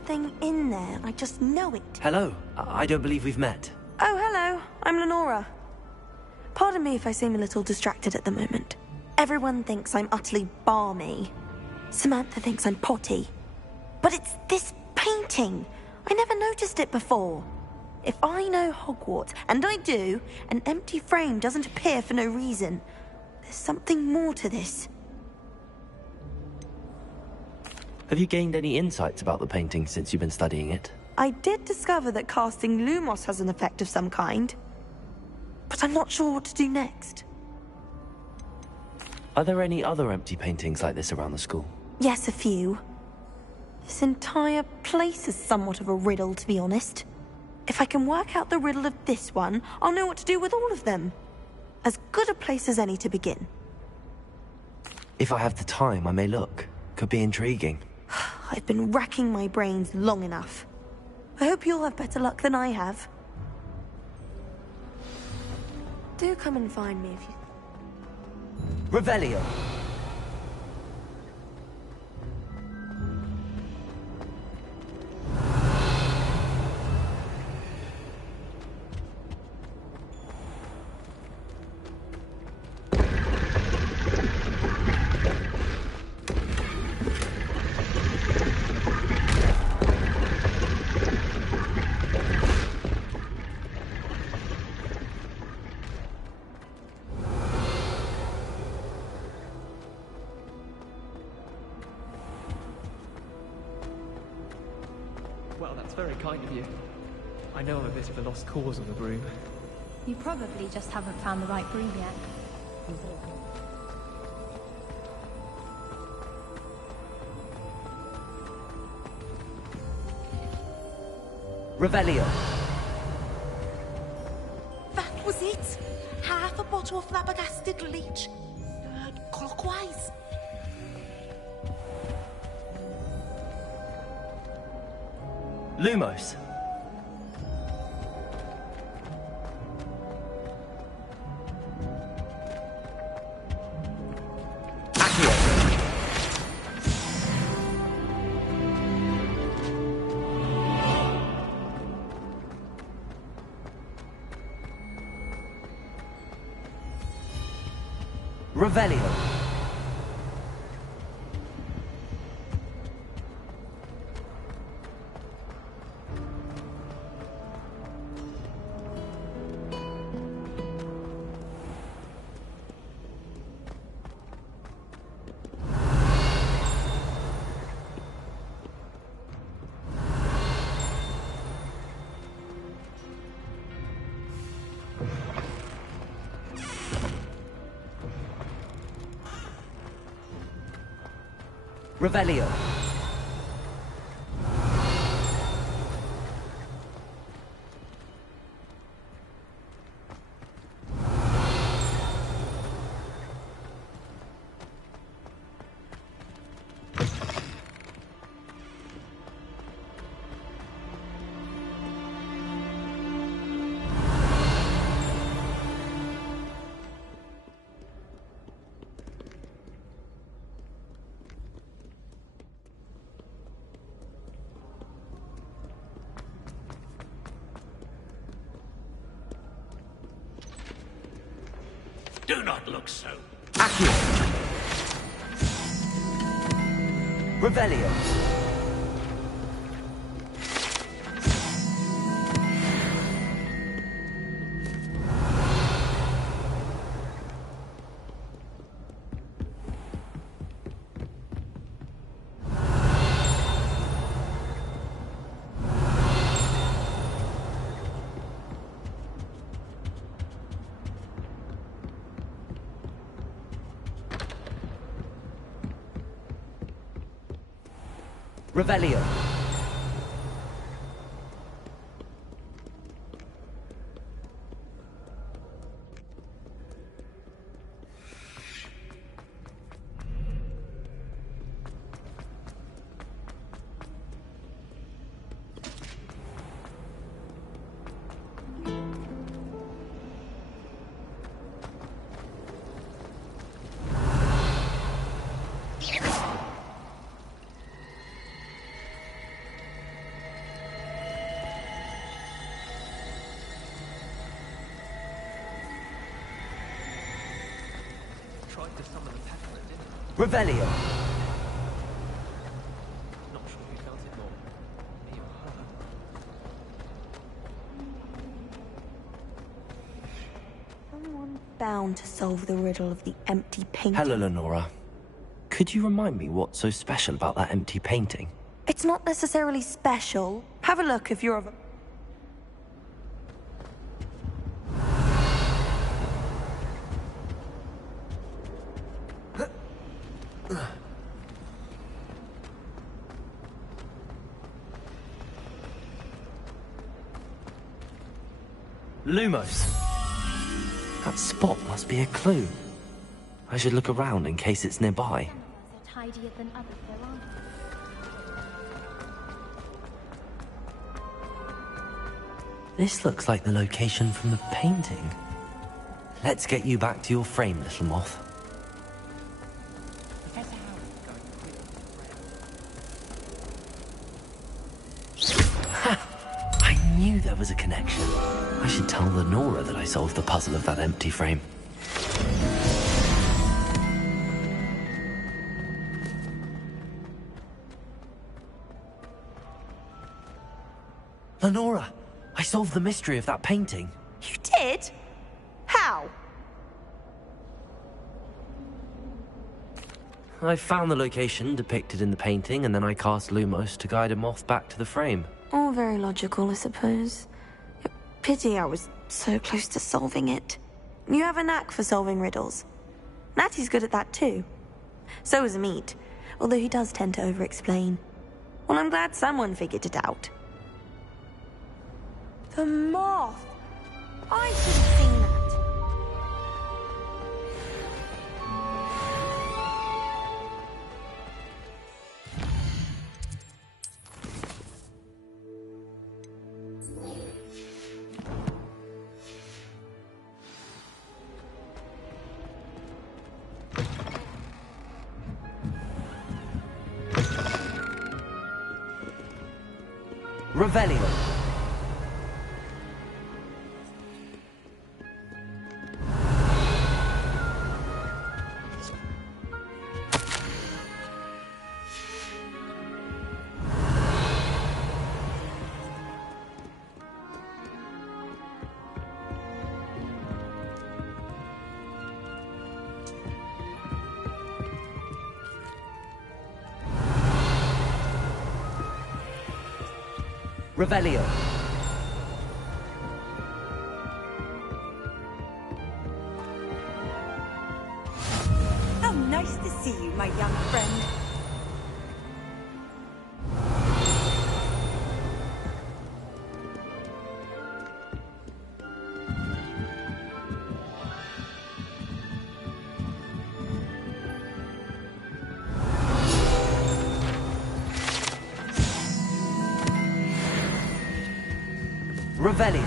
something in there. I just know it. Hello. I don't believe we've met. Oh, hello. I'm Lenora. Pardon me if I seem a little distracted at the moment. Everyone thinks I'm utterly balmy. Samantha thinks I'm potty. But it's this painting. I never noticed it before. If I know Hogwarts, and I do, an empty frame doesn't appear for no reason. There's something more to this. Have you gained any insights about the painting since you've been studying it? I did discover that casting Lumos has an effect of some kind. But I'm not sure what to do next. Are there any other empty paintings like this around the school? Yes, a few. This entire place is somewhat of a riddle, to be honest. If I can work out the riddle of this one, I'll know what to do with all of them. As good a place as any to begin. If I have the time, I may look. Could be intriguing. I've been racking my brains long enough. I hope you'll have better luck than I have. Do come and find me if you... Revelio. Well, that's very kind of you. I know I'm a bit of a lost cause on the broom. You probably just haven't found the right broom yet. Revelio. That was it. Half a bottle of flabbergasted leech. Clockwise. Lumos. Revelio. Revelio. Do not look so. Accio. Revelio. Revelio. to summon a petal at dinner. Revelio. Not sure who felt it more, me or her. Someone bound to solve the riddle of the empty painting. Hello, Lenora. Could you remind me what's so special about that empty painting? It's not necessarily special. Have a look if you're of a... Lumos. That spot must be a clue. I should look around in case it's nearby. Some of us are tidier than others, there aren't. This looks like the location from the painting. Let's get you back to your frame, little moth. Ha! I knew there was a connection. I should tell Lenora that I solved the puzzle of that empty frame. Lenora, I solved the mystery of that painting. You did? How? I found the location depicted in the painting, and then I cast Lumos to guide a moth back to the frame. All very logical, I suppose. Pity I was so close to solving it. You have a knack for solving riddles. Natty's good at that too. So is Meat, although he does tend to over-explain. Well, I'm glad someone figured it out. The moth! I should have seen that. Revelio. Revelio. How nice to see you, my young friend. Revelio.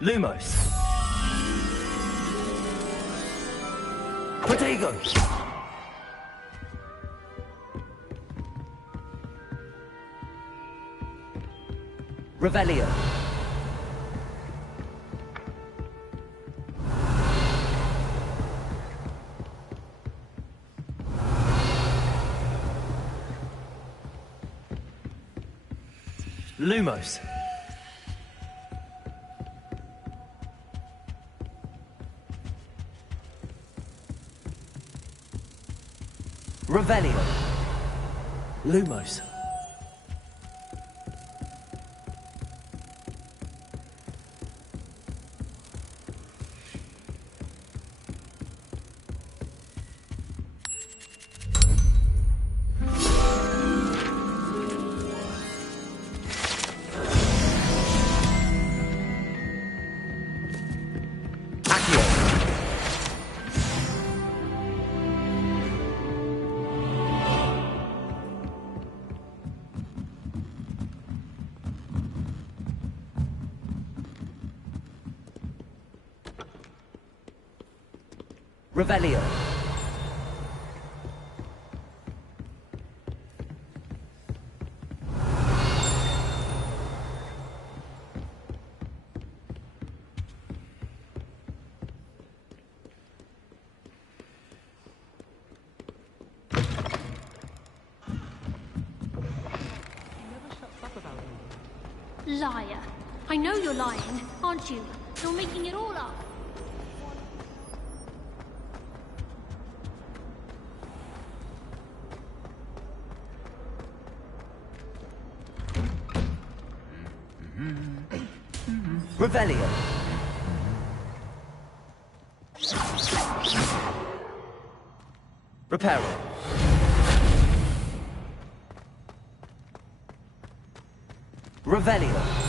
Lumos. Protego. Revelio. Lumos. Revelio. Lumos. Revelio. Liar. I know you're lying, aren't you? You're making it all up. Revelio. Reparo. Revelio.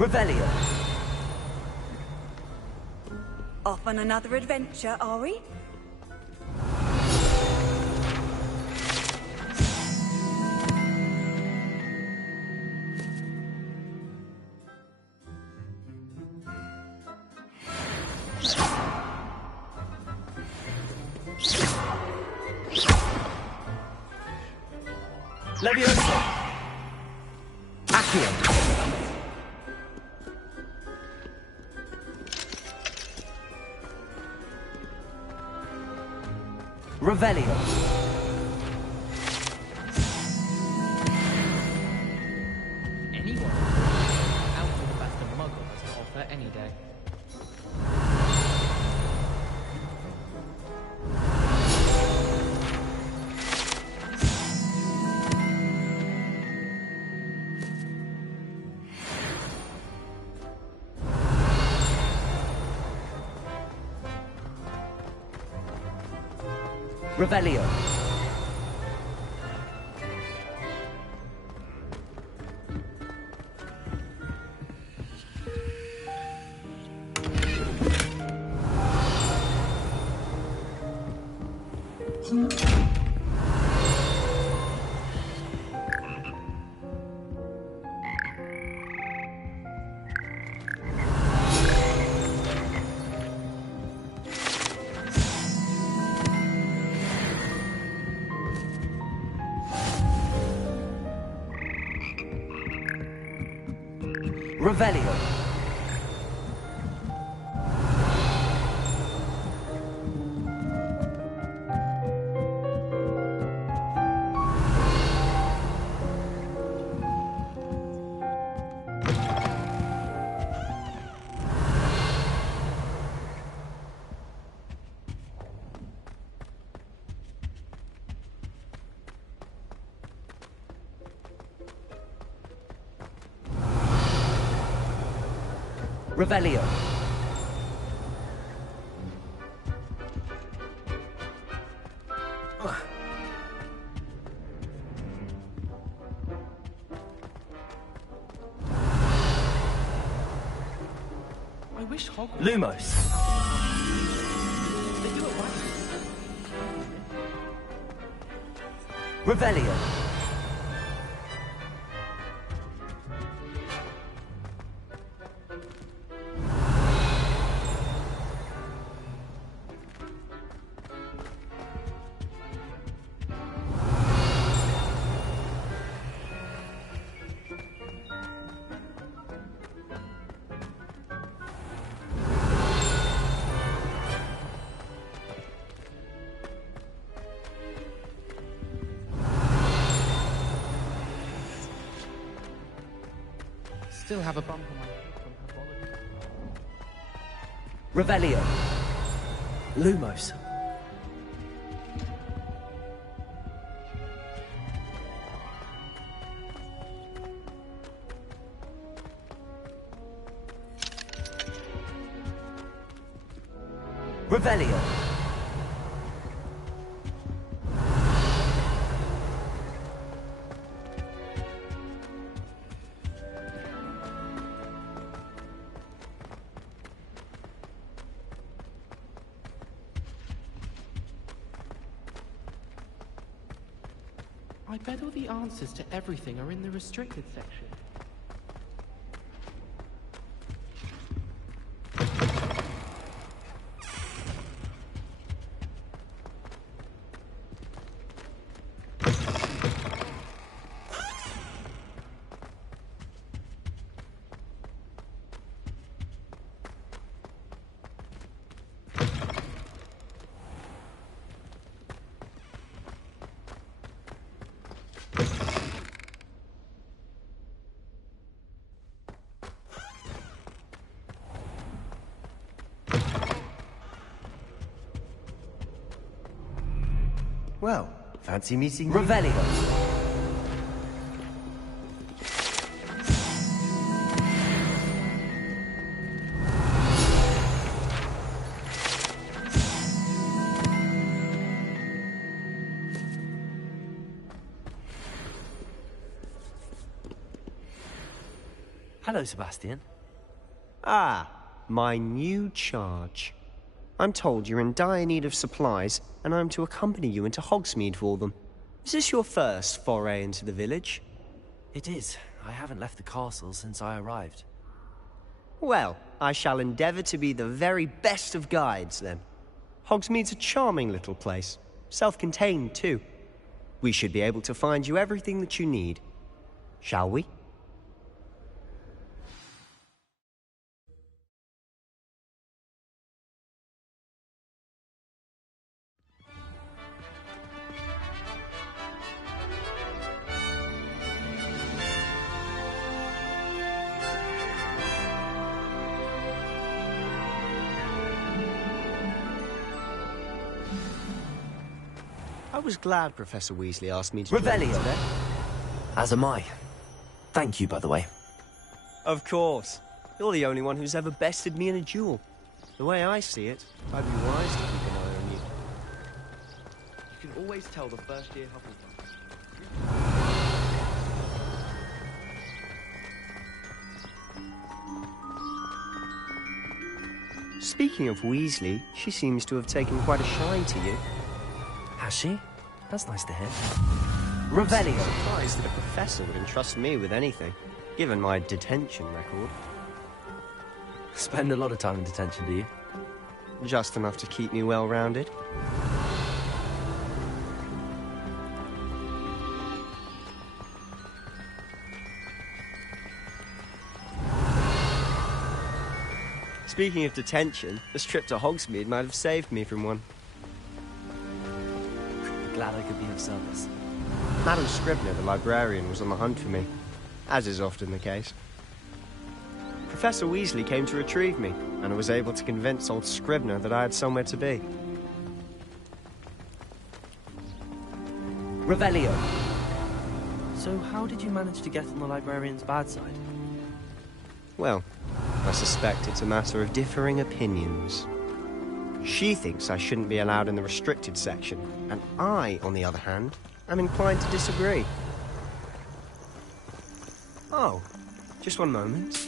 Revelio. Off on another adventure, are we? Leviosa. Accio. Revelio. Anyone out of the best a muggle has to offer any day. Revelio. Revelio. Revelio. I wish Hogwarts... Lumos. They do it right. Revelio. Still have a bump on my head from her Revelio. Lumos. Revelio. I bet all the answers to everything are in the restricted section. Well, fancy meeting you? Revelio. Hello, Sebastian. Ah, my new charge. I'm told you're in dire need of supplies, and I'm to accompany you into Hogsmeade for them. Is this your first foray into the village? It is. I haven't left the castle since I arrived. Well, I shall endeavour to be the very best of guides, then. Hogsmeade's a charming little place. Self-contained, too. We should be able to find you everything that you need. Shall we? I was glad Professor Weasley asked me to join you today. As am I. Thank you, by the way. Of course. You're the only one who's ever bested me in a duel. The way I see it, I'd be wise to keep an eye on you. You can always tell the first-year Hufflepuff. Speaking of Weasley, she seems to have taken quite a shine to you. Has she? That's nice to hear. Revelio. I'm surprised that a professor would entrust me with anything, given my detention record. Spend a lot of time in detention, do you? Just enough to keep me well-rounded. Speaking of detention, this trip to Hogsmeade might have saved me from one. Glad I could be of service. Madam Scribner, the librarian, was on the hunt for me, as is often the case. Professor Weasley came to retrieve me, and I was able to convince old Scribner that I had somewhere to be. Revelio. So how did you manage to get on the librarian's bad side? Well, I suspect it's a matter of differing opinions. She thinks I shouldn't be allowed in the restricted section, and I, on the other hand, am inclined to disagree. Oh, just one moment.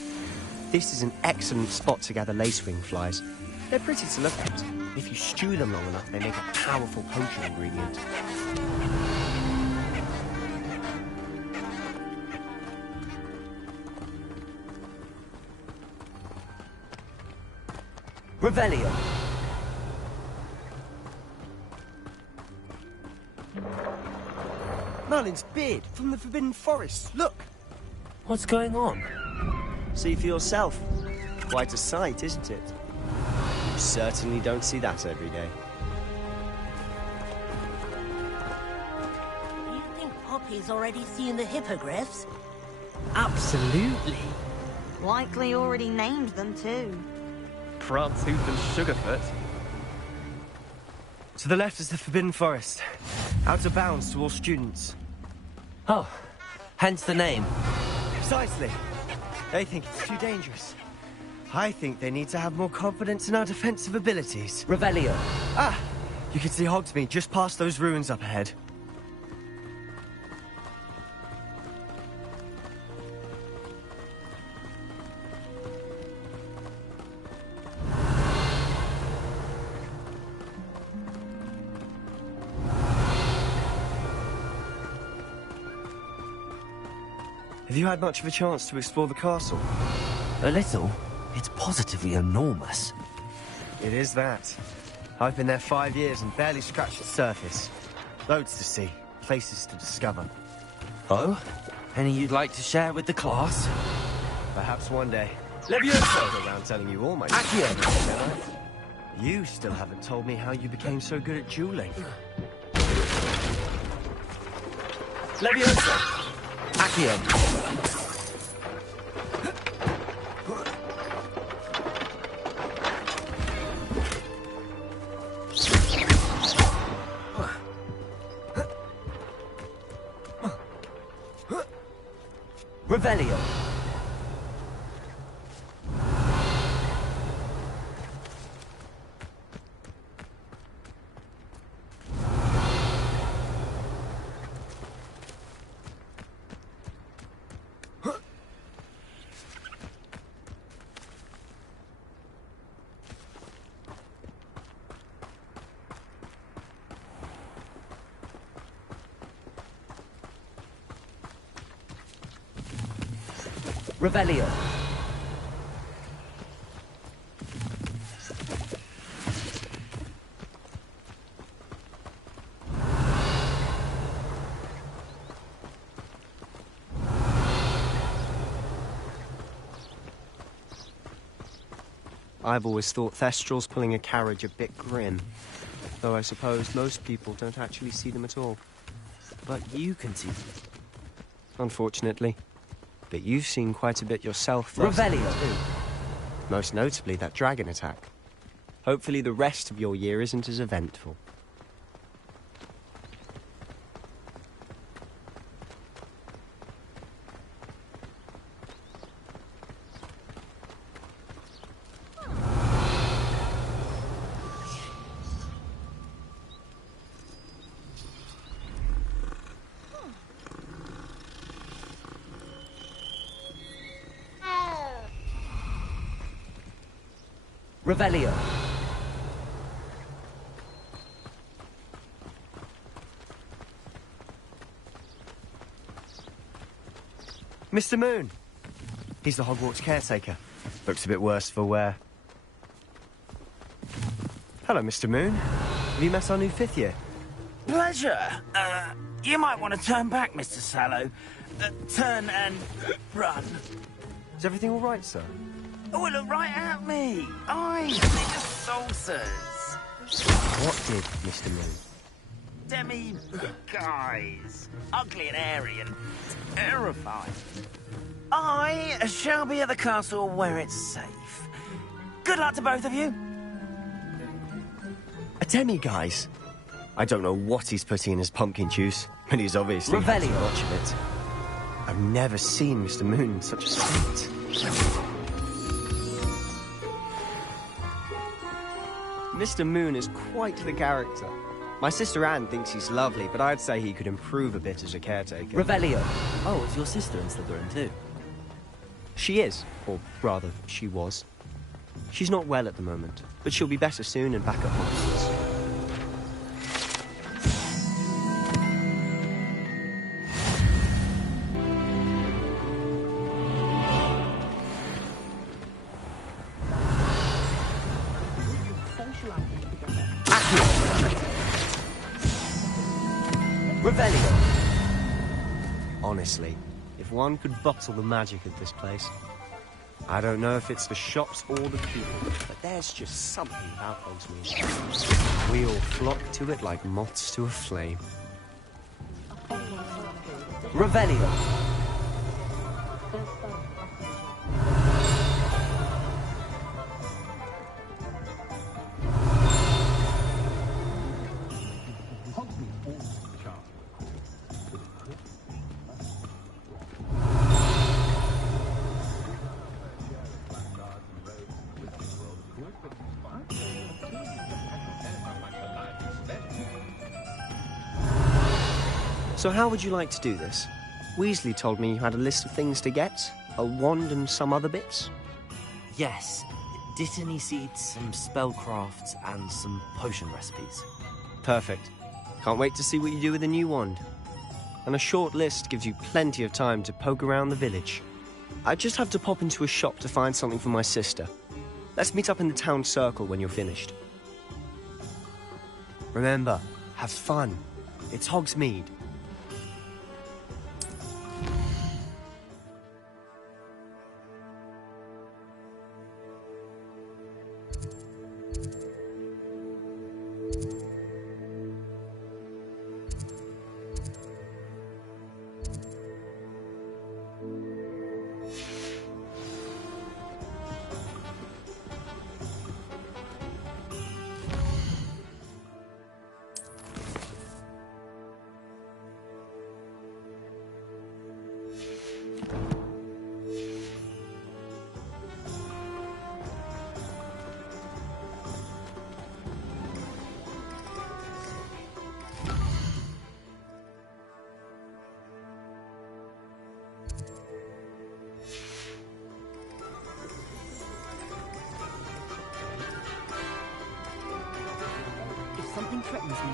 This is an excellent spot to gather lacewing flies. They're pretty to look at. If you stew them long enough, they make a powerful potion ingredient. Revelio. Merlin's beard from the Forbidden Forest. Look! What's going on? See for yourself. Quite a sight, isn't it? You certainly don't see that every day. Do you think Poppy's already seen the hippogriffs? Absolutely. Likely already named them too. Pranttooth and Sugarfoot. To the left is the Forbidden Forest. Out of bounds to all students. Oh, hence the name. Precisely. They think it's too dangerous. I think they need to have more confidence in our defensive abilities. Revelio. Ah! You can see Hogsmeade just past those ruins up ahead. Have you had much of a chance to explore the castle? A little. It's positively enormous. It is that. I've been there 5 years and barely scratched the surface. Loads to see, places to discover. Oh? Any you'd like to share with the class? Perhaps one day. Levioso! Go around telling you all my secrets. You still haven't told me how you became so good at dueling. Levioso! Accio! Revelio. Revelio. I've always thought Thestrals pulling a carriage a bit grim. Though I suppose most people don't actually see them at all. But you can see them. Unfortunately. But you've seen quite a bit yourself. Revelio. Most notably that dragon attack. Hopefully the rest of your year isn't as eventful. Revelio. Mr. Moon. He's the Hogwarts caretaker. Looks a bit worse for wear. Hello, Mr. Moon. Have you met our new 5th year? Pleasure. You might want to turn back, Mr. Sallow. Turn and run. Is everything all right, sir? Oh, look right at me. Eyes, they're just saucers. What did, Mr. Moon? Guys. Ugly and airy and terrifying. I shall be at the castle where it's safe. Good luck to both of you. A demi-guise? I don't know what he's putting in his pumpkin juice, but he's obviously had too much of it. I've never seen Mr. Moon in such a state. Mr. Moon is quite the character. My sister Anne thinks he's lovely, but I'd say he could improve a bit as a caretaker. Revelio. Oh, is your sister in Slytherin too? She is, or rather, she was. She's not well at the moment, but she'll be better soon and back at Hogwarts. Revelio. Honestly, if one could bottle the magic of this place. I don't know if it's the shops or the people, but there's just something about Hogsmeade. We all flock to it like moths to a flame. Revelio. So how would you like to do this? Weasley told me you had a list of things to get, a wand and some other bits. Yes. Dittany seeds, some spellcrafts, and some potion recipes. Perfect. Can't wait to see what you do with the new wand. And a short list gives you plenty of time to poke around the village. I just have to pop into a shop to find something for my sister. Let's meet up in the town circle when you're finished. Remember, have fun. It's Hogsmeade. Something threatens me.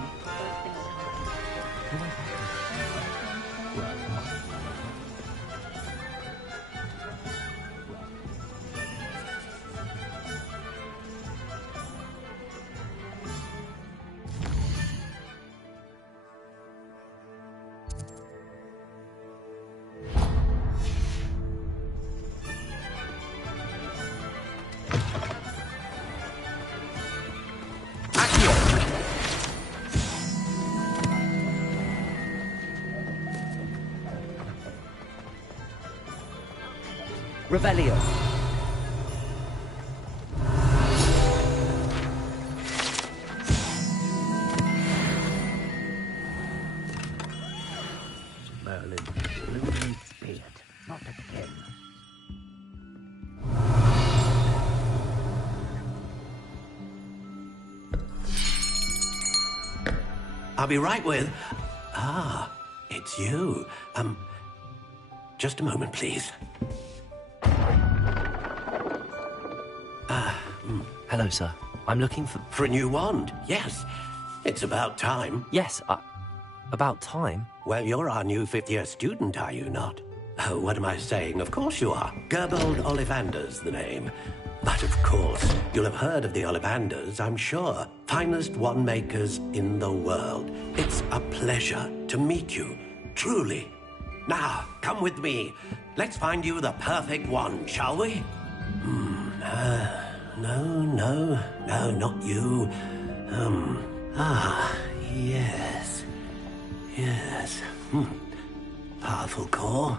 Revelio. Merlin, Lumin's beard, not a pen. I'll be right with... Ah, it's you. Just a moment, please. Hello, sir. I'm looking For a new wand, yes. It's about time. Yes, about time? Well, you're our new fifth-year student, are you not? Oh, what am I saying? Of course you are. Gerbold Ollivander's the name. But of course, you'll have heard of the Ollivanders, I'm sure. Finest wand makers in the world. It's a pleasure to meet you, truly. Now, come with me. Let's find you the perfect wand, shall we? No, not you. Yes. Powerful core.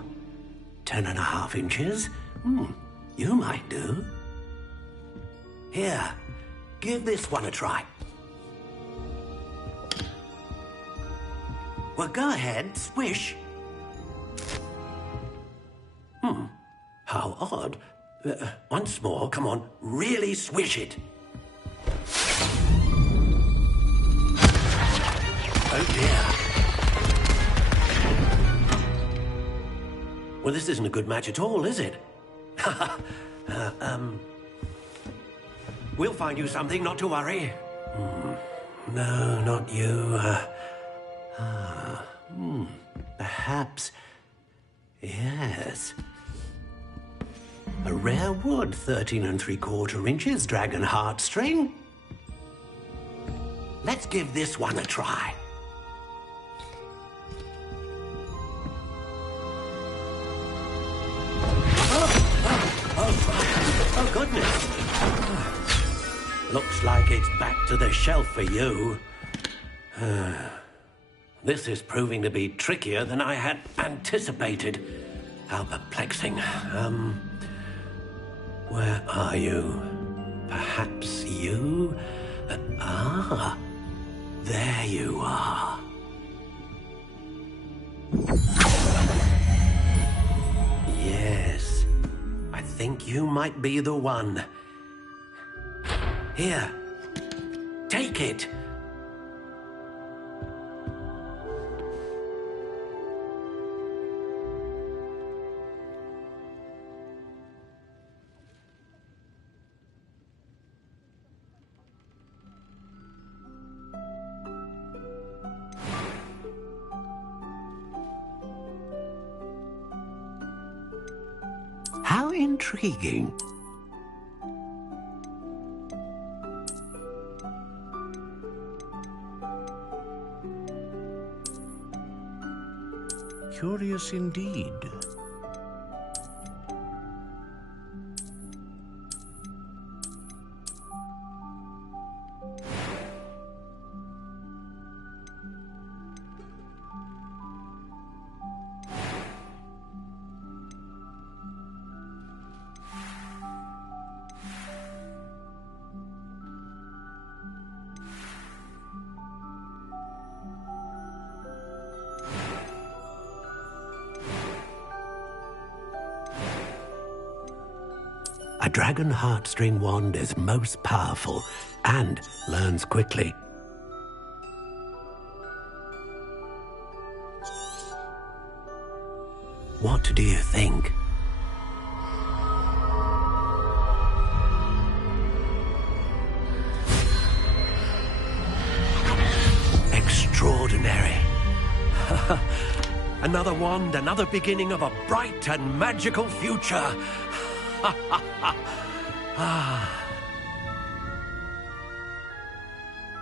10.5 inches. You might do. Here, give this one a try. Well, go ahead, swish. How odd. Once more, come on, really swish it. Oh dear. Well, this isn't a good match at all, is it? We'll find you something, not to worry. No, not you. Perhaps... Yes. A rare wood, 13 3/4 inches, dragon heartstring. Let's give this one a try. Oh, goodness. Looks like it's back to the shelf for you. This is proving to be trickier than I had anticipated. How perplexing. Where are you? Perhaps you? There you are. Yes, I think you might be the one. Here, take it. intriguing. Curious indeed. A dragon heartstring wand is most powerful and learns quickly. What do you think? Extraordinary. Another wand, another beginning of a bright and magical future.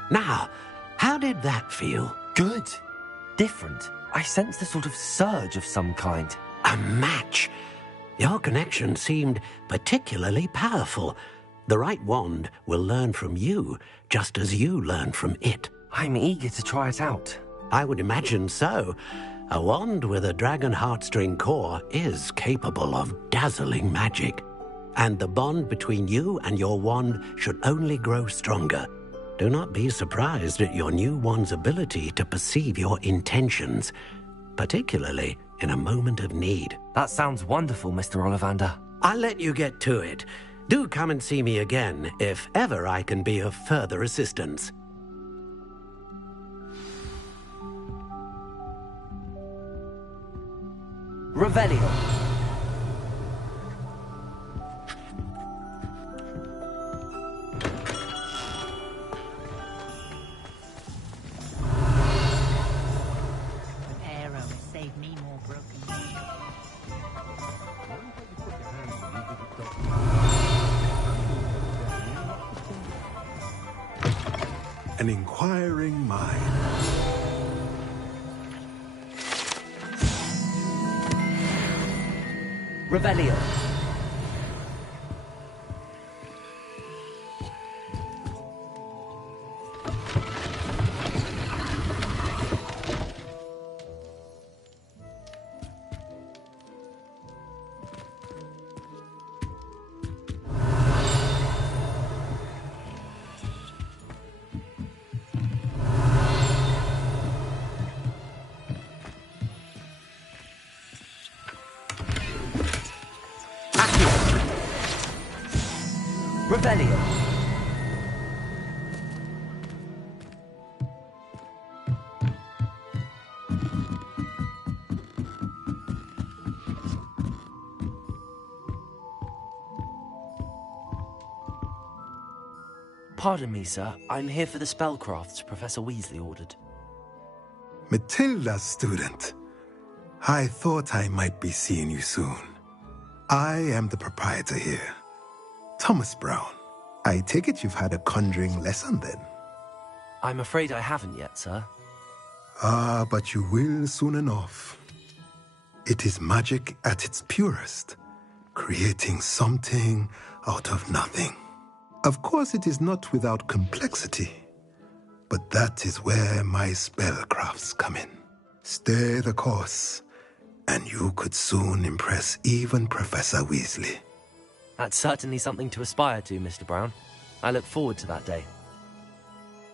Now, how did that feel? Good. Different. I sensed a sort of surge of some kind. A match. Your connection seemed particularly powerful. The right wand will learn from you, just as you learn from it. I'm eager to try it out. I would imagine so. A wand with a dragon heartstring core is capable of dazzling magic. And the bond between you and your wand should only grow stronger. Do not be surprised at your new wand's ability to perceive your intentions, particularly in a moment of need. That sounds wonderful, Mr. Ollivander. I'll let you get to it. Do come and see me again if ever I can be of further assistance. Revelio. An inquiring mind. Revelio. Revelio. Pardon me, sir. I'm here for the spellcrafts Professor Weasley ordered. Matilda's student. I thought I might be seeing you soon. I am the proprietor here. Thomas Brown. I take it you've had a conjuring lesson then? I'm afraid I haven't yet, sir. Ah, but you will soon enough. It is magic at its purest, creating something out of nothing. Of course, it is not without complexity, but that is where my spellcrafts come in. Stay the course, and you could soon impress even Professor Weasley. That's certainly something to aspire to, Mr. Brown. I look forward to that day.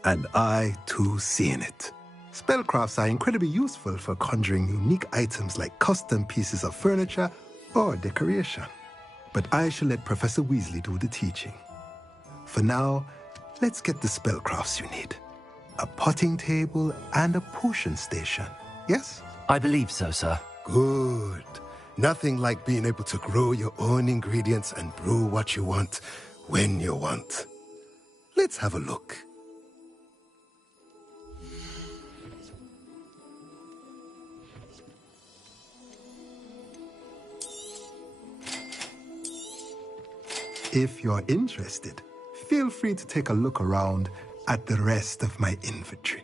And I, too, see in it. Spellcrafts are incredibly useful for conjuring unique items like custom pieces of furniture or decoration. But I shall let Professor Weasley do the teaching. For now, let's get the spellcrafts you need. A potting table and a potion station, yes? I believe so, sir. Good. Nothing like being able to grow your own ingredients and brew what you want, when you want. Let's have a look. If you're interested, feel free to take a look around at the rest of my inventory.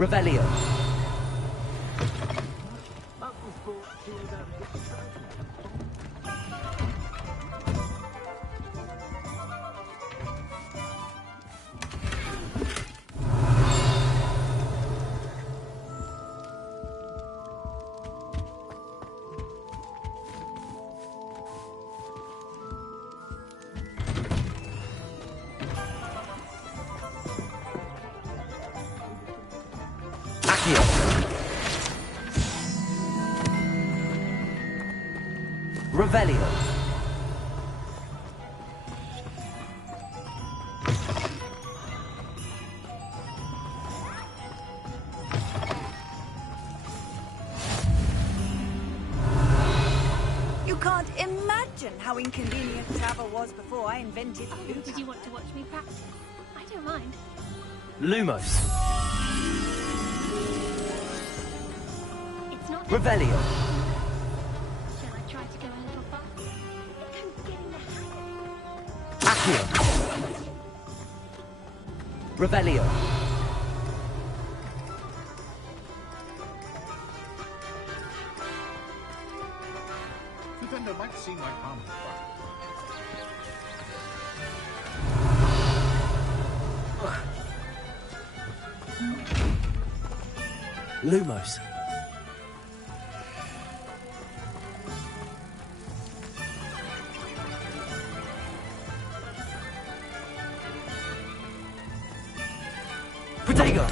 Revelio. Revelio. You can't imagine how inconvenient travel was before I invented Luca. Did you want to watch me practice? I don't mind. Lumos. It's not Revelio. Shall I try to go a little faster? I'm getting the hang Accio. Revelio. Defender might seem like harmless, Lumos. Protego.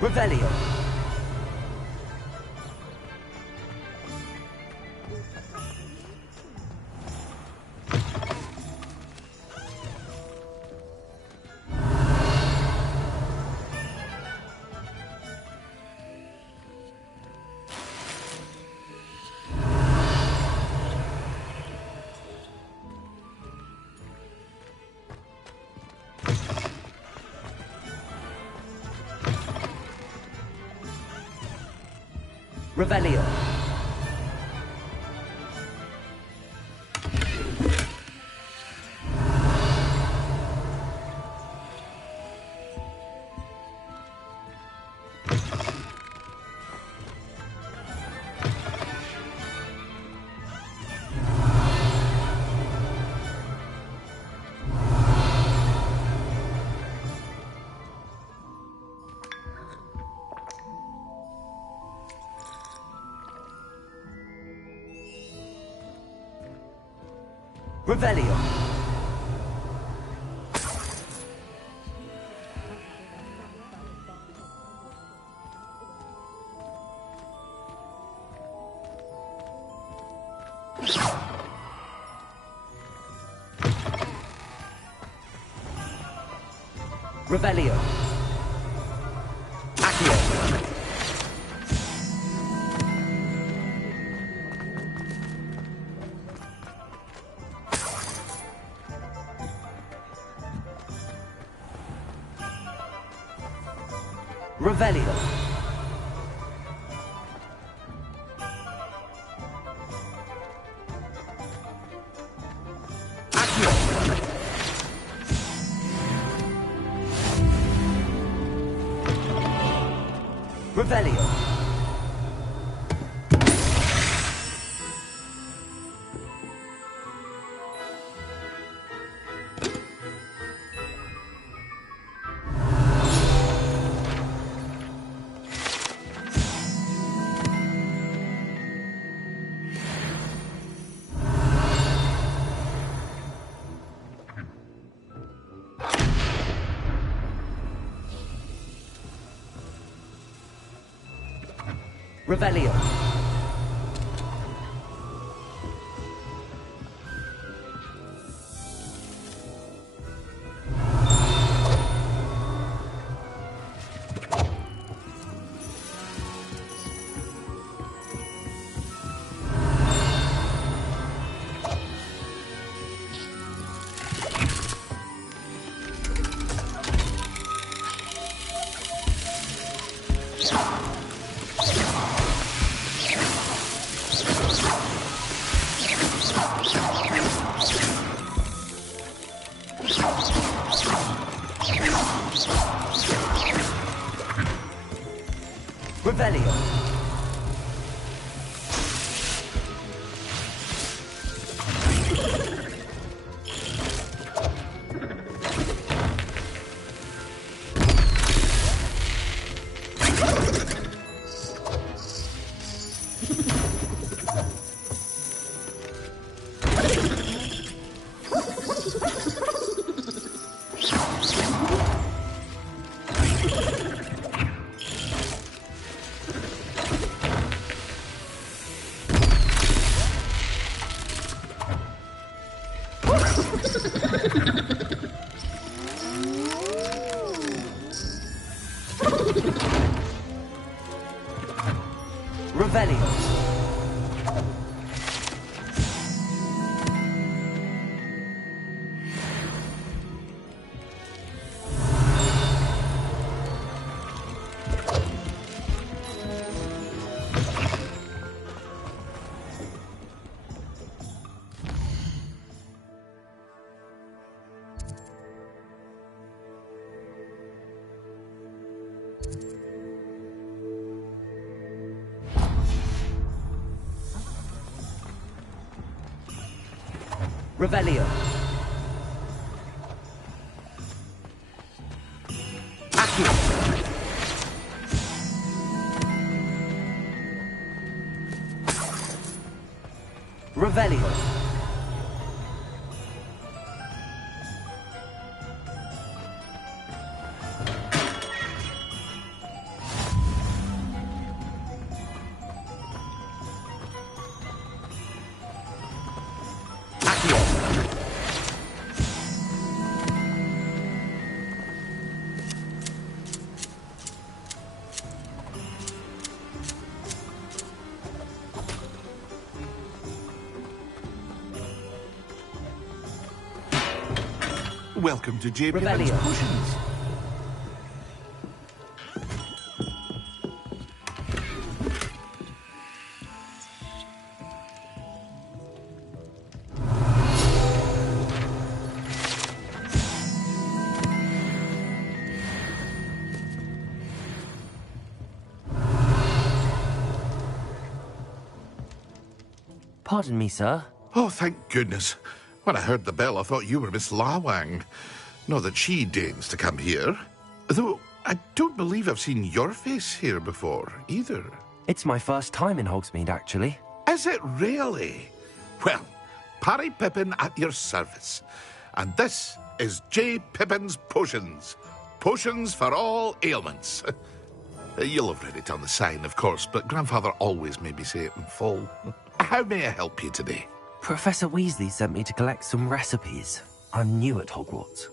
Revelio. Revelio. Revelio. Revelio. Accio. Revelio. Accio. Revelio. Revelio. Revelio. Revelio. Revelio. Accio. Revelio. Welcome to J. Pippin's Potions. Pardon me, sir. Oh, thank goodness. When I heard the bell, I thought you were Miss Lawang. Not that she deigns to come here. Though, I don't believe I've seen your face here before, either. It's my first time in Hogsmeade, actually. Is it really? Well, Parry Pippin at your service. And this is J. Pippin's Potions. Potions for all ailments. You'll have read it on the sign, of course, but Grandfather always made me say it in full. How may I help you today? Professor Weasley sent me to collect some recipes. I'm new at Hogwarts.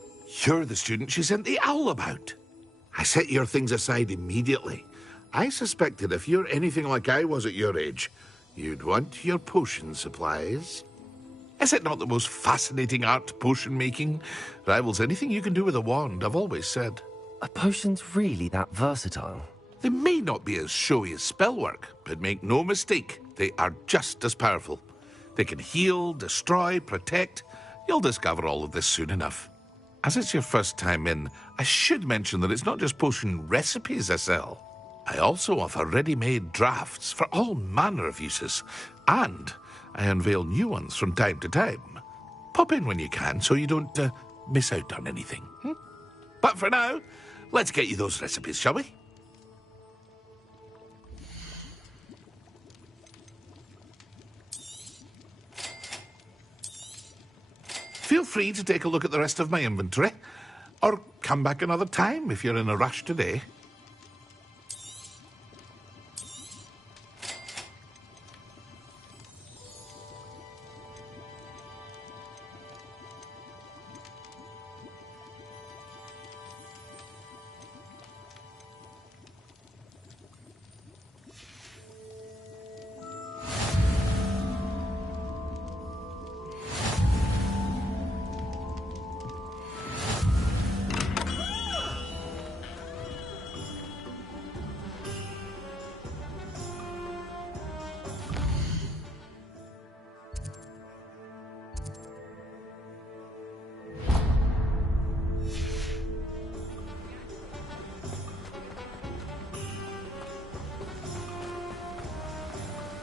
You're the student she sent the owl about. I set your things aside immediately. I suspected if you're anything like I was at your age, you'd want your potion supplies. Is it not the most fascinating art, potion making? Rivals anything you can do with a wand, I've always said. Are potions really that versatile? They may not be as showy as spellwork, but make no mistake, they are just as powerful. They can heal, destroy, protect. You'll discover all of this soon enough. As it's your first time in, I should mention that it's not just potion recipes I sell. I also offer ready-made drafts for all manner of uses, and I unveil new ones from time to time. Pop in when you can so you don't miss out on anything. But for now, let's get you those recipes, shall we? Feel free to take a look at the rest of my inventory, or come back another time if you're in a rush today.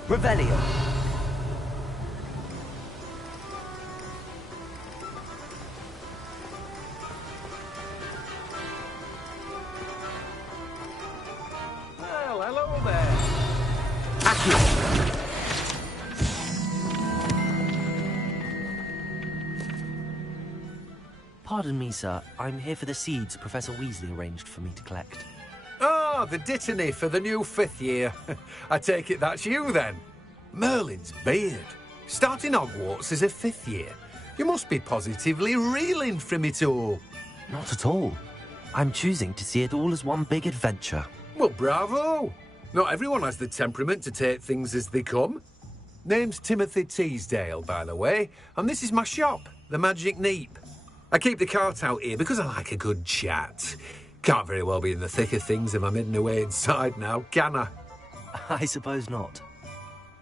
Revelio. Well, hello there. Pardon me, sir. I'm here for the seeds Professor Weasley arranged for me to collect. Oh, the dittany for the new 5th year. I take it that's you, then. Merlin's beard. Starting Hogwarts as a 5th year. You must be positively reeling from it all. Not at all. I'm choosing to see it all as one big adventure. Well, bravo. Not everyone has the temperament to take things as they come. Name's Timothy Teasdale, by the way, and this is my shop, the Magic Neep. I keep the cart out here because I like a good chat. Can't very well be in the thick of things if I'm hidden away inside now, can I? I suppose not.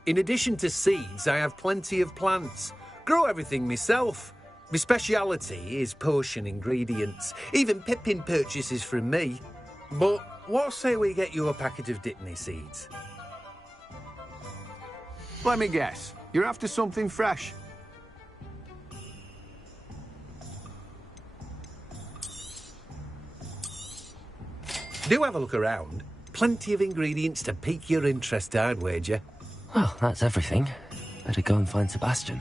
In addition to seeds, I have plenty of plants. Grow everything myself. My speciality is potion ingredients. Even Pippin purchases from me. But what say we get you a packet of Dittany seeds? Let me guess. You're after something fresh. Do have a look around. Plenty of ingredients to pique your interest, I'd wager. Well, that's everything. Better go and find Sebastian.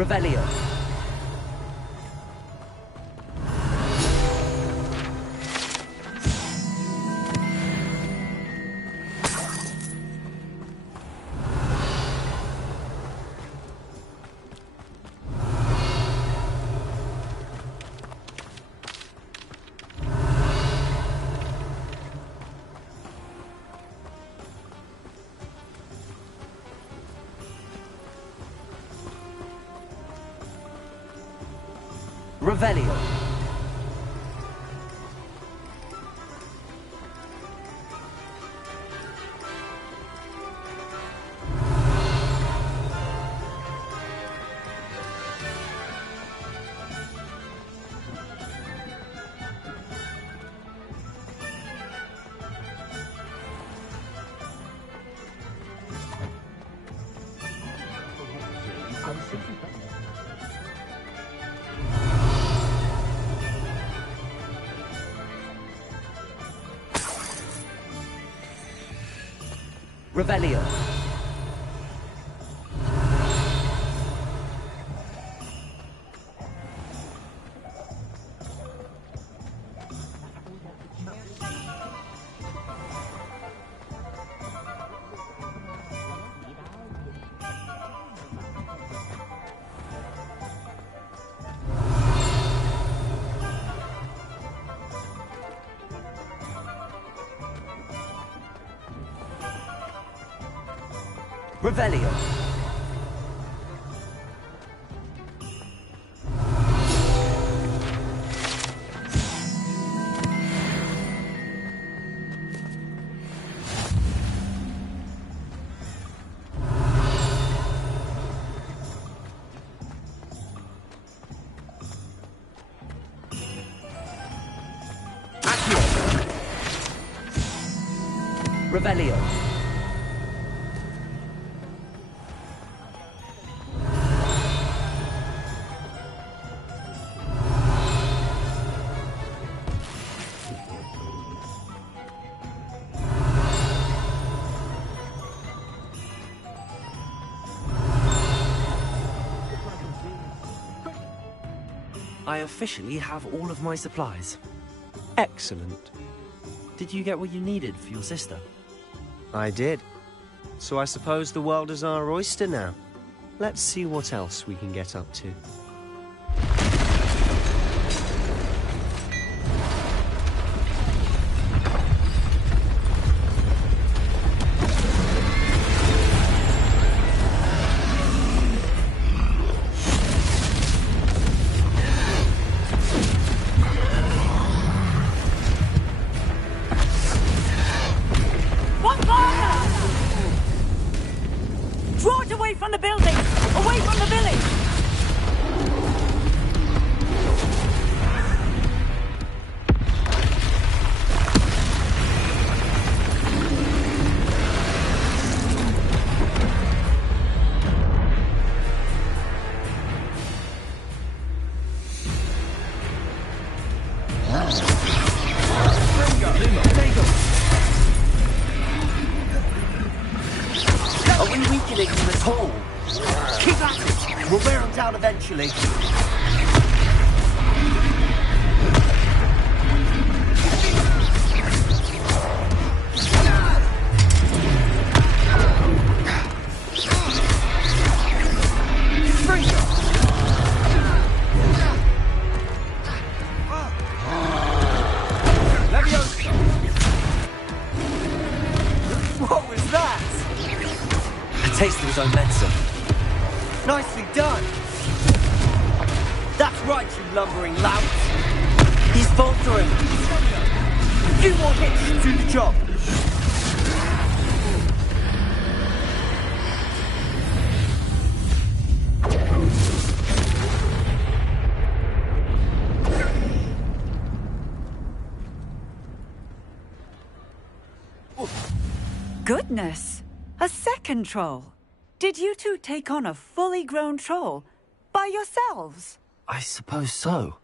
Revelio. Revelio. Revelio. Revelio. Revelio. I officially have all of my supplies. Excellent. Did you get what you needed for your sister? I did. So I suppose the world is our oyster now. Let's see what else we can get up to. Draw it away from the building! Away from the village! Are we weakening them at all? Keep at it! We'll wear them down eventually. What was that? A taste of his own medicine. Nicely done. That's right, you lumbering lout. He's faltering. A few more hits to do the job. Goodness! A second troll. Did you two take on a fully grown troll by yourselves? I suppose so.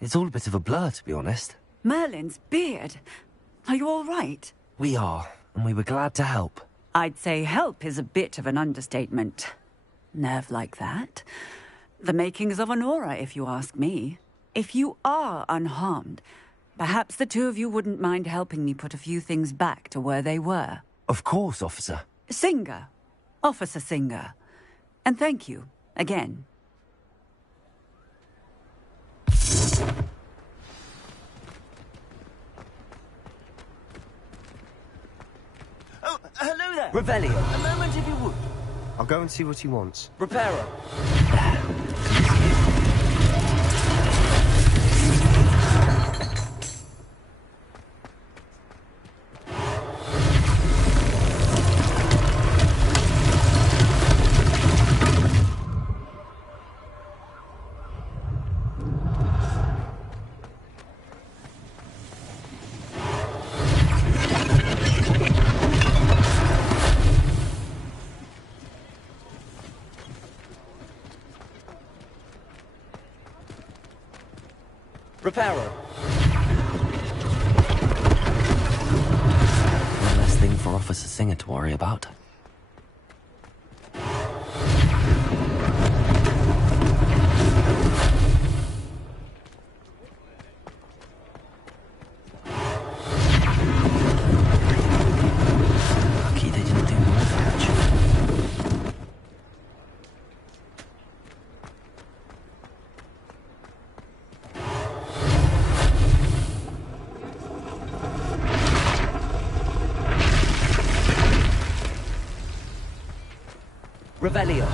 It's all a bit of a blur, to be honest. Merlin's beard. Are you all right? We are, and we were glad to help. I'd say help is a bit of an understatement. Nerve like that. The makings of an aura, if you ask me. If you are unharmed, perhaps the two of you wouldn't mind helping me put a few things back to where they were. Of course, officer. Singer. Officer Singer. And thank you, again. Oh, hello there. Revelio. A moment, if you would. I'll go and see what he wants. Reparo. Reparo. One less thing for Officer Singer to worry about. Lucky they didn't do more damage. Revelio.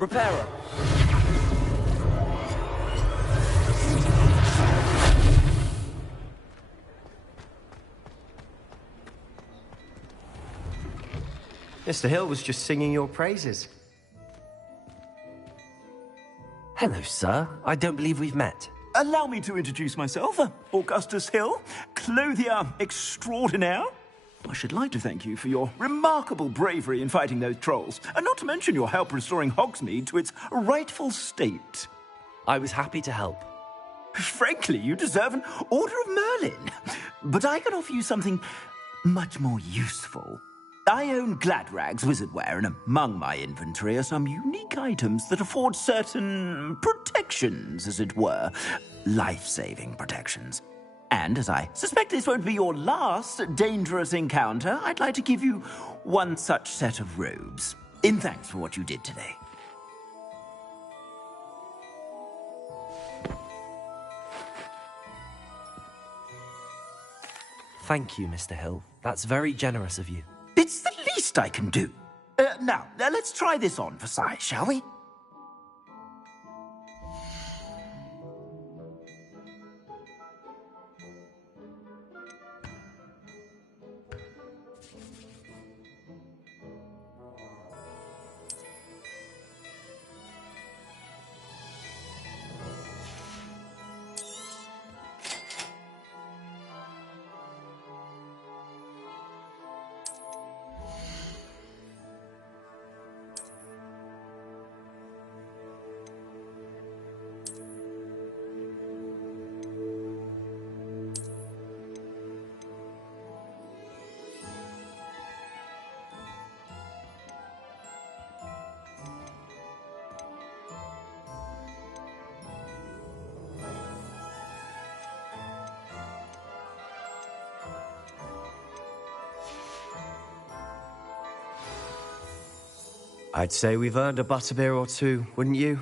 Reparo. Mr. Hill was just singing your praises. Hello, sir. I don't believe we've met. Allow me to introduce myself, Augustus Hill, clothier extraordinaire. I should like to thank you for your remarkable bravery in fighting those trolls, and not to mention your help restoring Hogsmeade to its rightful state. I was happy to help. Frankly, you deserve an Order of Merlin. But I can offer you something much more useful. I own Gladrag's wizardware, and among my inventory are some unique items that afford certain protections, as it were. Life-saving protections. And as I suspect this won't be your last dangerous encounter, I'd like to give you one such set of robes, in thanks for what you did today. Thank you, Mr. Hill. That's very generous of you. It's the least I can do. Now, let's try this on for size, shall we? I'd say we've earned a butterbeer or two, wouldn't you?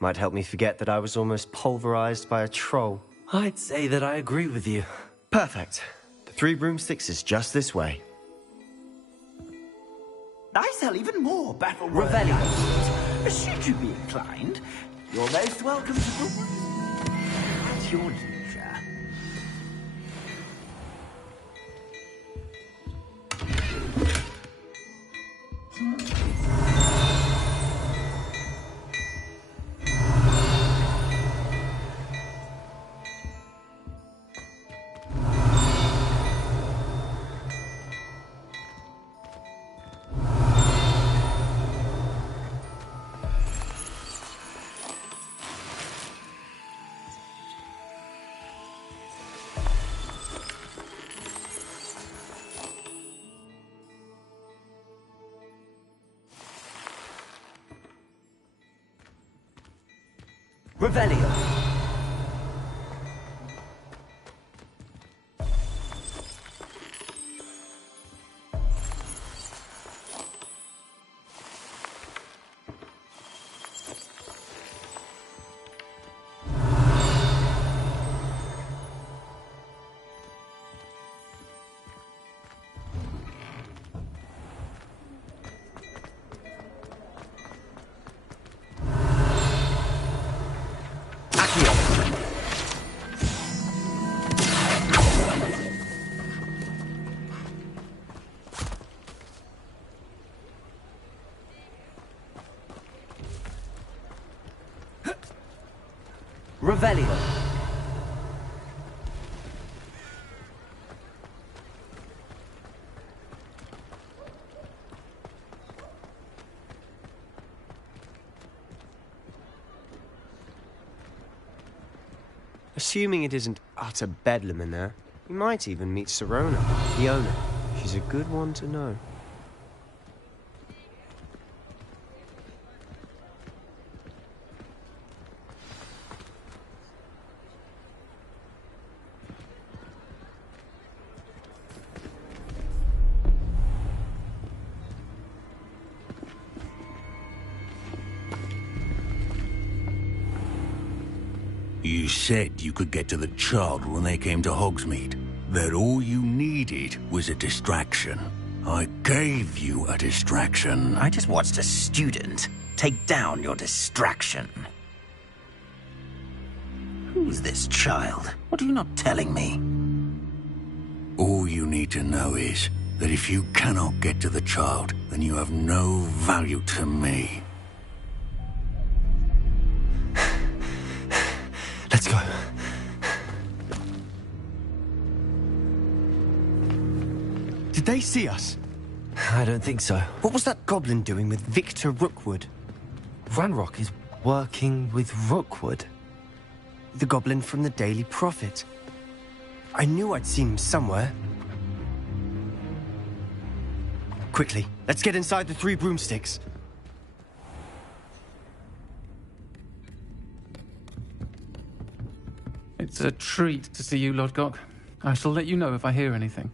Might help me forget that I was almost pulverized by a troll. I'd say that I agree with you. Perfect. The 3 broomsticks is just this way. I sell even more battle Revelio. Should you be inclined, you're most welcome to the at your leisure. Revelio. Revelio. Assuming it isn't utter bedlam in there, you might even meet Sirona, the owner. She's a good one to know. You said you could get to the child when they came to Hogsmeade. That all you needed was a distraction. I gave you a distraction. I just watched a student take down your distraction. Who's this child? What are you not telling me? All you need to know is that if you cannot get to the child, then you have no value to me. Let's go. Did they see us? I don't think so. What was that goblin doing with Victor Rookwood? Ranrock is working with Rookwood. The goblin from the Daily Prophet. I knew I'd seen him somewhere. Quickly, let's get inside the Three Broomsticks. It's a treat to see you, Lodgok. I shall let you know if I hear anything.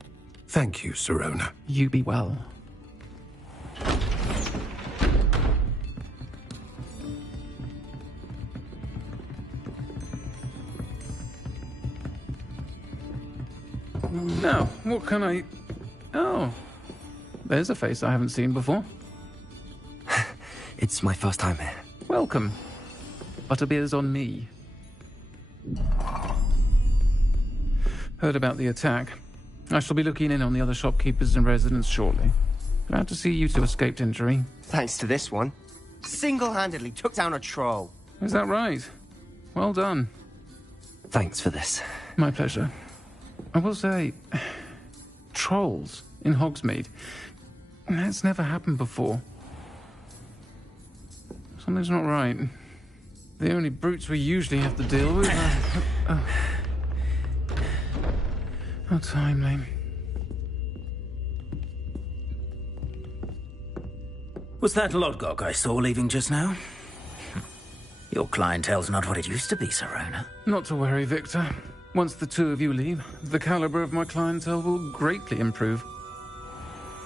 Thank you, Sirona. You be well. Now, what can I... Oh, there's a face I haven't seen before. It's my first time here. Welcome. Butterbeer's on me. Heard about the attack. I shall be looking in on the other shopkeepers and residents shortly. Glad to see you two escaped injury. Thanks to this one. Single-handedly took down a troll. Is that right? Well done. Thanks for this. My pleasure. I will say, trolls in Hogsmeade. That's never happened before. Something's not right. The only brutes we usually have to deal with are... How timely. Was that Lodgok I saw leaving just now? Your clientele's not what it used to be, Sirona. Not to worry, Victor. Once the two of you leave, the caliber of my clientele will greatly improve.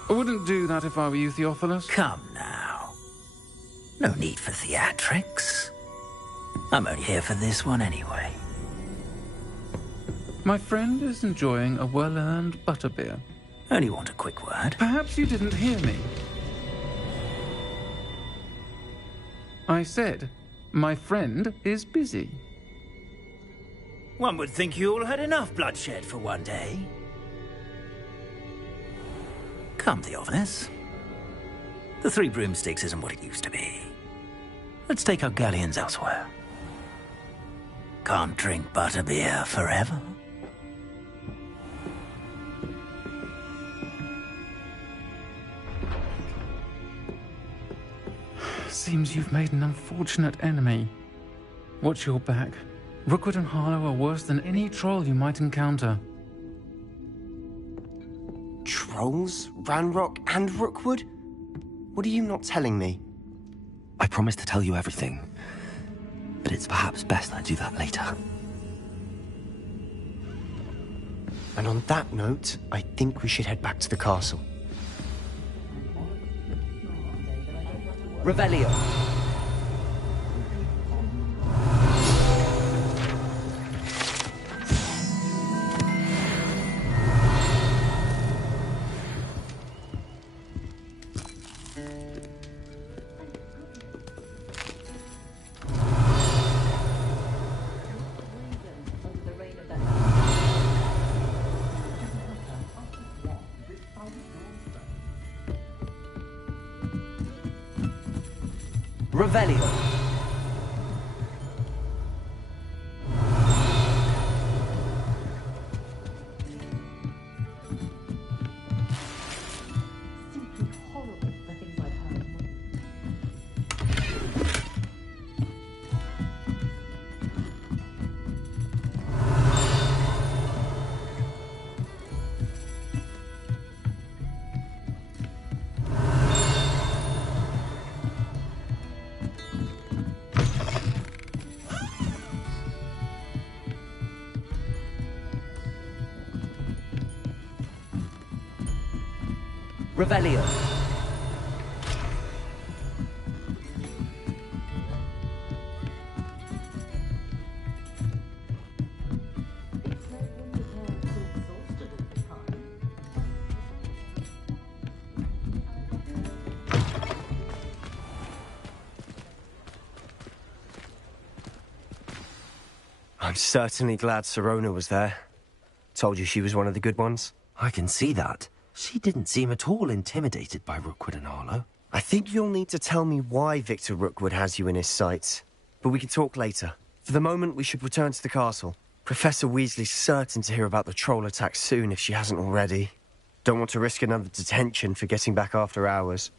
I wouldn't do that if I were you, Theophilus. Come now. No need for theatrics. I'm only here for this one anyway. My friend is enjoying a well-earned butterbeer. Only want a quick word. Perhaps you didn't hear me. I said, my friend is busy. One would think you all had enough bloodshed for one day. Come, Theophilus. The Three Broomsticks isn't what it used to be. Let's take our galleons elsewhere. Can't drink butterbeer forever. Seems you've made an unfortunate enemy. Watch your back. Rookwood and Harlow are worse than any troll you might encounter. Trolls? Ranrock and Rookwood? What are you not telling me? I promised to tell you everything. But but it's perhaps best I do that later. And on that note, I think we should head back to the castle. Revelio. Revelio. Revelio. I'm certainly glad Sirona was there. Told you she was one of the good ones. I can see that. She didn't seem at all intimidated by Rookwood and Arlo. I think you'll need to tell me why Victor Rookwood has you in his sights. But we can talk later. For the moment, we should return to the castle. Professor Weasley's certain to hear about the troll attack soon if she hasn't already. Don't want to risk another detention for getting back after hours.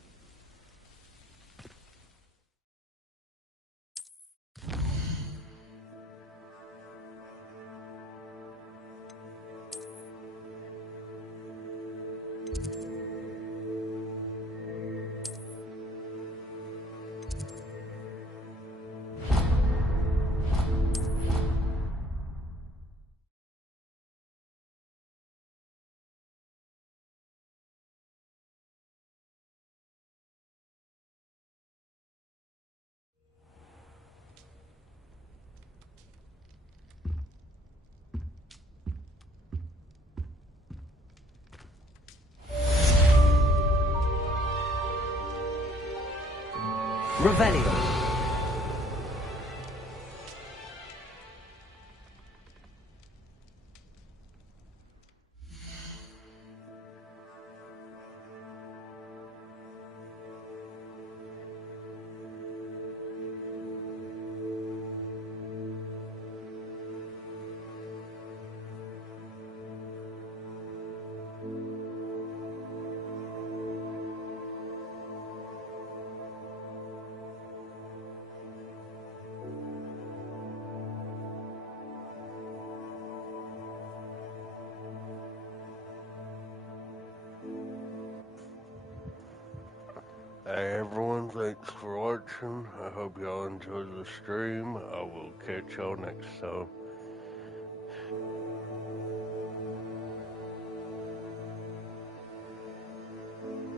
Revelio. Hey everyone, thanks for watching. I hope y'all enjoyed the stream. I will catch y'all next time.